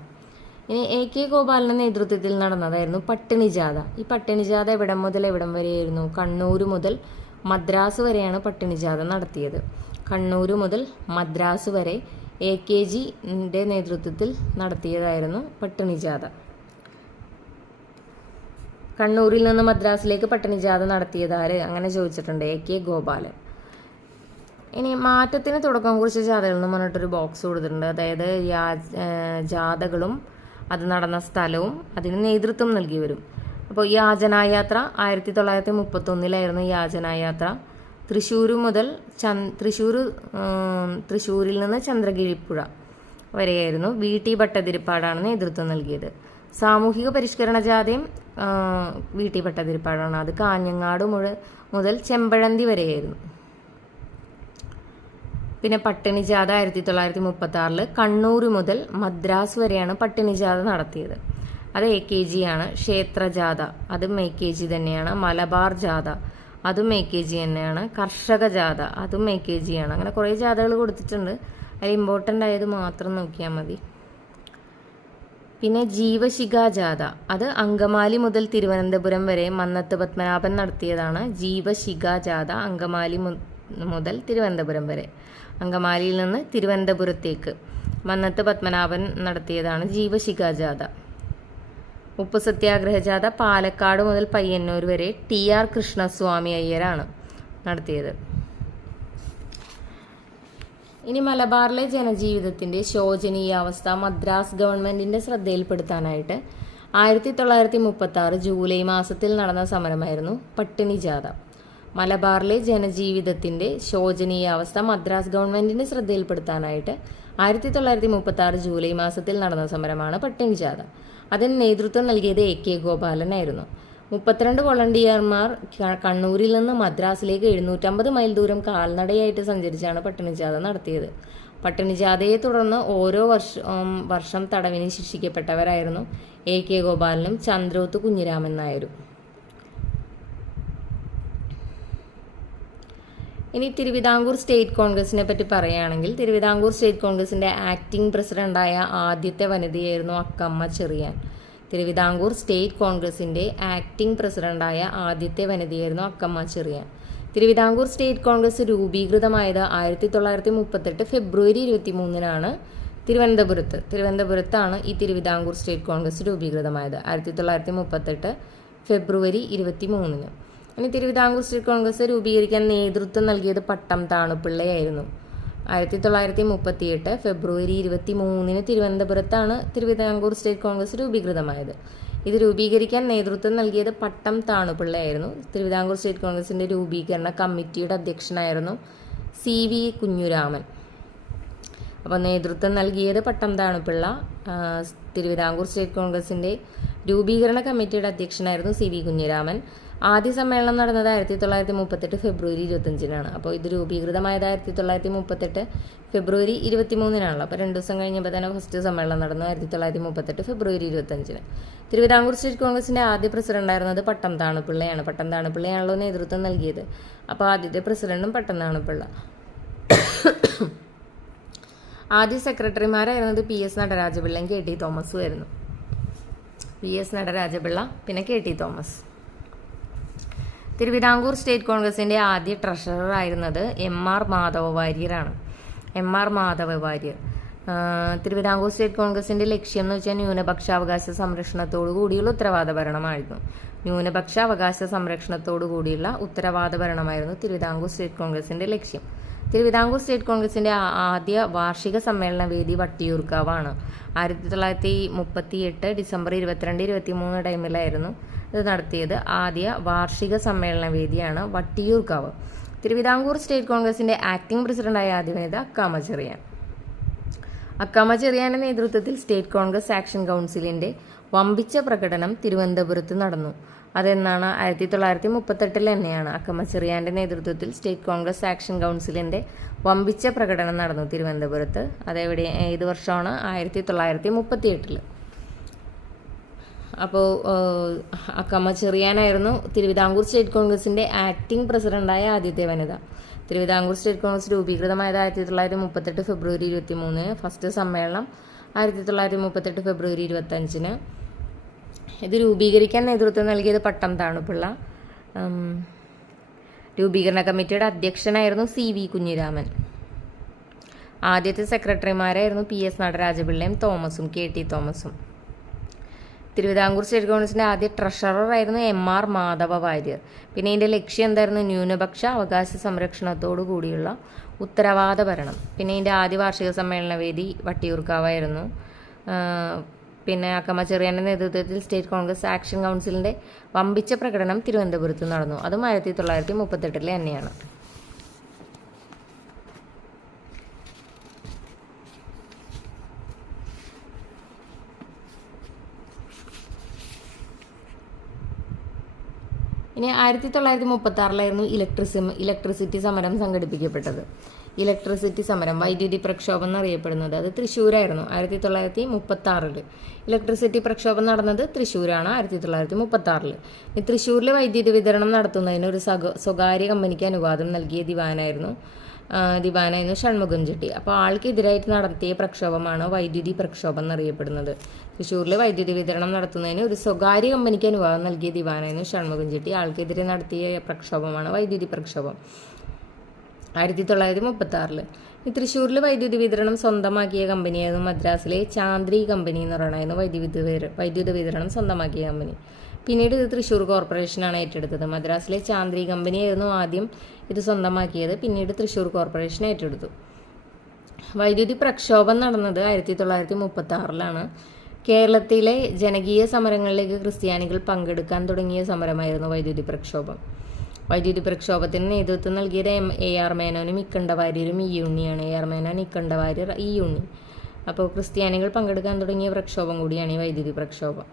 ഇനി AK ഗോപാലന്റെ നേതൃത്വത്തിൽ നടന്നതായിരുന്നു പട്ടിണി ജാഥ. ഈ പട്ടിണി ജാഥ എവിടം മുതൽ എവിടം വരെയായിരുന്നു? കണ്ണൂർ മുതൽ മദ്രാസ് വരെയാണ് പട്ടിണി ജാഥ നടത്തിയത്. കണ്ണൂർ മുതൽ മദ്രാസ് വരെ AKGയുടെ നേതൃത്വത്തിൽ നടത്തിയതായിരുന്നു പട്ടിണി ജാഥ. കണ്ണൂരിൽ നിന്ന് മദ്രാസിലേക്ക് പട്ടിണി ജാഥ നടത്തിയതാര്? അങ്ങനെ ചോദിച്ചിട്ടുണ്ട്. AK ഗോപാലൻ. ഇനി മാറ്റത്തിന് തുടക്കം കുറിച്ച ജാഥകൾ എന്ന് പറഞ്ഞിട്ടൊരു ബോക്സ് കൊടുത്തിട്ടുണ്ട്. അതായത് ജാഥകളും അത് നടന്ന സ്ഥലവും അതിന് നേതൃത്വം നൽകിയവരും. അപ്പോൾ യാചനായാത്ര 1931 യാചനായാത്ര. തൃശ്ശൂരിൽ നിന്ന് ചന്ദ്രഗിരിപ്പുഴ വരെയായിരുന്നു. VT ഭട്ടതിരിപ്പാടാണ് നേതൃത്വം നൽകിയത്. സാമൂഹിക പരിഷ്കരണ ജാഥയും VT ഭട്ടതിരിപ്പാടാണ്. അത് കാഞ്ഞങ്ങാട് മുതൽ ചെമ്പഴന്തി വരെയായിരുന്നു. പിന്നെ പട്ടിണിജാഥ 1936 കണ്ണൂർ മുതൽ മദ്രാസ് വരെയാണ് പട്ടിണിജാഥ നടത്തിയത്. അത് AKG ആണ്. ക്ഷേത്രജാഥ അതും AKG തന്നെയാണ്. മലബാർ ജാഥ അതും AKG തന്നെയാണ്. കർഷക ജാഥ അതും AKG ആണ്. അങ്ങനെ കുറേ ജാഥകൾ കൊടുത്തിട്ടുണ്ട്. അതിൽ ഇമ്പോർട്ടൻ്റ് ആയത് മാത്രം നോക്കിയാൽ മതി. പിന്നെ ജീവശിഖ ജാഥ അത് അങ്കമാലി മുതൽ തിരുവനന്തപുരം വരെ മന്നത്ത് പത്മനാഭൻ നടത്തിയതാണ്. ജീവശിഖ ജാഥ അങ്കമാലി മുതൽ തിരുവനന്തപുരം വരെ, അങ്കമാലിയിൽ നിന്ന് തിരുവനന്തപുരത്തേക്ക് മന്നത്ത് പത്മനാഭൻ നടത്തിയതാണ് ജീവശിഖ ജാഥ. ഉപ്പ് സത്യാഗ്രഹ ജാഥ പാലക്കാട് മുതൽ പയ്യന്നൂർ വരെ TR കൃഷ്ണസ്വാമി അയ്യരാണ് നടത്തിയത്. ഇനി മലബാറിലെ ജനജീവിതത്തിൻ്റെ ശോചനീയാവസ്ഥ മദ്രാസ് ഗവൺമെൻറ്റിൻ്റെ ശ്രദ്ധയിൽപ്പെടുത്താനായിട്ട് 1936 ജൂലൈ മാസത്തിൽ നടന്ന സമരമായിരുന്നു പട്ടിണി ജാഥ. മലബാറിലെ ജനജീവിതത്തിൻ്റെ ശോചനീയാവസ്ഥ മദ്രാസ് ഗവൺമെൻറ്റിൻ്റെ ശ്രദ്ധയിൽപ്പെടുത്താനായിട്ട് 1936 ജൂലൈ മാസത്തിൽ നടന്ന സമരമാണ് പട്ടിണി ജാഥ. അതിന് നേതൃത്വം നൽകിയത് AK ഗോപാലനായിരുന്നു. 32 വോളണ്ടിയർമാർ കണ്ണൂരിൽ നിന്ന് മദ്രാസിലേക്ക് 750 മൈൽ ദൂരം കാൽനടയായിട്ട് സഞ്ചരിച്ചാണ് പട്ടിണിജാഥ നടത്തിയത്. പട്ടിണിജാഥയെ തുടർന്ന് ഓരോ വർഷം തടവിന് ശിക്ഷിക്കപ്പെട്ടവരായിരുന്നു AK ഗോപാലനും ചന്ദ്രോത്ത് കുഞ്ഞിരാമൻ നായരും. ഇനി തിരുവിതാംകൂർ സ്റ്റേറ്റ് കോൺഗ്രസിനെ പറ്റി പറയുകയാണെങ്കിൽ തിരുവിതാംകൂർ സ്റ്റേറ്റ് കോൺഗ്രസിൻ്റെ ആക്ടിംഗ് പ്രസിഡന്റായ ആദ്യത്തെ വനിതയായിരുന്നു അക്കമ്മ ചെറിയാൻ. തിരുവിതാംകൂർ സ്റ്റേറ്റ് കോൺഗ്രസിൻ്റെ ആക്ടിംഗ് പ്രസിഡന്റായ ആദ്യത്തെ വനിതയായിരുന്നു അക്കമ്മ ചെറിയാൻ. തിരുവിതാംകൂർ സ്റ്റേറ്റ് കോൺഗ്രസ് രൂപീകൃതമായത് 1938 ഫെബ്രുവരി 23-നാണ് തിരുവനന്തപുരത്താണ് ഈ തിരുവിതാംകൂർ സ്റ്റേറ്റ് കോൺഗ്രസ് രൂപീകൃതമായത് 1938 ഫെബ്രുവരി 23-ന്. ഇനി തിരുവിതാംകൂർ സ്റ്റേറ്റ് കോൺഗ്രസ് രൂപീകരിക്കാൻ നേതൃത്വം നൽകിയത് പട്ടം താണുപിള്ളയായിരുന്നു. 1938 ഫെബ്രുവരി 23-ന് തിരുവനന്തപുരത്താണ് തിരുവിതാംകൂർ സ്റ്റേറ്റ് കോൺഗ്രസ് രൂപീകൃതമായത്. ഇത് രൂപീകരിക്കാൻ നേതൃത്വം നൽകിയത് പട്ടം താണുപിള്ളയായിരുന്നു. തിരുവിതാംകൂർ സ്റ്റേറ്റ് കോൺഗ്രസിൻ്റെ രൂപീകരണ കമ്മിറ്റിയുടെ അധ്യക്ഷനായിരുന്നു CV കുഞ്ഞുരാമൻ. അപ്പോൾ നേതൃത്വം നൽകിയത് പട്ടം താണുപിള്ള. തിരുവിതാംകൂർ സ്റ്റേറ്റ് കോൺഗ്രസിൻ്റെ രൂപീകരണ കമ്മിറ്റിയുടെ അധ്യക്ഷനായിരുന്നു CV കുഞ്ഞുരാമൻ. ആദ്യ സമ്മേളനം നടന്നത് 1938 ഫെബ്രുവരി 25-നാണ്. അപ്പോൾ ഇത് രൂപീകൃതമായത് 1938 ഫെബ്രുവരി 23-നാണല്ലോ. അപ്പോൾ 2 ദിവസം കഴിഞ്ഞപ്പോൾ തന്നെ ഫസ്റ്റ് സമ്മേളനം നടന്നു 1938 ഫെബ്രുവരി 25-ന്. തിരുവിതാംകൂർ സ്റ്റേറ്റ് കോൺഗ്രസിൻ്റെ ആദ്യ പ്രസിഡന്റായിരുന്നത് പട്ടം താണുപിള്ളയാണ്. പട്ടം താണുപിള്ളയാണല്ലോ നേതൃത്വം നൽകിയത്. അപ്പോൾ ആദ്യത്തെ പ്രസിഡന്റും പട്ടം താണുപിള്ള. ആദ്യ സെക്രട്ടറിമാരായിരുന്നത് PS നടരാജപിള്ളയും KT തോമസും ആയിരുന്നു. PS നടരാജപിള്ള പിന്നെ KT തോമസ്. തിരുവിതാംകൂർ സ്റ്റേറ്റ് കോൺഗ്രസിൻ്റെ ആദ്യ ട്രഷറർ ആയിരുന്നത് MR മാധവ വാര്യരാണ്. MR മാധവ വാര്യർ. തിരുവിതാംകൂർ സ്റ്റേറ്റ് കോൺഗ്രസിൻ്റെ ലക്ഷ്യം എന്ന് വെച്ചാൽ ന്യൂനപക്ഷാവകാശ സംരക്ഷണത്തോടു കൂടിയുള്ള ഉത്തരവാദ ഭരണമായിരുന്നു. ന്യൂനപക്ഷാവകാശ സംരക്ഷണത്തോടു കൂടിയുള്ള ഉത്തരവാദ ഭരണമായിരുന്നു തിരുവിതാംകൂർ സ്റ്റേറ്റ് കോൺഗ്രസിൻ്റെ ലക്ഷ്യം. തിരുവിതാംകൂർ സ്റ്റേറ്റ് കോൺഗ്രസിൻ്റെ ആദ്യ വാർഷിക സമ്മേളന വേദി വട്ടിയൂർക്കാവാണ്. 1938 ഡിസംബർ 22-23 ടൈമിലായിരുന്നു ഇത് നടത്തിയത്. ആദ്യ വാർഷിക സമ്മേളന വേദിയാണ് വട്ടിയൂർക്കാവ്. തിരുവിതാംകൂർ സ്റ്റേറ്റ് കോൺഗ്രസിൻ്റെ ആക്ടിംഗ് പ്രസിഡന്റായ ആദ്യ വനിത അക്കാമ ചെറിയാൻ. അക്കാമ ചെറിയാൻ്റെ നേതൃത്വത്തിൽ സ്റ്റേറ്റ് കോൺഗ്രസ് ആക്ഷൻ കൗൺസിലിൻ്റെ വമ്പിച്ച പ്രകടനം തിരുവനന്തപുരത്ത് നടന്നു. അതെന്നാണ് 1938 തന്നെയാണ് അക്കമ്മ ചെറിയാൻ്റെ നേതൃത്വത്തിൽ സ്റ്റേറ്റ് കോൺഗ്രസ് ആക്ഷൻ കൗൺസിലിൻ്റെ വമ്പിച്ച പ്രകടനം നടന്നു തിരുവനന്തപുരത്ത്. അതെവിടെ ഏത് വർഷമാണ്? 1938. അപ്പോൾ അക്കമ്മ ചെറിയാനായിരുന്നു തിരുവിതാംകൂർ സ്റ്റേറ്റ് കോൺഗ്രസിൻ്റെ ആക്ടിംഗ് പ്രസിഡന്റായ ആദ്യത്തെ വനിത. തിരുവിതാംകൂർ സ്റ്റേറ്റ് കോൺഗ്രസ് രൂപീകൃതമായത് 1938 ഫെബ്രുവരി 23-ന്. ഫസ്റ്റ് സമ്മേളനം 1938 ഫെബ്രുവരി 25-ന്. ഇത് രൂപീകരിക്കാൻ നേതൃത്വം നൽകിയത് പട്ടം താണുപിള്ള. രൂപീകരണ കമ്മിറ്റിയുടെ അധ്യക്ഷനായിരുന്നു CV കുഞ്ഞിരാമൻ. ആദ്യത്തെ സെക്രട്ടറിമാരായിരുന്നു PS നടരാജപിള്ളയും തോമസും KT തോമസും. തിരുവിതാംകൂർ സ്റ്റേറ്റ് കോൺഗ്രസിൻ്റെ ആദ്യ ട്രഷററായിരുന്നു MR മാധവ വാര്യർ. പിന്നെ ഇതിൻ്റെ ലക്ഷ്യം എന്തായിരുന്നു? ന്യൂനപക്ഷ അവകാശ സംരക്ഷണത്തോടു കൂടിയുള്ള ഉത്തരവാദ ഭരണം. പിന്നെ ഇതിൻ്റെ ആദ്യ വാർഷിക സമ്മേളന വേദി വട്ടിയൂർക്കാവായിരുന്നു. പിന്നെ അക്കമ്മ ചെറിയാൻ്റെ നേതൃത്വത്തിൽ സ്റ്റേറ്റ് കോൺഗ്രസ് ആക്ഷൻ കൗൺസിലിൻ്റെ വമ്പിച്ച പ്രകടനം തിരുവനന്തപുരത്ത് നടന്നു. അതും 1938 തന്നെയാണ്. ഇനി 1936 ഇലക്ട്രിസിറ്റി സമരം സംഘടിപ്പിക്കപ്പെട്ടത്. ഇലക്ട്രിസിറ്റി സമരം, വൈദ്യുതി പ്രക്ഷോഭം എന്നറിയപ്പെടുന്നത് അത് തൃശ്ശൂരായിരുന്നു 1936. ഇലക്ട്രിസിറ്റി പ്രക്ഷോഭം നടന്നത് തൃശ്ശൂരാണ് 1936. ഈ തൃശ്ശൂരിൽ വൈദ്യുതി വിതരണം നടത്തുന്നതിന് ഒരു സ്വകാര്യ കമ്പനിക്ക് അനുവാദം നൽകിയ ദിവാനായിരുന്നു ഷൺമുഖം ചെട്ടി. അപ്പോൾ ആൾക്കെതിരായിട്ട് നടത്തിയ പ്രക്ഷോഭമാണ് വൈദ്യുതി പ്രക്ഷോഭം എന്നറിയപ്പെടുന്നത്. തൃശ്ശൂരിൽ വൈദ്യുതി വിതരണം നടത്തുന്നതിന് ഒരു സ്വകാര്യ കമ്പനിക്ക് അനുവാദം നൽകിയ ദിവാനായിരുന്നു ഷൺമുഖം ചെട്ടി. ആൾക്കെതിരെ നടത്തിയ പ്രക്ഷോഭമാണ് വൈദ്യുതി പ്രക്ഷോഭം 1936. ഈ തൃശ്ശൂരിൽ വൈദ്യുതി വിതരണം സ്വന്തമാക്കിയ കമ്പനിയായിരുന്നു മദ്രാസിലെ ചാന്ദ്രി കമ്പനി എന്ന് പറയുന്നതായിരുന്നു വൈദ്യുത വിതരണം സ്വന്തമാക്കിയ കമ്പനി. പിന്നീട് ഇത് തൃശ്ശൂർ കോർപ്പറേഷനാണ് ഏറ്റെടുത്തത്. മദ്രാസിലെ ചാന്ദ്രി കമ്പനിയായിരുന്നു ആദ്യം ഇത് സ്വന്തമാക്കിയത്, പിന്നീട് തൃശ്ശൂർ കോർപ്പറേഷൻ ഏറ്റെടുത്തു. വൈദ്യുതി പ്രക്ഷോഭം നടന്നത് 1936. കേരളത്തിലെ ജനകീയ സമരങ്ങളിലേക്ക് ക്രിസ്ത്യാനികൾ പങ്കെടുക്കാൻ തുടങ്ങിയ സമരമായിരുന്നു വൈദ്യുതി പ്രക്ഷോഭം. വൈദ്യുതി പ്രക്ഷോഭത്തിന് നേതൃത്വം നൽകിയത് AR മേനോനും ഇക്കണ്ടവാര്യരും ഈ ഉണ്ണിയാണ്. AR മേനോൻ, ഇക്കണ്ടവാര്യർ, ഈ ഉണ്ണി. അപ്പോൾ ക്രിസ്ത്യാനികൾ പങ്കെടുക്കാൻ തുടങ്ങിയ പ്രക്ഷോഭം കൂടിയാണ് ഈ വൈദ്യുതി പ്രക്ഷോഭം.